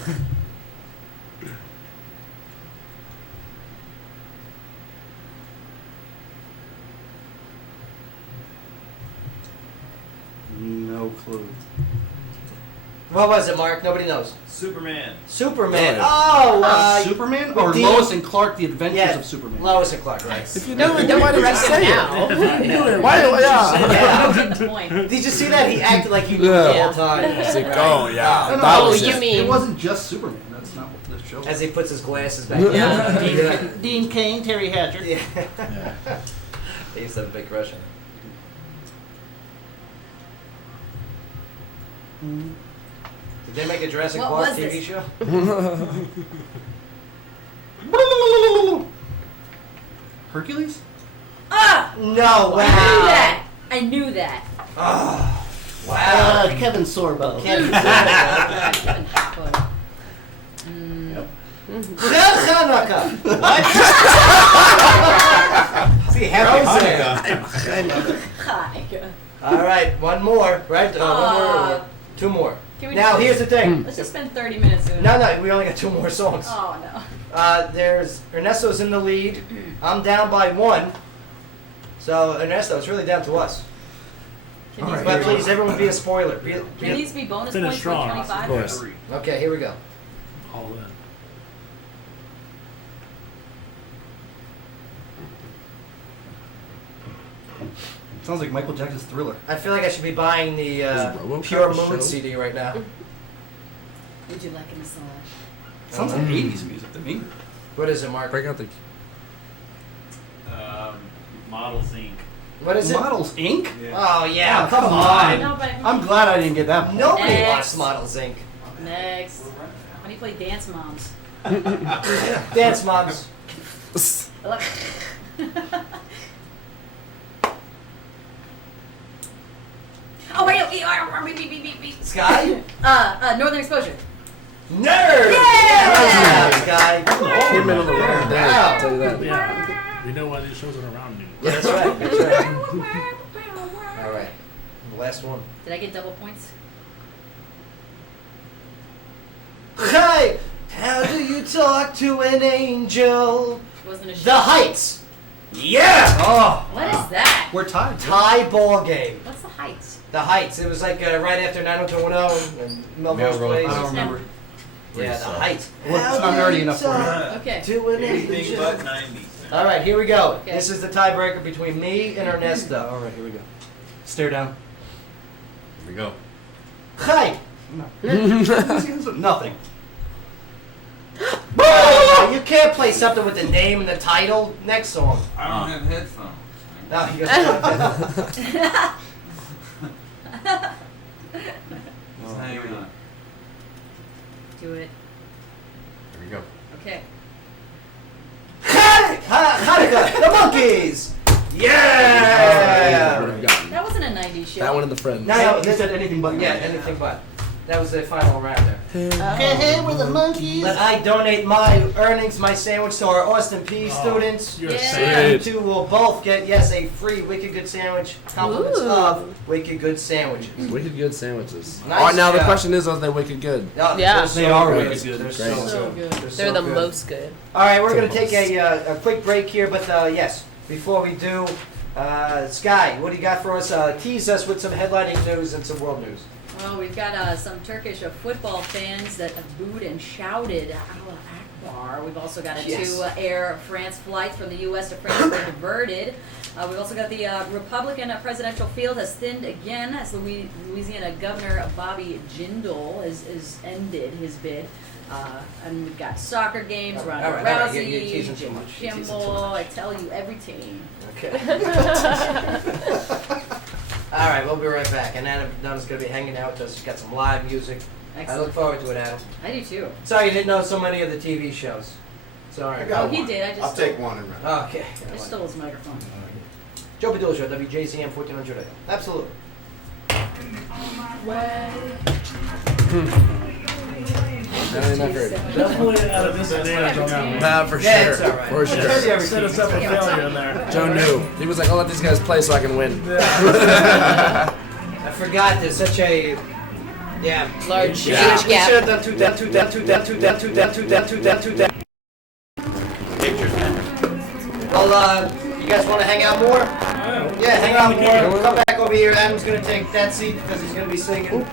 No clue. What was it, Mark? Nobody knows. Superman. Superman. Yeah. Oh, Superman with or the- Lois and Clark: The Adventures Yeah, of Superman? Lois and Clark, right? If you No, knew it, don't why did you correct say him it? now. Why? Yeah. Yeah. good point. Did you see that? He acted like he knew the Yeah. whole time. It's like, oh yeah. No, no, That no, was you it. mean- It wasn't just Superman. That's not what this show. As he puts his glasses back. Yeah. Yeah. Dean Cain, Terry Hatcher. Yeah. He used to have a big crush on him. Did they make a Jurassic What Park was TV this? show? Hercules? Ah! No way. I knew that. I knew that. Oh, wow. Kevin Sorbo. Can't Kevin Hopwood. Hanukkah. What? See, happy Hanukkah. Hanukkah. All right, one more, right? One more, or 2 more. Can we Now, just- here's the thing. Let's just spend 30 minutes doing No, no, we only got 2 more songs. Oh, no. There's Ernesto's in the lead. I'm down by 1. So Ernesto, it's really down to us. Can All these, right, But be, please, everyone, be a spoiler. Be can these be bonus Finish points strong, for Ross, 25? of course. Okay, here we go. All in. Sounds like Michael Jackson's Thriller. I feel like I should be buying the RoboCop Pure a Moon show? CD right now. Would you like a massage? Sounds like 80s music to me. What is it, Mark? Break out the. Models Inc. What is it? Models Inc. Oh, yeah, Oh, come come on. No, but I'm glad I didn't get that. Point. Nobody Next. watched Models Inc. next. How do you play Dance Moms? Dance Moms. Oh wait, okay. Sky? Northern Exposure. Nerd! Yeah! Sky. Came in on the wrong day. I'll tell you that. Yeah. We know why these shows aren't around anymore. Yeah, that's right. That's right. All right. The last one. Did I get double points? Hi! How do you talk to an angel? Wasn't a show. The Heights. Yeah! Oh. What is that? We're tied. Tie ball game. What's the Heights? The Heights. It was like right after 90210 and Melrose Melrose. Place. I don't remember. Yeah, the Heights. Well, it's not nerdy enough for me. Okay. To an Anything angel. but 90s. All right, here we go. Okay. This is the tiebreaker between me and Ernesto. All right, here we go. Stare down. Here we go. Hi! Nothing. You can't play something with the name and the title. Next song. I don't have headphones. No, you got Hang on. Do it. Here we go. Okay. friends. No, He said anything but. Yeah, anything but. That was the final round there. Hey, we're the monkeys. But I donate my earnings, my sandwich, to our Austin P students. You're So sad. you two will both get, yes, a free Wicked Good sandwich. Compliments of Wicked Good sandwiches. Wicked good sandwiches. Nice All right, now the job. question is, are they wicked good? No, Yeah. they're so They are good. wicked good. They're Great. so good. They're so the good. most good. All right, we're going to take a quick break here, but yes, before we do, Sky, what do you got for us? Tease us with some headlining news and some world news. Well, we've got some Turkish football fans that have booed and shouted Allah Akbar. We've also got two Air France flights from the U.S. to France were diverted. We've also got the Republican presidential field has thinned again as Louisiana Governor Bobby Jindal has ended his bid. And we've got soccer games, Ronda right. Rousey, You're teasing too much. You're teasing too Kimball, I tell you everything. Okay. All right, we'll be right back. And Adam Dunn's going to be hanging out with us. She's got some live music. Excellent. I look forward to it, Adam. I do too. Sorry you didn't know so many of the TV shows. Sorry. Oh, he did. I just I'll take one and run. Okay. I stole his microphone. Joe Padula Show, WJZM 1400 AM. Absolutely. Definitely at a disadvantage on that one. Nah, for Yeah, sure. it's all right. For sure. Set us up for failure in there. Joe knew. He was like, I'll let these guys play so I can win. I forgot there's such a Large We age should gap. have done two down. Well, you guys want to hang out more? Yeah, hang out more. Come back over here. Adam's gonna take that seat because he's gonna be singing.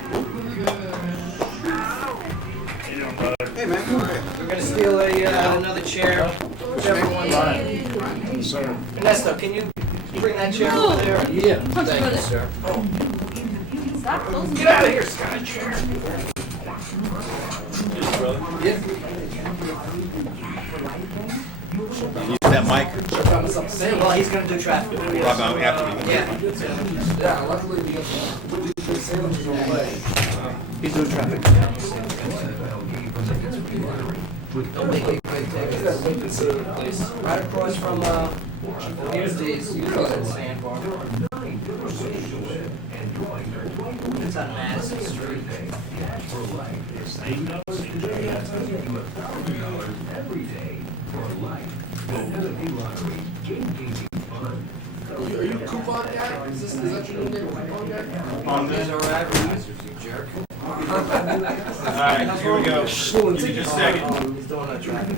Hey man, come on. We're gonna steal another chair. Whichever one. Sir. Ernesto, can you bring that chair over there? Yeah. Thank you, sir. Stop closing Get out of here, Scott. Chair. Use that mic. Well, he's gonna do traffic. Rob, after me. Yeah. Yeah, luckily we got the sandwiches on the way. He's doing traffic. Don't make it quick, take it. Right across from Communities, Sandbar. It's on Madison Street. Are you a coupon guy? Is that your new name, coupon guy? These are advertisers, you jerk. Alright, here we go. Give me just a second. He's doing a traffic.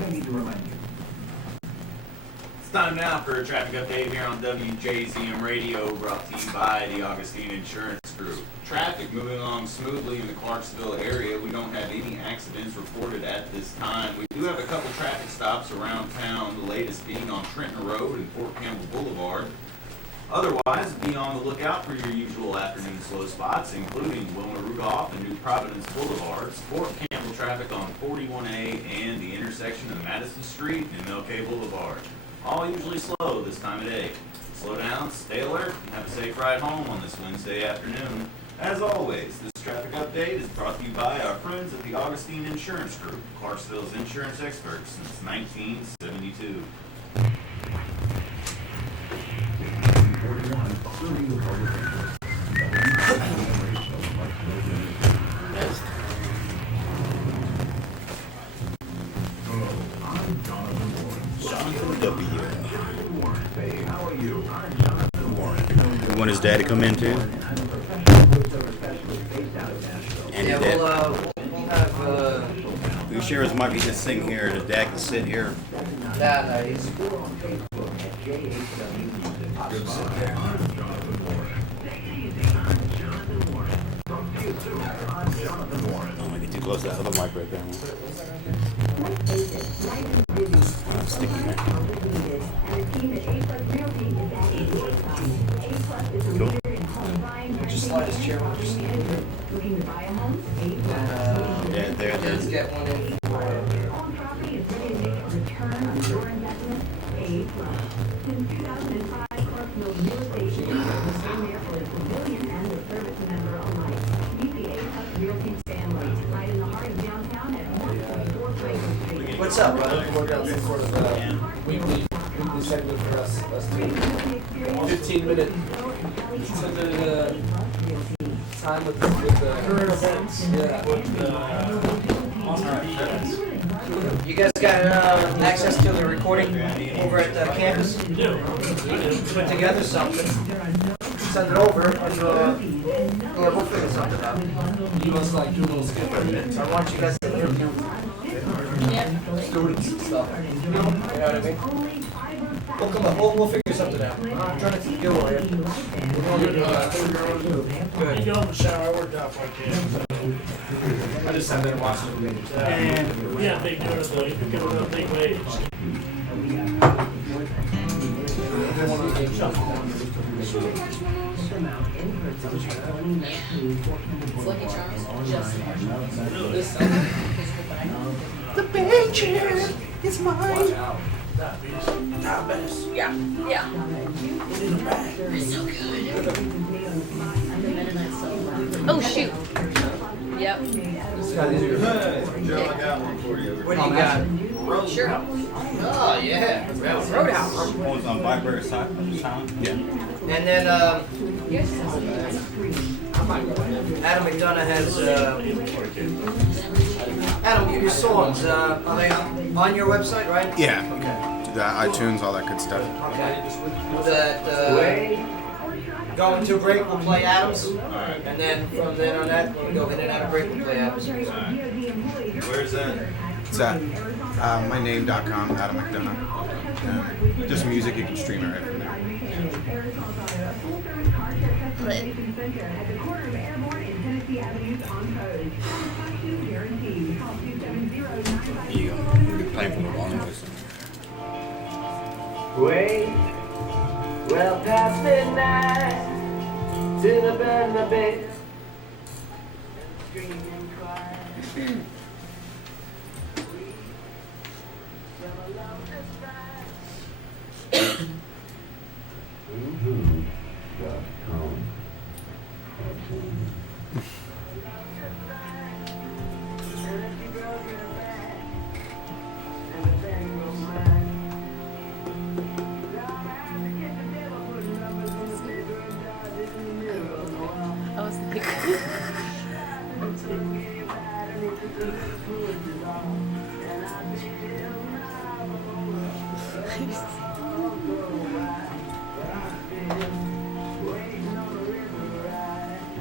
It's time now for a traffic update here on WJZM Radio, brought to you by the Augustine Insurance Group. Traffic moving along smoothly in the Clarksville area. We don't have any accidents reported at this time. We do have a couple traffic stops around town, the latest being on Trenton Road and Fort Campbell Boulevard. Otherwise, be on the lookout for your usual afternoon slow spots, including Wilma Rudolph and New Providence Boulevards, Fort Campbell traffic on 41A and the intersection of Madison Street and Milkay Boulevard. All usually slow this time of day. Slow down, stay alert, and have a safe ride home on this Wednesday afternoon. As always, this traffic update is brought to you by our friends at the Augustine Insurance Group, Clarksville's insurance experts since 1972. You want his dad to come in too? And Yeah, his dad. we'll have, We share his mic, he just sitting here, his dad can sit here. nah, he's... Don't make it too close to that other mic right there. Sticky man. Just slide his chair over. Yeah, there. Let's get one in. What's up, brother? Work out some sort of weekly segment for us two. 15-minute time with the Current events. Yeah. With on TV. You guys got access to the recording over at campus? We do. Put together something. Send it over, and we'll figure something out. You must like do a little skip right there. So I want you guys to interview students and stuff. You know what I mean? We'll come up. We'll figure something out. I'm trying to think of a way. We're going to You go in the shower, I worked out like I just sat there and watched it. and we had big doing it though. You could give it a big wage. Lucky Charms, just The big chair is mine. yeah. It's so good. Oh shoot. Yep. Joe, I got one for you. What do you got? Sure. Oh, yeah. Roadhouse. One's on Blackberry side. Yeah. And then Adam McDonough has Adam, your songs are they on your website, right? Yeah. The iTunes, all that good stuff. Okay. That going to break, we'll play Adams, and then from then on that, when we go in and out of break, we'll play Adams. Where's that? It's at myname.com, Adam McDonough. Just music, you can stream it right from there. You go. You've been playing for the longest. Wait, well past midnight, to the bed, the bed. Scream and cry. I was thinking.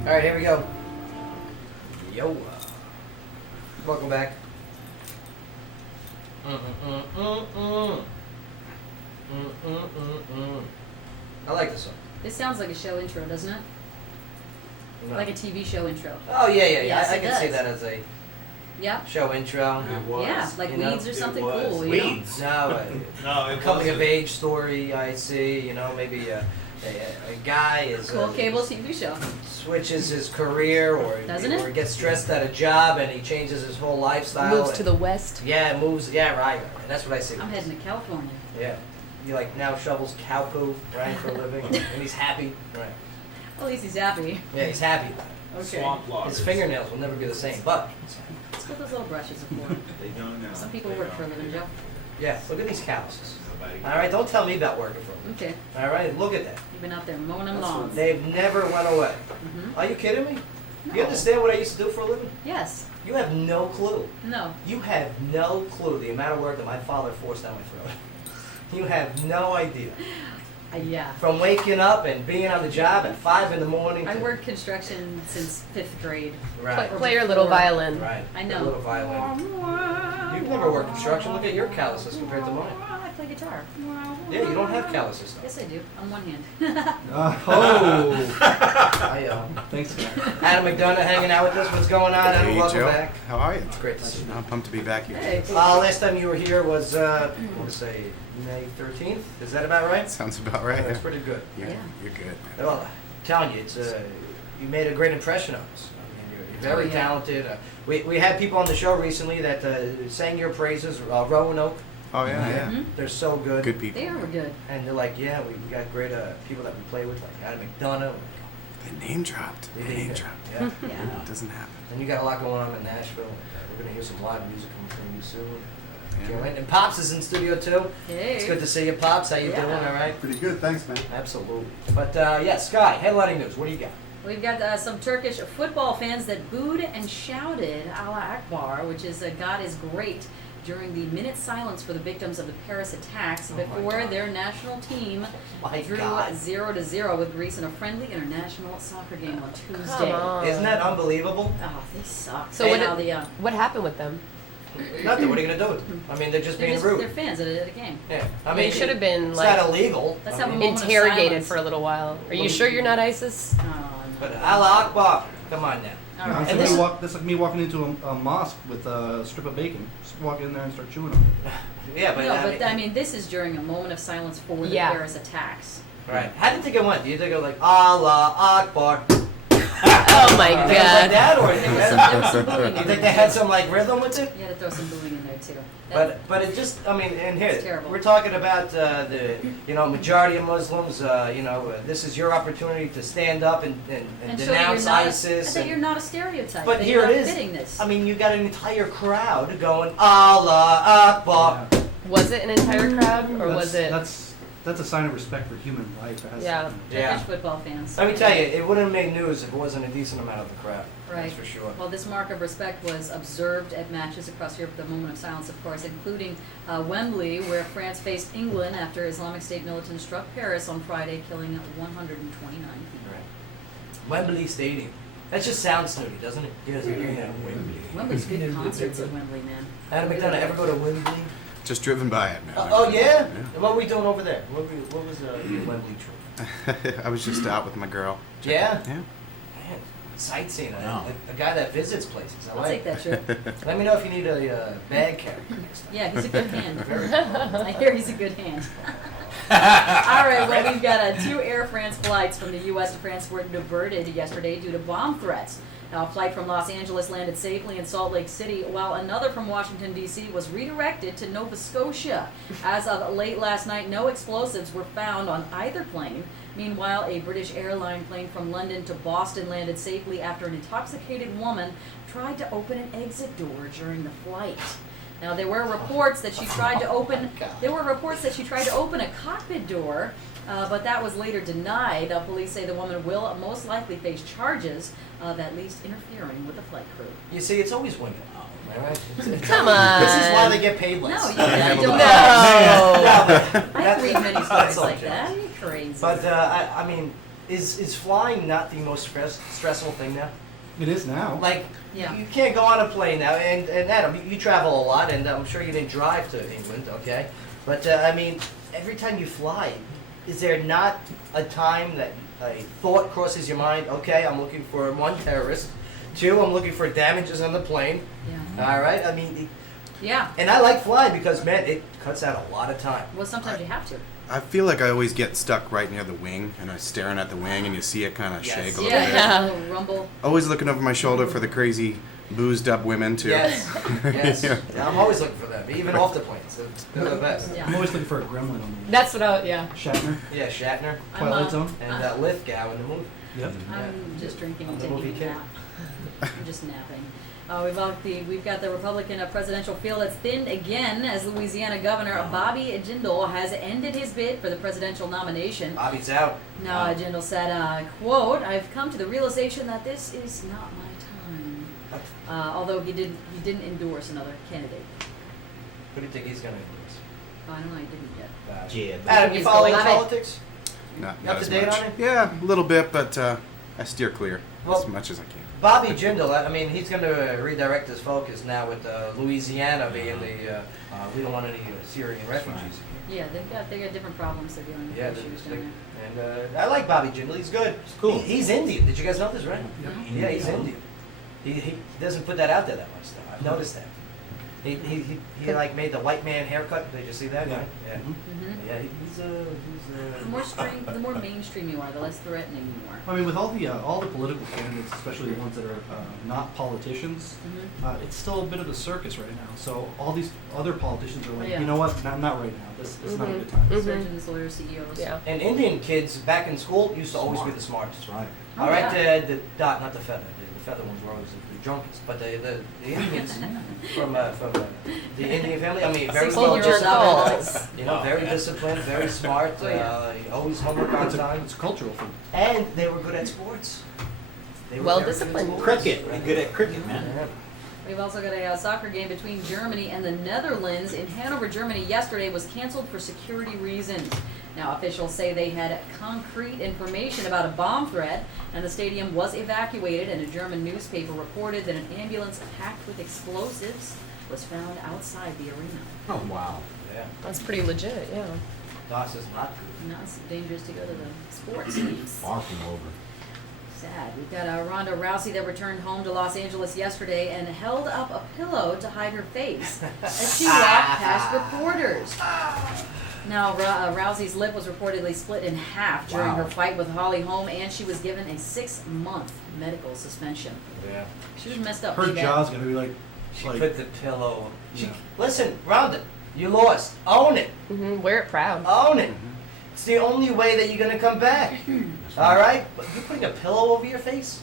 All right, here we go. Yo. Welcome back. I like this one. This sounds like a show intro, doesn't it? No. Like a TV show intro. Oh yeah. Yes, I it can see does. that as a Yeah. show intro. Yeah, like You know, Weeds or something was. cool. You know? Weeds. No, No, a it coming wasn't. of age story. I see. You know, maybe a guy is Cool cable TV show. switches his career, or Doesn't it? or gets stressed at a job and he changes his whole lifestyle. Moves to the west. Yeah, moves. Yeah, right. That's what I see. I'm heading to California. Yeah, he like now shovels cow poo, right, for a living, and he's happy. Right. At least he's happy. Yeah, he's happy. Okay. Swamp loggers. His fingernails will never be the same, but That's what those little brushes are for. They don't know. Some people They work don't. for a living, Joe. yeah, look at these calluses. Nobody All right, don't tell me about working for them. Okay. All right, look at that. You've been out there mowing them lawns. They've never went away. Mhm. Are you kidding me? No. You understand what I used to do for a living? Yes. You have no clue. No. You have no clue the amount of work that my father forced down my throat. You have no idea. Yeah. From waking up and being on the job at 5 in the morning. I to- worked construction since 5th grade. Right. Play your little violin. Right. I A know. little violin. You've never worked construction. Look at your calluses compared to mine. I play guitar. Yeah, you don't have calluses though. Yes, I do. On one hand. Thanks, man. Adam McDonough hanging out with us. What's going on? Adam, Hey, welcome Joe. back. How are you? It's great to see you. I'm pumped to be back here. Hey. Last time you were here was, I want to say, May 13th. Is that about right? Sounds about right. That's Yeah. pretty good. You're, Yeah. you're good, man. Well, I'm telling you, it's you made a great impression on us. I mean, you're very Oh, yeah. talented. We had people on the show recently that sang your praises. Roanoke. Oh, yeah, yeah. Mhm. They're so good. Good people. They are good. And they're like, yeah, we got great people that we play with, like Adam McDonough. They name dropped. They name dropped. Yeah. Yeah. It doesn't happen. And you got a lot going on in Nashville. We're gonna hear some live music from you soon. Yeah. Can't wait. And Pops is in studio too. Hey. It's good to see you, Pops. How you Yeah. doing? All right. Pretty good, thanks, man. Absolutely. But yeah, Sky, headlining news. What do you got? We've got some Turkish football fans that booed and shouted Allah Akbar, which is God is great, during the minute silence for the victims of the Paris attacks before their national team drew 0-0 with Greece in a friendly international soccer game on Tuesday. Come on. Isn't that unbelievable? Oh, they suck. So what happened with them? Nothing. What are you gonna do with them? I mean, they're just being rude. They're fans at a game. Yeah. I They mean, should have been it's like not illegal. Let's I have a mean, moment of interrogated silence. for a little while. Are you sure you're not ISIS? Oh, no. But Allah Akbar, come on now. All No, right. that's like me walking into a mosque with a strip of bacon. Just walk in there and start chewing on it. Yeah, but I mean, this is during a moment of silence for the Paris attacks. Right. How do you think it went? Do you think it was like Allah Akbar? Oh my Like God. that, or There was some booing you think they had some like rhythm with it? You had to throw some booing in there too. But it just, I mean, and It's here terrible. we're talking about the majority of Muslims. This is your opportunity to stand up and show that denounce you're not ISIS. that you're not a stereotype. But that here you're it not is. fitting this. I mean, you got an entire crowd going Allah Akbar. Was it an entire crowd, or was it? That's a sign of respect for human life. It has Yeah. something. Turkish football fans. Let me tell you, it wouldn't have made news if it wasn't a decent amount of the crowd. Right. That's for sure. Well, this mark of respect was observed at matches across Europe, the moment of silence, of course, including Wembley, where France faced England after Islamic State militants struck Paris on Friday, killing 129 people. Right. Wembley Stadium. That just sounds snooty, doesn't it? Yes, Wembley. Wembley's good concerts at Wembley, man. Adam McDonough, ever go to Wembley? Just driven by it, man. Oh yeah? What were we doing over there? What was your Wembley trip? I was just out with my girl. Yeah? Yeah. Man, sightseeing. A guy that visits places. I'll take that trip. Let me know if you need a bag carrier next time. Yeah, he's a good hand. Very cool. I hear he's a good hand. All right, well, we've got 2 Air France flights from the U.S. to France were diverted yesterday due to bomb threats. Now, a flight from Los Angeles landed safely in Salt Lake City, while another from Washington, D.C. was redirected to Nova Scotia. As of late last night, no explosives were found on either plane. Meanwhile, a British airline plane from London to Boston landed safely after an intoxicated woman tried to open an exit door during the flight. Now, there were reports that she tried to open. There were reports that she tried to open a cockpit door, but that was later denied. Police say the woman will most likely face charges of at least interfering with the flight crew. You see, it's always women. All right? Come on. This is why they get paid less. No, you don't. No. I read many stories like that. Are you crazy? But I mean, is flying not the most stressful thing now? It is now. Like, Yeah. you can't go on a plane now. And Adam, you travel a lot, and I'm sure you didn't drive to England, okay? But I mean, every time you fly, is there not a time that a thought crosses your mind? Okay, I'm looking for 1 terrorist. 2, I'm looking for damages on the plane. Yeah. All right, I mean, Yeah. and I like flying because, man, it cuts out a lot of time. Well, sometimes you have to. I feel like I always get stuck right near the wing, and I'm staring at the wing, and you see it kind of Yes. shake a little Yeah, bit. yeah. A little rumble. Always looking over my shoulder for the crazy, boozed up women too. Yes, yes. Yeah. Yeah, I'm always looking for them, even off the planes. They're the best. Yeah. I'm always looking for a gremlin on the That's what I. Yeah. Shatner, Yeah, Shatner Twilight Zone. and Lithgow in the movie. Yep. I'm just drinking and The movie taking a kid. nap. I'm just napping. We've got the Republican presidential field that's thinned again as Louisiana Governor Bobby Jindal has ended his bid for the presidential nomination. Bobby's out. Now, Jindal said, quote, "I've come to the realization that this is not my time." Although he didn't endorse another candidate. Who do you think he's going to endorse? Oh, I don't know, he didn't yet. Yeah. Adam, you He's follow going- politics? Not Up as to date much. on it? Yeah, a little bit, but I steer clear Well, as much as I can. Bobby Jindal, I mean, he's going to redirect his focus now with Louisiana being the, we don't want any Syrian refugees. Yeah, they got different problems they're dealing with. Yeah, issues down there. and I like Bobby Jindal. He's good. cool. He's Indian. Did you guys know this, right? Yep. Yeah, he's Indian. He doesn't put that out there that much, though. I've noticed that. He like made the white man haircut. Did you see that? Yeah. Right? Yeah. Mhm. Yeah, he's The more mainstream you are, the less threatening you are. I mean, with all the political candidates, especially the ones that are not politicians, it's still a bit of a circus right now. So all these other politicians are like, Yeah. you know what? Not right now. This is not a good time. Surgeons, lawyers, CEOs. Yeah. And Indian kids back in school used to always be the smartest. Right. All right, yeah. the dot, not the feather. The feather ones were always the drunkest. But the Indians from the Indian family, I mean, very 16 well years old. disciplined. You know, very disciplined, very smart. Oh, yeah. Always homework on time. It's a cultural thing. And they were good at sports. They were Well very disciplined. good Cricket. sports, Be good at cricket, man. Yeah. We've also got a soccer game between Germany and the Netherlands in Hanover, Germany. Yesterday was canceled for security reasons. Now, officials say they had concrete information about a bomb threat, and the stadium was evacuated. And a German newspaper reported that an ambulance packed with explosives was found outside the arena. Oh, wow. Yeah. That's pretty legit, yeah. Das is not good. Not so dangerous to go to the sports leagues. Far from over. Sad. We've got Ronda Rousey that returned home to Los Angeles yesterday and held up a pillow to hide her face as she walked past reporters. Now, Rousey's lip was reportedly split in half during her fight with Holly Holm, and she was given a 6-month medical suspension. Yeah. She was messed up. Her pretty bad. jaw's gonna be like. She put the pillow. Listen, Rhonda, you lost. Own it. Wear it proud. Own it. It's the only way that you're gonna come back. All right? But you're putting a pillow over your face?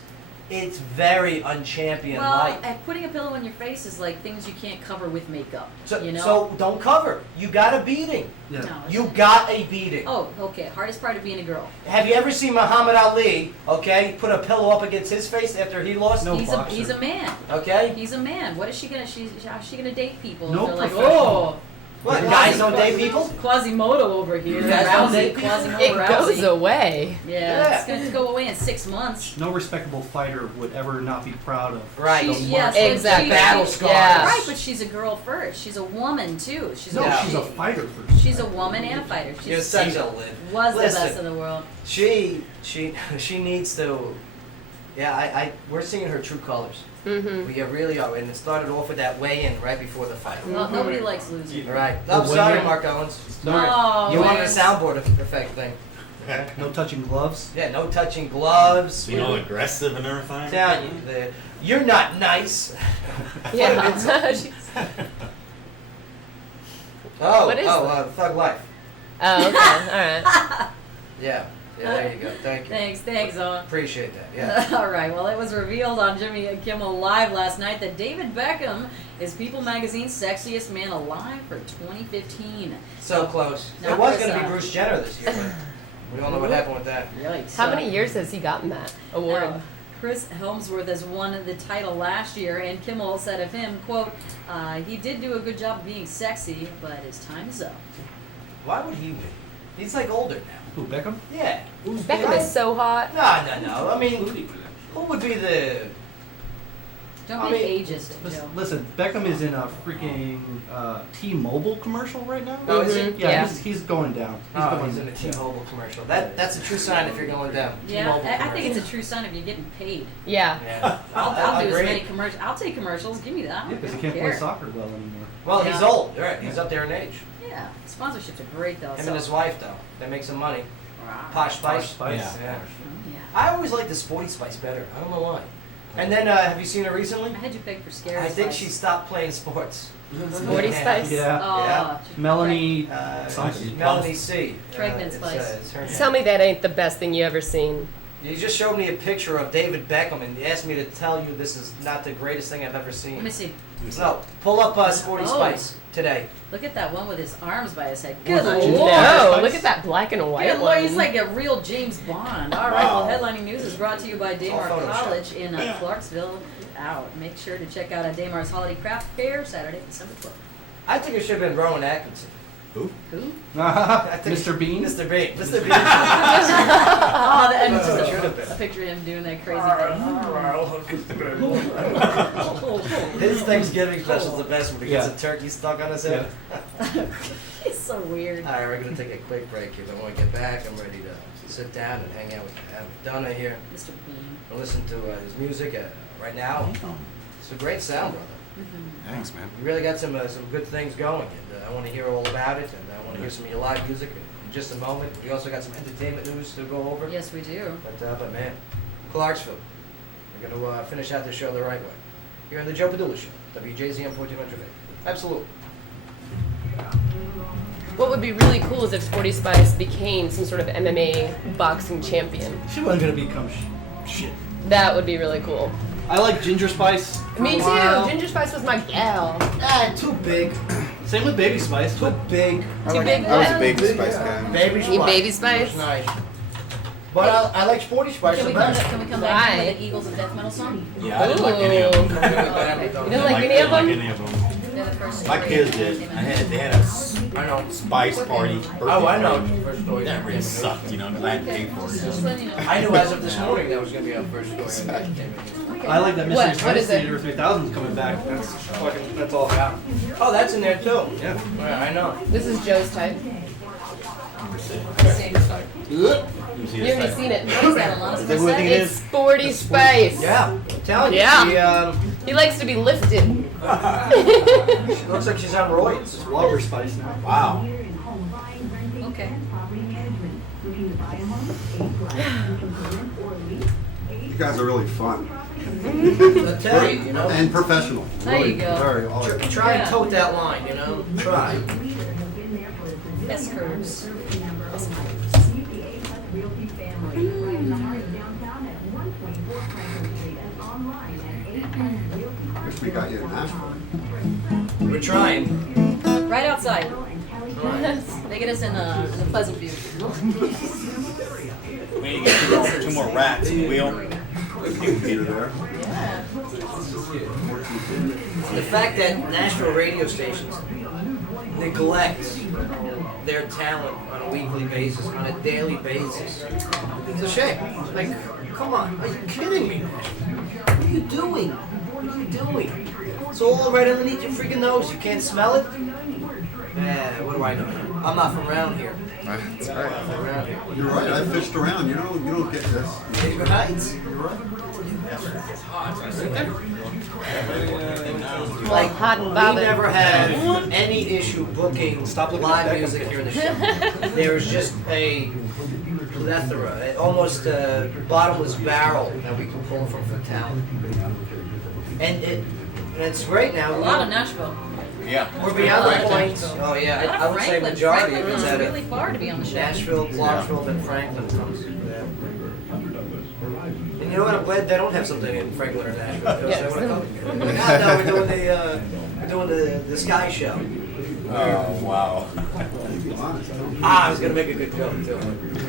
It's very unchampion-like. Well, putting a pillow on your face is like things you can't cover with makeup. So, you know? so don't cover. You got a beating. Yeah. No, You got a beating. Oh, okay. Hardest part of being a girl. Have you ever seen Muhammad Ali, okay, put a pillow up against his face after he lost? No he's boxer. a man. Okay? He's a man. What is she gonna? How's she gonna date people? No They're like, professional. oh, What, guys don't date people? Quasimodo over here. You guys don't date Rousey, people? Quasimodo It Rousey. goes away. Yeah, it's gonna go away in 6 months. No respectable fighter would ever not be proud of. Right. She's, the yes, mark. Exactly. Battle scars. Yeah. Right, but she's a girl first. She's a woman too. She's No, a, she's a fighter first. She's a woman and a fighter. You're She's such she a lid. was the Listen. best in the world. She needs to. Yeah, we're seeing her true colors. Mm-hmm. We really are, and it started off with that weigh-in right before the fight. Well, nobody likes losing. All right. The I'm sorry, weigh-in? Mark Owens. Oh, You wanted a man. soundboard effect thing. No touching gloves. Yeah, no touching gloves. Being all aggressive and everything. Tell you, you're not nice. Yeah. Oh, What is Thug Life. Oh, okay. All right. Yeah, there you go. Thank you. Thanks, Owen. Appreciate that. Yeah. All right. Well, it was revealed on Jimmy Kimmel Live last night that David Beckham is People Magazine's sexiest man alive for 2015. So close. Not It was Chris, going to be Bruce Jenner this year, but we all know what happened with that. Yikes. How many years has he gotten that award? Chris Helmsworth has won the title last year, and Kimmel said of him, quote, he did do a good job of being sexy, but his time is up. Why would he win? He's like older now. Who, Beckham? Yeah. Beckham is so hot. No. I mean, who would be the... Don't be ageist, Joe. Listen, Beckham is in a freaking T-Mobile commercial right now. Oh, is he? Yeah, Yeah. He's going down. He's in a T-Mobile commercial. That's a true sign if you're going down. Yeah, T-Mobile I think it's commercial. a true sign if you're getting paid. Yeah. Yeah. I'll do as agree. many commercials. I'll take commercials. Give me that. Yeah, because he I can't don't play care. soccer well anymore. Well, he's Yeah. old. Right. He's up there in age. Yeah, sponsorships are great though. Him so. and his wife, though. They make some money. Wow. Posh Spice. Spice. Yeah. Yeah. I always like the Sporty Spice better. I don't know why. And then, have you seen her recently? I had you pick for scary. I think Spice. she stopped playing sports. Sporty Spice? Yeah. Oh, Yeah. Melanie. Something. Melanie C. Pregnant it's, Spice. it's her name. Tell me that ain't the best thing you ever seen. You just showed me a picture of David Beckham and asked me to tell you this is not the greatest thing I've ever seen. Let me see. So, pull up Sporty Oh. Spice today. Look at that one with his arms by his head. Was Good it lord. No, look at that black and white Good lord, he's one. like a real James Bond. All right, well, headlining news is brought to you by all Daymar Photoshop. College in Clarksville. Make sure to check out Daymar's Holiday Craft Fair Saturday, December 12th. I think it should have been Rowan Atkinson. Who? I think Mr. Bean? Mr. Bean. Mr. Bean. Oh, and That's what it should just have been. a picture of him doing that crazy thing. His Thanksgiving special is the best one. He gets Yeah. a turkey stuck on his head. He's so weird. All right, we're going to take a quick break here. Then when we get back, I'm ready to sit down and hang out with Donna here. Mr. Bean. We'll listen to his music right now. It's a great sound, brother. Thanks, man. You really got some good things going, and I want to hear all about it, and I want to hear some of your live music in just a moment. We also got some entertainment news to go over. Yes, we do. But man, Clarksville, we're going to finish out the show the right way. Here on the Joe Padula Show, WJZM 1400. Absolutely. What would be really cool is if Sporty Spice became some sort of MMA boxing champion. She wasn't gonna become shit. That would be really cool. I like Ginger Spice. Me too. Wow. Ginger Spice was my gal. Too big. Same with Baby Spice. Too big. Too big. I was a what? Baby Spice guy. Baby You Spice. Baby Spice? Nice. But I like Sporty Spice Can the we come, best. can we come back to Right. the Eagles of Death Metal song? Yeah, I didn't like any of them. You didn't like any of Like them? any of them. They're the first My story kids that did. came I out. had they had a spice party. Oh, I know. birthday First story. party. That really sucked, you know, because I had to pay for it. Just letting you know. I knew as of this morning that was going to be our first story. I like that Mystery What Science is it? Theater 3000 is coming back. That's all. Yeah. Oh, that's in there too. Yeah. Yeah, I know. This is Joe's type. You You already seen it. What is that, Alana? Is that who I think it It's is? Sporty Spice. Yeah, I'm telling you. Yeah. She, He likes to be lifted. she looks like she's on roids. It's Walker Spice now. Wow. Okay. You guys are really fun I tell you, you know. and professional. There you Really, go. Very all right. Try and tote that line, you know. Try. S-curves. Wish we got you in Nashville. We're trying. Right outside. Right. They get us in a Pleasant View. We need to get two more rats in the wheel. Peter there. The fact that Nashville radio stations neglect their talent on a weekly basis, on a daily basis, it's a shame. Like, come on, are you kidding me? What are you doing? What are you doing? It's all right underneath your freaking nose. You can't smell it? Yeah, what do I know? I'm not from around here. That's I'm not from around here. You're right. I fished around. You don't get this. Neighbor Heights. You're right. Like, Hot and we bothered. never had any issue booking live music here in the show. There's just a plethora, almost a bottomless barrel that we can pull from talent. And it's great now. A lot of Nashville. Yeah. We're beyond the point. Oh yeah, A lot I of would say Franklin. majority of Franklin it's is out really of far to be on the show. Nashville, Clarksville, and Franklin comes. Yeah. And you know what? I'm glad they don't have something in Franklin or Nashville. Because they wanna come here. No, we're doing the Sky Show. Oh, wow. I was gonna make a good joke too.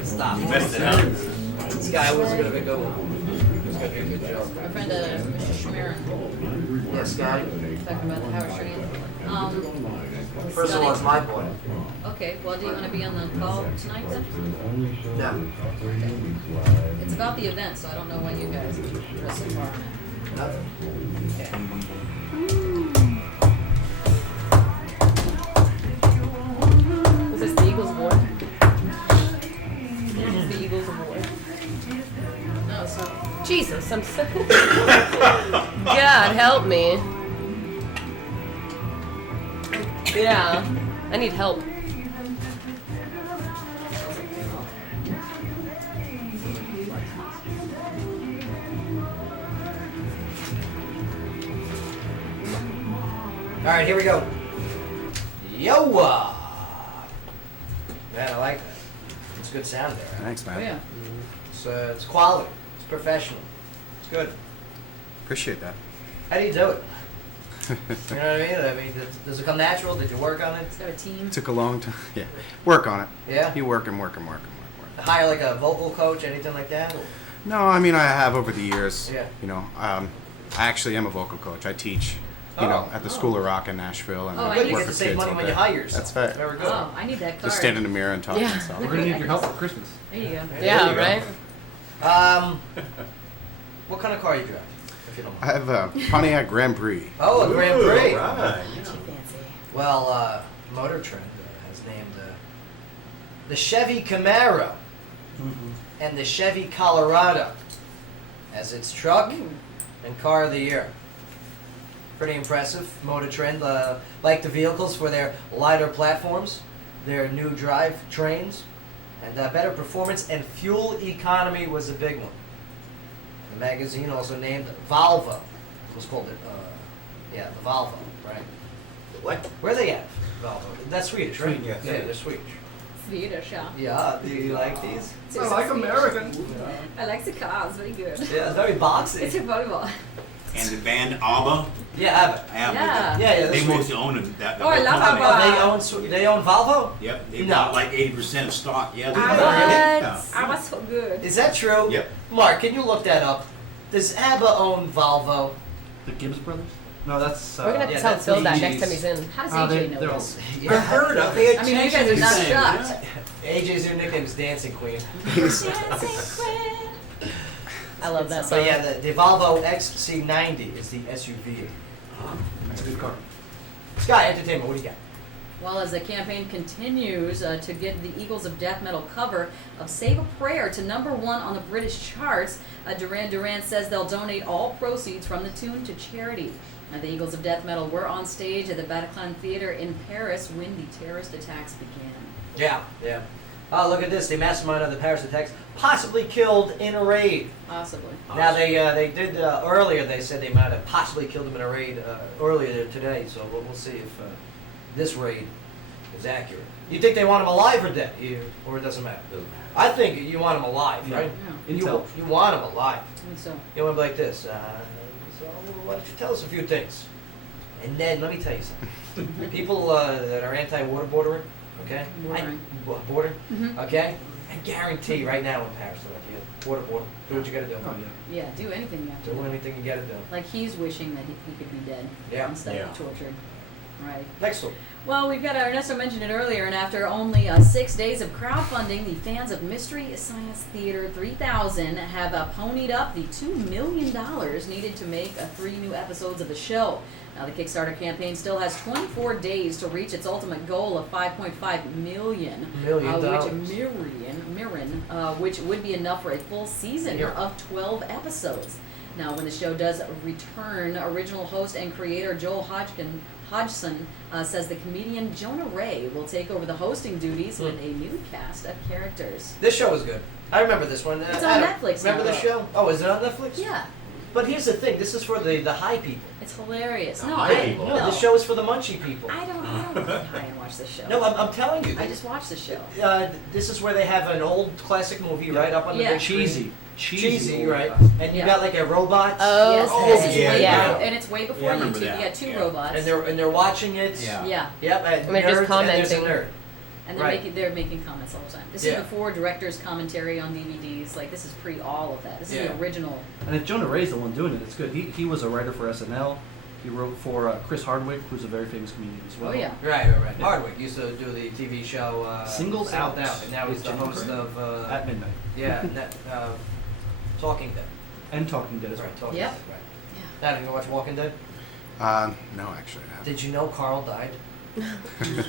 Stop. You messed it up. Sky wasn't gonna be a good one. It was gonna be a good joke. Our friend Mr. Schmerin Yeah, Sky. talking about the Howard Street. First of all, it's my boy. Okay, well, do you want to be on the call tonight then? No. It's about the event, so I don't know what you guys are so far on it. Nothing. Was this the Eagles of War? This is the Eagles of War. No, it's not. Jesus, I'm so. God help me. Yeah, I need help. All right, here we go. Yo! Man, I like that. It's a good sound there. Thanks, man. Oh, yeah. It's quality. It's professional. It's good. Appreciate that. How do you do it? You know what I mean? I mean, does it come natural? Did you work on it? It's got a team. Took a long time. Yeah. Work on it. Yeah? You work. Hire like a vocal coach, anything like that? No, I mean, I have over the years. Yeah. You know, I actually am a vocal coach. I teach, at the School of Rock in Nashville. And Oh, I work need You with get to save kids money all when day. you hire yourself. That's fair. Very good. Oh, I need that card. Just stand in the mirror and talk Yeah. and stuff. We're gonna need your help for Christmas. There you go. Yeah, you go. right? What kind of car you drive, if you don't I mind? have a Pontiac Grand Prix. Oh, a Grand Prix. Right. Fancy. Well, Motor Trend has named the Chevy Camaro and the Chevy Colorado as its truck and car of the year. Pretty impressive. Motor Trend like the vehicles for their lighter platforms, their new drive trains, and better performance and fuel economy was a big one. The magazine also named Volvo. It was called the Volvo, right? What? Where are they at? Volvo. That's Swedish, right? Sweden, yes. Yeah, they're Swedish. Swedish, yeah. Yeah, do you like these? I like American. I like the cars, very good. Yeah, it's very boxy. It's a volleyball. And the band ABBA. Yeah, ABBA. ABBA. Yeah. Yeah, They that's mostly own it. That Or whole La company. Baba. They own Volvo? Yep. They No. bought like 80% of stock. Yeah. They What? Yeah. I was so good. Is that true? Yep. Mark, can you look that up? Does ABBA own Volvo? The Gibbs brothers? No, that's. We're gonna have to yeah, tell that's Phil that DGs. next time he's in. How does Oh, AJ know they're all- this? Yeah. Heard of. They I mean, you guys are not Same. shocked. AJ's new nickname is Dancing Queen. I love that song. So yeah, the Volvo XC90 is the SUV. That's a good car. Sky Entertainment, what do you got? Well, as the campaign continues to get the Eagles of Death Metal cover of Save a Prayer to #1 on the British charts, Duran Duran says they'll donate all proceeds from the tune to charity. The Eagles of Death Metal were on stage at the Bataclan Theater in Paris when the terrorist attacks began. Yeah. Oh, look at this. The mastermind of the Paris attacks possibly killed in a raid. Possibly. Now they did earlier. They said they might have possibly killed him in a raid earlier today. So we'll see if this raid is accurate. You think they want him alive or dead? Or it doesn't matter? I think you want him alive, right? Yeah. You want him alive. I think so. You want to be like this. So why don't you tell us a few things? And then let me tell you something. People that are anti-waterboarding, okay? Bordering. Border, Mhm. okay? I guarantee right now in Paris, they're like, yeah, waterboard, do what you gotta do. Oh, yeah. Yeah, do anything you have to Do do. anything you gotta do. Like he's wishing that he could be dead Yeah. instead Yeah. of tortured. Right. Next one. Well, we've got Ernesto mentioned it earlier, and after only 6 days of crowdfunding, the fans of Mystery Science Theater 3000 have ponied up the $2 million needed to make 3 new episodes of the show. Now, the Kickstarter campaign still has 24 days to reach its ultimate goal of $5.5 million, which would be enough for a full season of 12 episodes. Now, when the show does return, original host and creator Joel Hodgson says the comedian Jonah Ray will take over the hosting duties with a new cast of characters. This show was good. I remember this one. It's on Netflix Remember now, the though. show? Oh, is it on Netflix? Yeah, But here's the thing. This is for the high people. it's hilarious. The No, high I people. No, no. this show is for the munchy people. I don't get high and watch this show. No, I'm telling you. I just watched the show. This is where they have an old classic movie right up on the Yeah. big screen. Cheesy, right? And you Yeah. got like a robot. Oh, Yes, Oh, this is yeah, way yeah. before, and it's way before Yeah, I remember YouTube. that. You got 2 Yeah. robots. And they're watching it. Yeah. yeah, Yep. And And they're just nerds, and there's a commenting. nerd. and they're Right. making comments all the time. This Yeah. is before director's commentary on DVDs. Like this is pre all of that. This is Yeah. the original. And if Jonah Ray's the one doing it, it's good. He was a writer for SNL. He wrote for Chris Hardwick, who's a very famous comedian as well. Oh yeah. Right. Hardwick used to do the TV show Singled Out. and now he's the Jim host Gray. of At midnight. Talking Dead. And Talking Dead as well. Right, Talking Yep. Dead. Right. Now, did you watch Walking Dead? No, actually, I haven't. Did you know Carl died?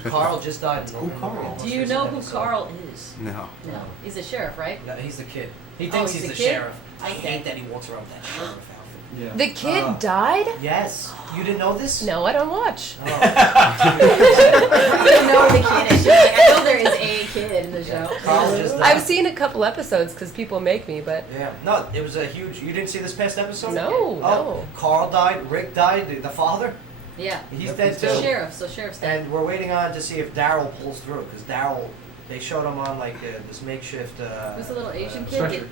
Carl just died. Who Carl? Do you know who Carl is? No. No, he's a sheriff, right? No, he's the kid. He Oh, thinks he's he's the the kid? sheriff. I hate that he walks around with that sheriff outfit. Yeah. The kid died? Yes. You didn't know this? No, I don't watch. Oh. I don't know the kid is. She's like, I know there is a kid in the show. Carl just died. I've seen a couple episodes because people make me, but Yeah. No, it was a huge. You didn't see this past episode? No, Oh, no. Carl died. Rick died. The father. Yeah. He's Yep, dead he's too. dead. Sheriff. So sheriff's dead. And we're waiting on to see if Daryl pulls through because Daryl. They showed him on like this makeshift. Who's the little Asian kid? Stretcher.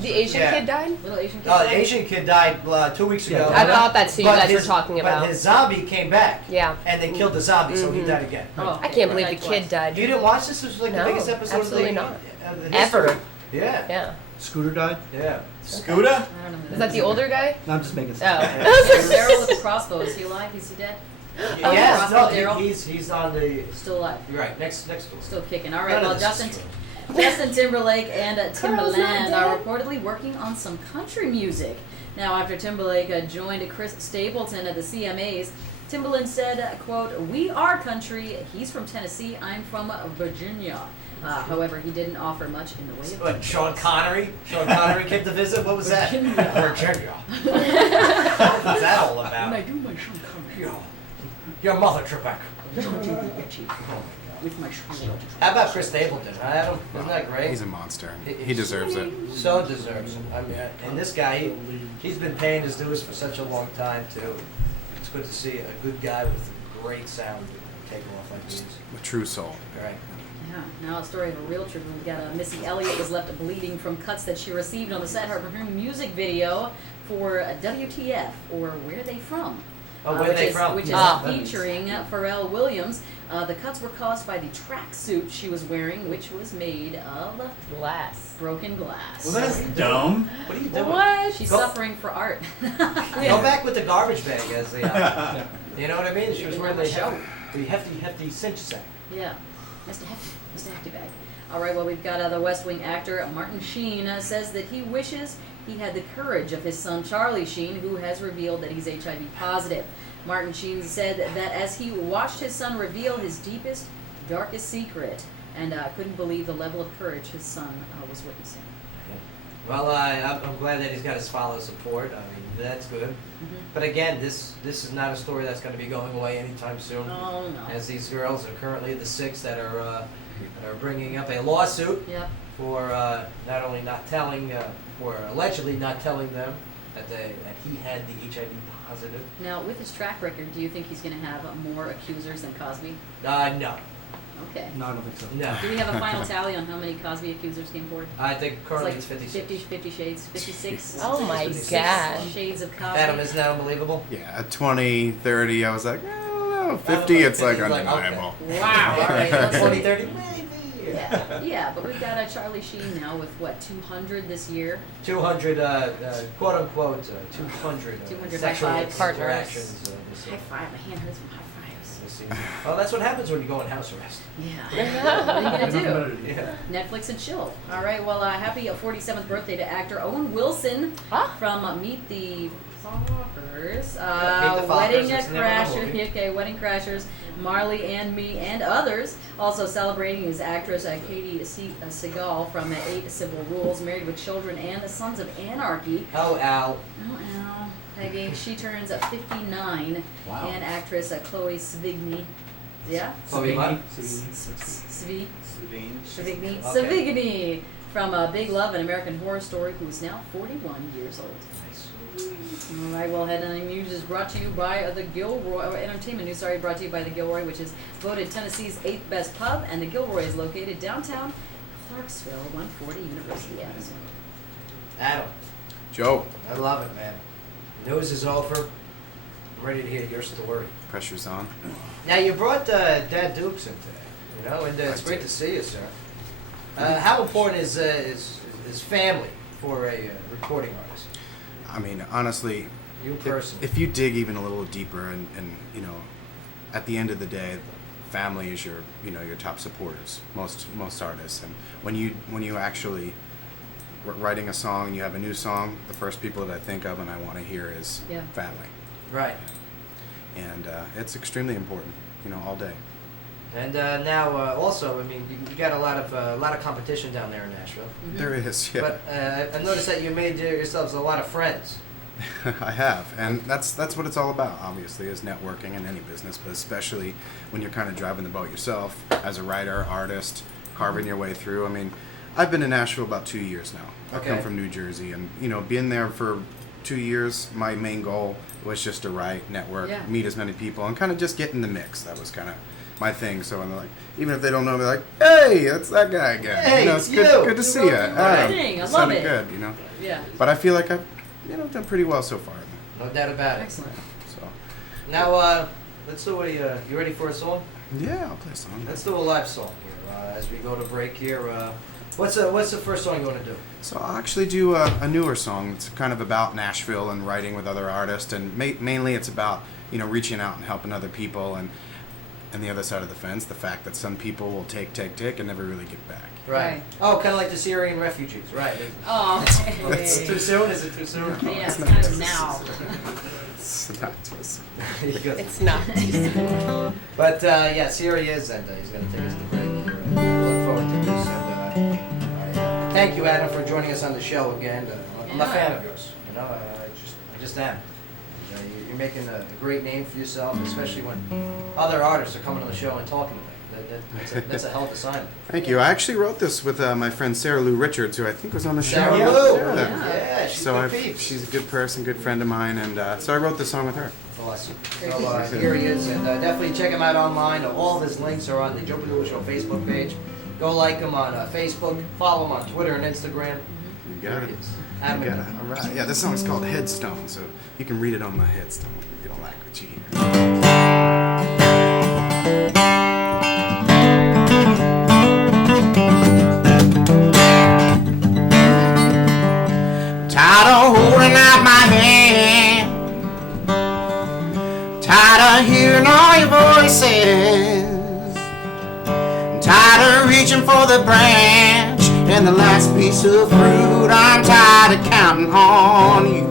the Asian Yeah. kid died? Little Asian kid. Oh, the died? Asian kid died 2 weeks ago. Yeah. I thought that's who you But guys were his- talking about. But his zombie came back. Yeah. And they killed the zombie, so he Mhm. died again. Oh, I can't believe Died the twice. kid died. You didn't watch this? This was like No, the biggest episode absolutely of the, not. of the history. Ever. Yeah. Yeah. Scooter died? Yeah. Scooter? I don't know. Is that the older guy? No, I'm just making Oh. stuff. Daryl with the crossbow. Is he alive? Is he dead? Oh, Yes, yeah. no, Daryl? he's on the. Still alive. You're right. Next one. Still kicking. All right. None of Well, this Justin. is true. Justin Timberlake and Carl's Timbaland not are dead. reportedly working on some country music. Now, after Timberlake joined Chris Stapleton at the CMAs, Timbaland said, quote, "We are country. He's from Tennessee. I'm from Virginia." However, he didn't offer much in the way of What, Sean details. Connery? Sean Connery came to visit? What was that? Virginia. Virginia. What's that all about? When I do my Sean Connery, Your mother, Trebek. with my Sean. How about Chris Stapleton, huh, Adam? Isn't that great? He's a monster. He deserves it. So deserves it. I mean, and this guy, he's been paying his dues for such a long time, too. It's good to see a good guy with a great sound take off like he is. A true soul. Right. Yeah, now a story of a real trip. We've got Missy Elliott was left bleeding from cuts that she received on the set of her music video for WTF, or Where They From? Oh, Where They From? Which is featuring Pharrell Williams. The cuts were caused by the tracksuit she was wearing, which was made of glass. Broken glass. Well, that's dumb. What are you doing? What? She's suffering for art. Go back with the garbage bag as the, you know what I mean? She was wearing the hefty cinch sack. Yeah, Mr. Hefty Bag. All right, well, we've got the West Wing actor Martin Sheen says that he wishes he had the courage of his son Charlie Sheen, who has revealed that he's HIV positive. Martin Sheen said that as he watched his son reveal his deepest, darkest secret, and couldn't believe the level of courage his son was witnessing. Well, I'm glad that he's got his father support. I mean, that's good. Mm-hmm. But again, this is not a story that's going to be going away anytime soon. Oh, no. As these girls are currently the 6 that are bringing up a lawsuit for not only not telling, or allegedly not telling them that he had the HIV positive. Now, with his track record, do you think he's going to have more accusers than Cosby? No. Okay. No, I don't think so. No. Do we have a final tally on how many Cosby accusers came forward? I think currently it's like 56. 50 shades, 56. Oh my 56 God. Shades of Cosby. Adam, isn't that unbelievable? Yeah, at 20, 30, I was like, I don't know. 50, it's like undeniable. Wow. All right. Let's 20, 30, maybe. Yeah, but we've got Charlie Sheen now with what, 200 this year? 200, quote unquote, 200 sexual high-five interactions. High five. My hand hurts from high fives. Oh, that's what happens when you go in house arrest. Yeah. What are you gonna do? Yeah. Netflix and chill. All right. Well, happy 47th birthday to actor Owen Wilson from Meet the Fockers. Wedding Crashers. Okay, Wedding Crashers. Marley and Me and others. Also celebrating is actress Katie Seagal from 8 Civil Rules, Married with Children, and The Sons of Anarchy. Oh, Al. Peggy, she turns 59. Wow. And actress Chloe Sevigny. Yeah? Chloe what? Sevigny from Big Love and American Horror Story, who is now 41 years old. All right, well, Headline News is brought to you by the Gilroy, Entertainment News, brought to you by the Gilroy, which is voted Tennessee's 8th best pub, and the Gilroy is located downtown Clarksville, 140 University Avenue. Adam. Joe. I love it, man. News is over. I'm ready to hear your story. Pressure's on. Now, you brought Dad Dukes in today, and it's great to see you, sir. How important is family for a recording artist? I mean, honestly, You personally. if you dig even a little deeper, and you know, at the end of the day, family is your top supporters. Most artists, and when you actually writing a song and you have a new song, the first people that I think of and I want to hear is family. Right. And it's extremely important, all day. And now, also, I mean, you got a lot of competition down there in Nashville. Mm-hmm. There is, yeah. But I noticed that you made yourselves a lot of friends. I have, and that's what it's all about. Obviously, is networking in any business, but especially when you're kind of driving the boat yourself as a writer, artist, carving your way through. I mean, I've been in Nashville about 2 years now. I come from New Jersey, and being there for 2 years, my main goal was just to write, network, meet as many people, and kind of just get in the mix. That was kind of my thing. So I'm like, even if they don't know me, like, hey, that's that guy again. Hey, it's good to see you. I love it. Good, Yeah. But I feel like I've done pretty well so far. No doubt about it. Excellent. So now, let's do you ready for a song? yeah, I'll play a song. Let's do a live song here as we go to break here. What's the first song you want to do? So I'll actually do a newer song. It's kind of about Nashville and writing with other artists, and mainly it's about reaching out and helping other people, and the other side of the fence, the fact that some people will take and never really get back. Right. Oh, kind of like the Syrian refugees, right? Oh, Is it too soon? Is it too soon? Yeah, it's kind of now. It's not too soon. It's not too soon. But Syria is, and he's going to take us to break. Look forward to this. And thank you, Adam, for joining us on the show again. I'm a fan of yours. I just am. You're making a great name for yourself, especially when other artists are coming on the show and talking to me. That's a hell of a sign. Thank you. I actually wrote this with my friend Sarah Lou Richards, who I think was on the show. Sarah Lou. Yeah, she's good peeps. She's a good person, good friend of mine, and so I wrote this song with her. Awesome. So here he is, and definitely check him out online. All of his links are on the Joe Padula Show Facebook page. Go like him on Facebook. Follow him on Twitter and Instagram. You got it. Adam, You got it. All right. Yeah, this song's called Headstone, so you can read it on my headstone if you don't like what you hear. Tired of holding out my hand, tired of hearing all your voices, tired of reaching for the branch and the last piece of fruit. I'm tired of counting on you.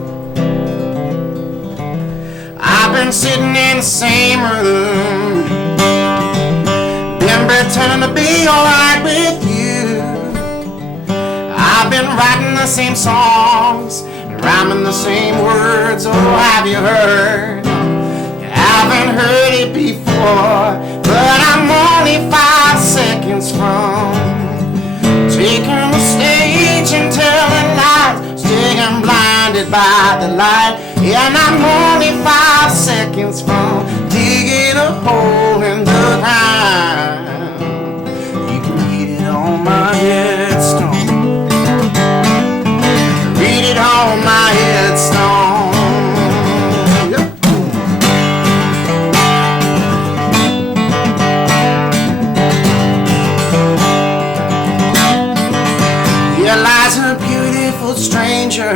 I've been sitting in the same room, been pretending to be alright with you. I've been writing the same songs, rhyming the same words. Oh, have you heard? You haven't heard it before, but I'm only 5 seconds from taking the stage and telling lies, staying blinded by the light. And I'm only 5 seconds from digging a hole in the ground. You can read it on my headstone. Read it on my headstone. Yep. Here lies a beautiful stranger,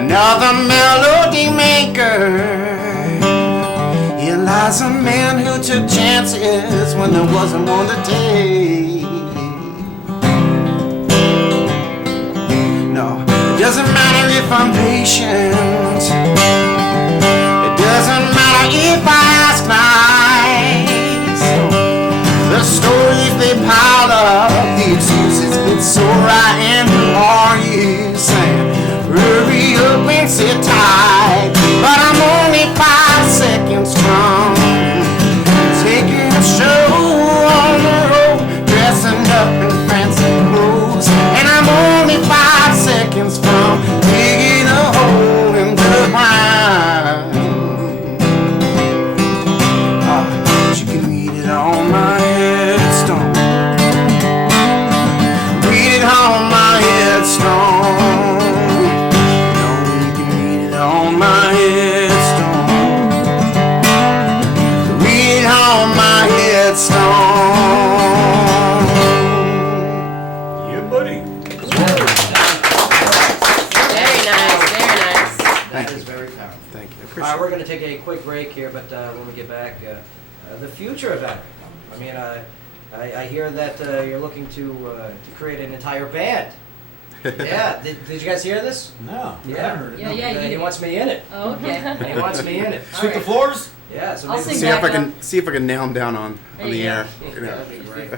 another melody maker. Here lies a man who took chances when there wasn't one to take. No, it doesn't matter if I'm patient, it doesn't matter if I ask nice. The stories they pile up, the excuses been so right. And who are you saying, hurry up and sit tight? But I'm only 5 seconds from taking a show on the road, dressing up in fancy clothes. And I'm only 5 seconds from digging a hole in the ground. But you can read it on my headstone. Read it on my headstone. No, you can read it on my headstone. Read it on my headstone. Yeah, buddy. Very nice, very nice. That is very powerful. Thank you. All right, we're going to take a quick break here, but when we get back, the future of Adam. I mean, I hear that you're looking to create an entire band. Yeah, did you guys hear this? No. Yeah. Yeah, He wants me in it. Oh, okay. He wants me in it. Sweep the floors? Yeah, so I'll maybe- sing See if I back can nail him down on There the you air. go. You know. That'd be great.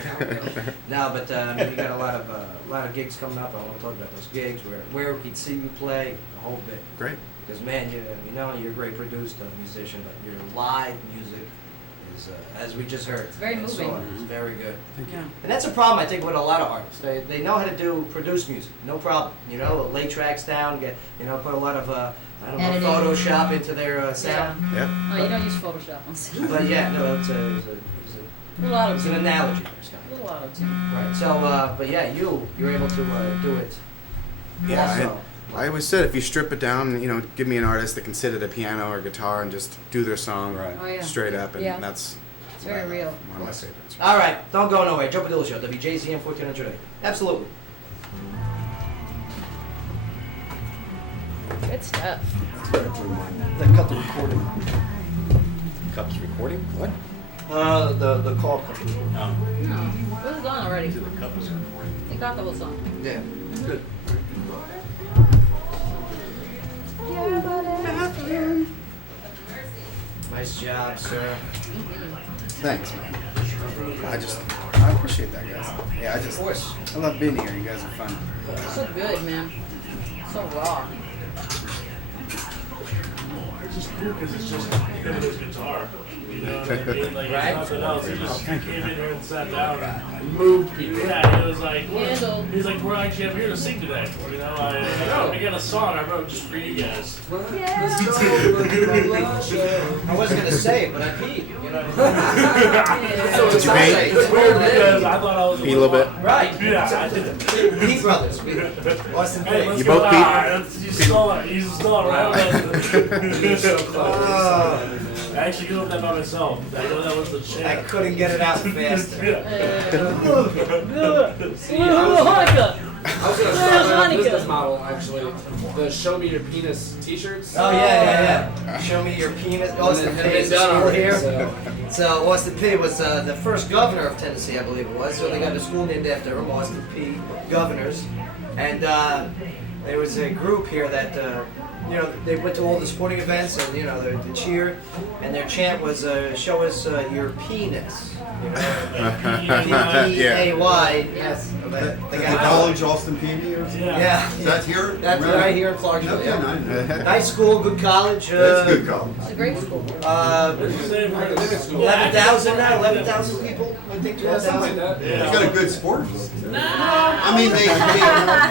No, but you got a lot of gigs coming up. I want to talk about those gigs, where we can see you play, the whole bit. Great. Because man, you know you're a great producer, musician, but your live music is, as we just heard, It's very that moving. song is very good. Yeah. And that's a problem I think with a lot of artists. They know how to produce music, no problem. You know, lay tracks down, put a lot of Editing. Photoshop into their sound. Yeah. Oh, you don't use Photoshop. But yeah, no, it's A lot of an analogy. Scott. A little auto tune. Right. So, but yeah, you're able to do it. Yeah. Also. I always said if you strip it down, give me an artist that can sit at a piano or guitar and just do their song Oh, yeah. straight up, and Yeah. that's It's very real. one of my favorites. All right, don't go nowhere. Joe Padula Show, WJZM 1400 AM. Absolutely. Good stuff. That cut the recording. Cup's recording? What? The call cut the recording. Oh. No, this is on already. The cup is recording. They got the whole song. Yeah. Good. Nice job, sir. Thanks, man. I appreciate that, guys. Yeah, Of course. I love being here. You guys are fun. So good, man. So raw. It's just cool because it's just him and his guitar. You know what I mean? Like, Right. it's nothing else. He just came in here and sat down and Moved people. yeah, he was like, Handle. he's like, we're actually, I'm here to sing today. You know, I got a song I wrote just for you guys. I wasn't gonna say it, but I peed. You know what I mean? Yeah. So Did it's you not pay? like- It's weird because I thought I was Pee a little bit? Right. Yeah, I did. Pete brothers. Austin Hey, Pete. let's You go. both peed? He's still around. I actually grew up that by myself. I know that was the I chant. couldn't get it out faster. Hanukkah. I was gonna start my own business model actually. The Show Me Your Penis T-shirts. Oh yeah. Show me your penis. Austin And Pete they've is done still already, here. so. So Austin P was the first governor of Tennessee, I believe it was. So they got a school named after him, Austin P. Governors. And there was a group here that they went to all the sporting events and the cheer, and their chant was "Show us your penis." P-E-A-Y. Yes. The college Austin Peavy or something? Yeah. Is that here? That's Really? right here in Clarksville. Okay, Yeah. nice. Nice school, good college. That's good college. It's a great school. 11,000 now, 11,000 people. I think Yeah, something 12,000. like that. He's got a good sport. I mean,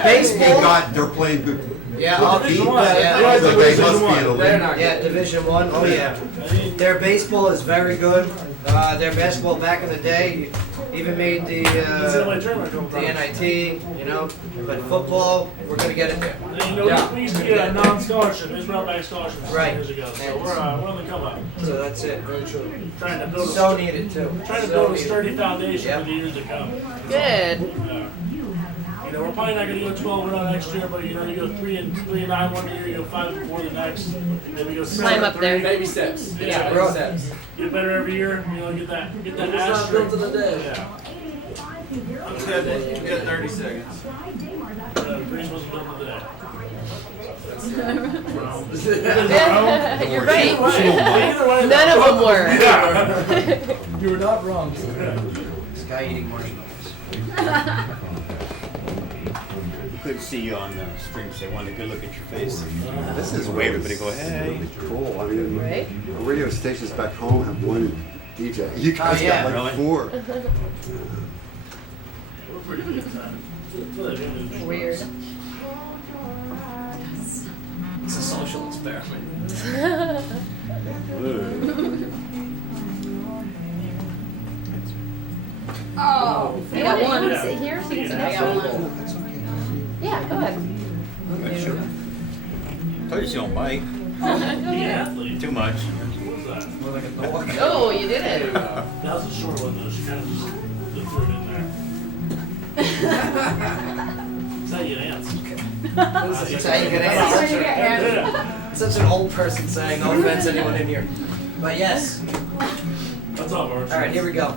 Baseball? they're playing good. Yeah, good I'll team. be- So yeah. they must be in the They're league. not Yeah, Division One. Oh yeah. Their baseball is very good. Their basketball back in the day even made the NIT. But football, we're gonna get it there. We used to get a non-scholarship. It was brought back scholarships Right. years ago. So we're on the come up. So that's it. Trying to build So needed too. Trying to So build a needed. sturdy foundation for the years to come. Good. We're probably not going to go 12-0 next year, but you go 3-9 one year, you go 5-4 the next, then we go 7-3. Climb up there. Baby steps. Yeah, Baby steps. get better every year. Get that It's not asterisk. built in a day. Yeah. You got 30 seconds. Greece wasn't built in a day. You're right. Either way, None of them were. You were not wrong. This guy eating marshmallows. Good to see you on the stream, so I wanted a good look at your face. This is way everybody go, hey. Cool. I mean, Right? radio stations back home have one DJ. You guys yeah. got like four. Weird. It's a social experiment. Oh, You got one? You want to sit here so you can sit I next got to one. it? Yeah, go ahead. Sure. Told you she don't bite. Too much. Oh, you did it. That was a short one, though. She kind of just threw it in there. That's how you dance. That's how you get That's how you get answers. Such an old person saying, no offense anyone in here. But yes. That's all, Mark. All right, here we go.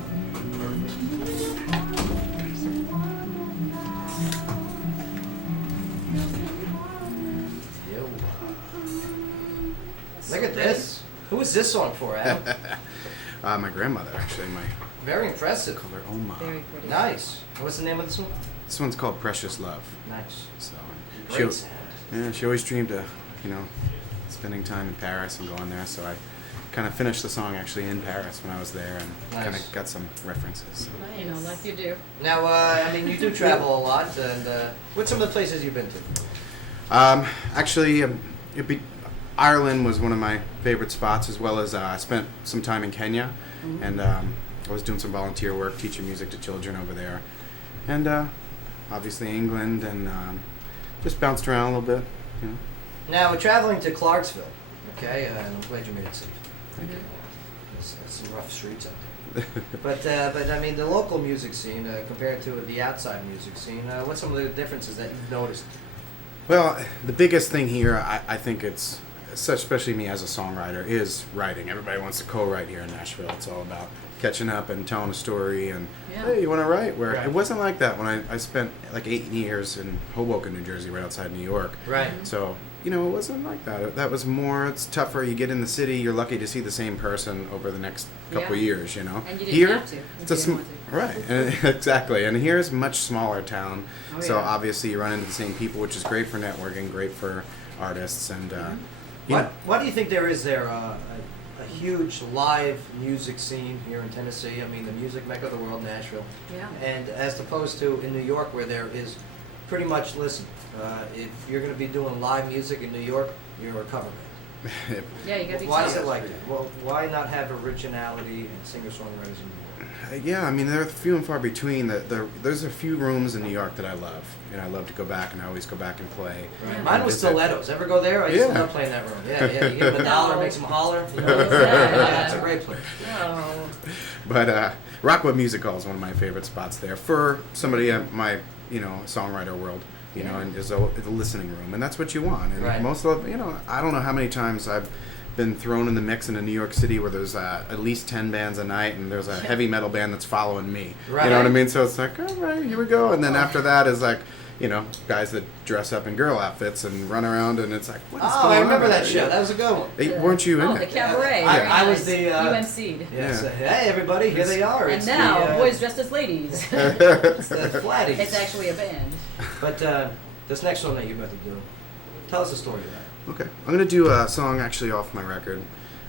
Look at this. Who is this song for, Adam? My grandmother, actually. Very impressive. Called her Oma. Very pretty. Nice. What's the name of this one? This one's called Precious Love. Nice. So, Great she, sound. yeah, she always dreamed of, spending time in Paris and going there. So I kind of finished the song actually in Paris when I was there, and kind Nice. of got some references. So. Like you do. Now, you do travel a lot, and what's some of the places you've been to? Actually, Ireland was one of my favorite spots, as well as I spent some time in Kenya, and I was doing some volunteer work, teaching music to children over there, and obviously England, and just bounced around a little bit. Now, we're traveling to Clarksville, okay? And I'm glad you made it safe. Thank you. There's some rough streets out there. but I mean, the local music scene compared to the outside music scene, what's some of the differences that you've noticed? Well, the biggest thing here, I think it's, especially me as a songwriter, is writing. Everybody wants to co-write here in Nashville. It's all about catching up and telling a story and, hey, you want to write? Where it wasn't like that when I spent like 8 years in Hoboken, New Jersey, right outside New York. Right. So, it wasn't like that. That was more, it's tougher. You get in the city, you're lucky to see the same person over the next couple years, And you didn't Here, have to. it's a right, and exactly. And here's a much smaller town, Oh, so yeah. obviously you run into the same people, which is great for networking, great for artists, and What do you think there is there a huge live music scene here in Tennessee. I mean, the music mecca of the world, Nashville. Yeah. And as opposed to in New York, where there is pretty much, listen, if you're going to be doing live music in New York, you're a cover band. Yeah, you got to be. Why is it like that? Well, why not have originality and singer-songwriters in New York? Yeah, I mean, they're few and far between. There's a few rooms in New York that I love, and I love to go back, and I always go back and play. Right. Mine was Stilettos. Ever go there? I used to love playing that room. Yeah, yeah. You give them $1, makes them holler. You know, it's a great place. Oh. But Rockwood Music Hall is one of my favorite spots there for somebody in my, songwriter world. And there's a listening room, and that's what you want. And most of, I don't know how many times I've been thrown in the mix in New York City where there's at least 10 bands a night, and there's a heavy metal band that's following me. Right. You know what I mean? So it's like, all right, here we go. And then after that is like, guys that dress up in girl outfits and run around, and it's like, what is going on? I remember that show. That was a good one. Weren't you in it? The cabaret. I was the UMC'd. Yes. Yeah. Hey, everybody, here they are. And now, boys dressed as ladies. It's the Flatties. It's actually a band. But this next one that you're about to do, tell us the story of that. Okay. I'm going to do a song actually off my record.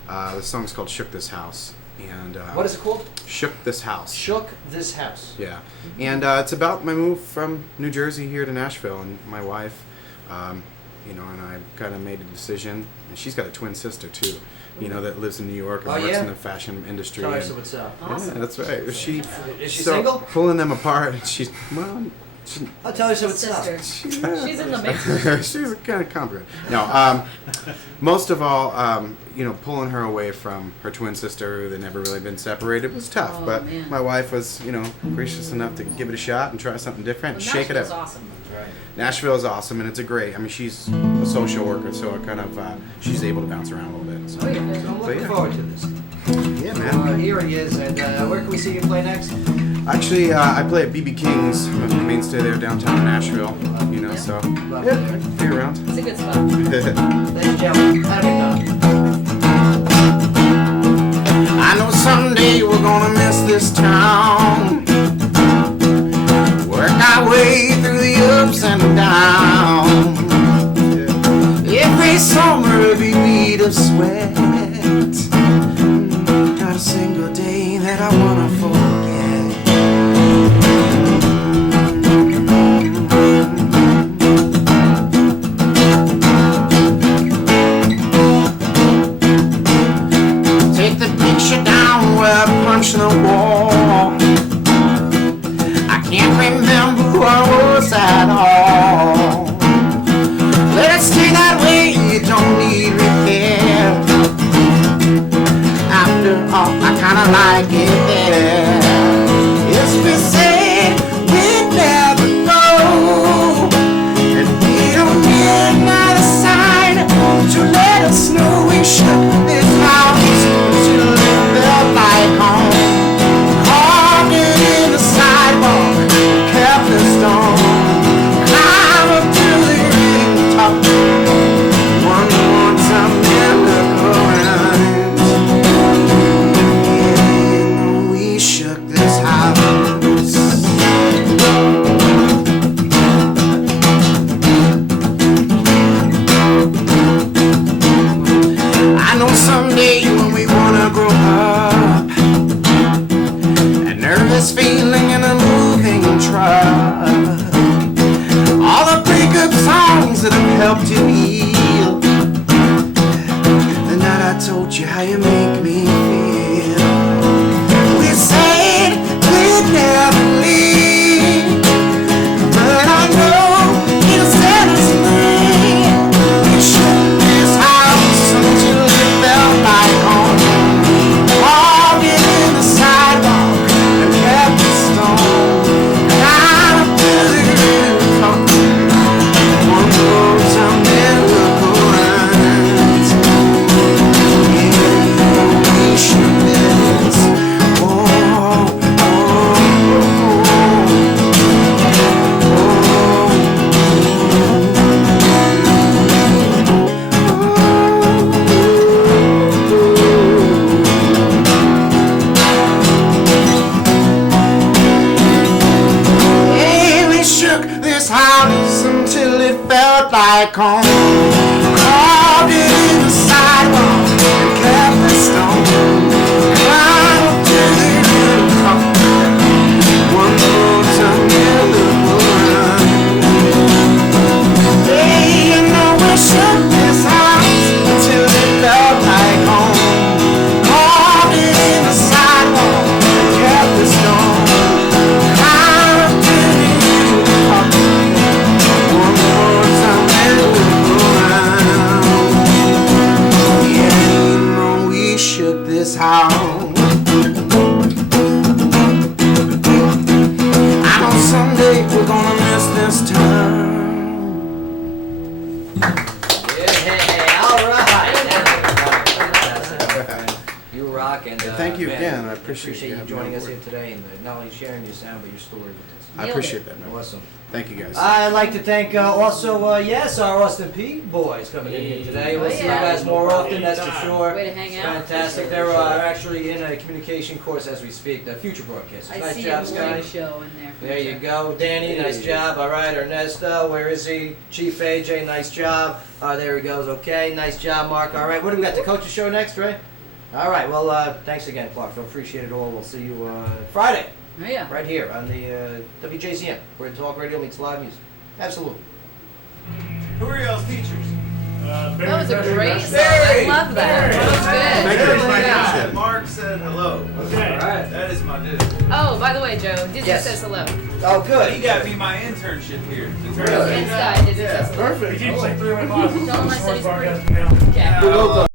The song's called Shook This House. And what is it called? Shook This House. Shook This House. Yeah. And it's about my move from New Jersey here to Nashville, and my wife, and I kind of made a decision. And she's got a twin sister, too, that lives in New York and works in the fashion industry. Tell her so what's up. Awesome. Yeah, that's right. Is she single? Pulling them apart, and she's, I'll tell you so what's up. She's in the mix. She's kind of competent. No, most of all, pulling her away from her twin sister, who had never really been separated, was tough. Oh, but man. my wife was, gracious enough to give it a shot and try something different, and shake it up. Nashville's awesome. Right. Nashville is awesome, and it's she's a social worker, so it kind of she's able to bounce around a little bit. So, So I'm looking forward to this. Yeah, man. Here he is, and where can we see you play next? Actually, I play at BB King's. I'm a mainstay there downtown in Nashville. So yeah, be around. It's a good spot. Ladies and gentlemen, have a good I know someday we're gonna miss this town. Work our way through the ups and downs. Every summer we beat of sweat. Not a single day that I wanna forget. The wall. I can't remember who I was at all. Let's stay that way, it don't need repair. After all, I kinda like it there. Yes, we said we'd never go, and we don't get another sign to let us know we shook this house till it felt like home. Someday when we wanna grow up, a nervous feeling in a moving truck, all the breakup songs that have helped you heal. The night I told you how you make me feel. We said we'd never leave, but I know it'll set us free. We shook this house until it felt like home. Walking in the sidewalk and kept the stone. Climb up to the rooftop. One more time, then look around. Yeah. town. I know someday we're gonna miss this town. Yeah, all right. You rock, and Thank you man, again. I appreciate you you having joining me us on here board. today, and not only sharing your sound but your story with us. I appreciate that, man. Awesome. Thank you, guys. I'd like to thank also, yes, our Austin P boys coming in here today. We'll see you guys more often, that's for sure. Way to hang It's out. fantastic. They're actually in a communication course as we speak, the future broadcasters. I Nice see job, a Scotty. morning show in there. There you go. Danny, nice job. All right, Ernesto, where is he? Chief AJ, nice job. There he goes. Okay, nice job, Mark. All right, what do we got? The coaches show next, right? All right, well, thanks again, Clark. I appreciate it all. We'll see you Friday. Oh, yeah. Right here on the WJZM, where talk radio meets live music. Absolutely. Who are y'all's teachers? That was a great song. I love that. That was good. Thank you. Yeah. Mark said hello. Okay. All right. That is my dude. Oh, by the way, Joe, Dizzy Yes. says hello. Oh, good. He got me my internship here. And Sky, Dizzy says hello. He keeps like 3 of my classes. Tell him I said he's Smart pretty. podcast now. Okay. You're welcome.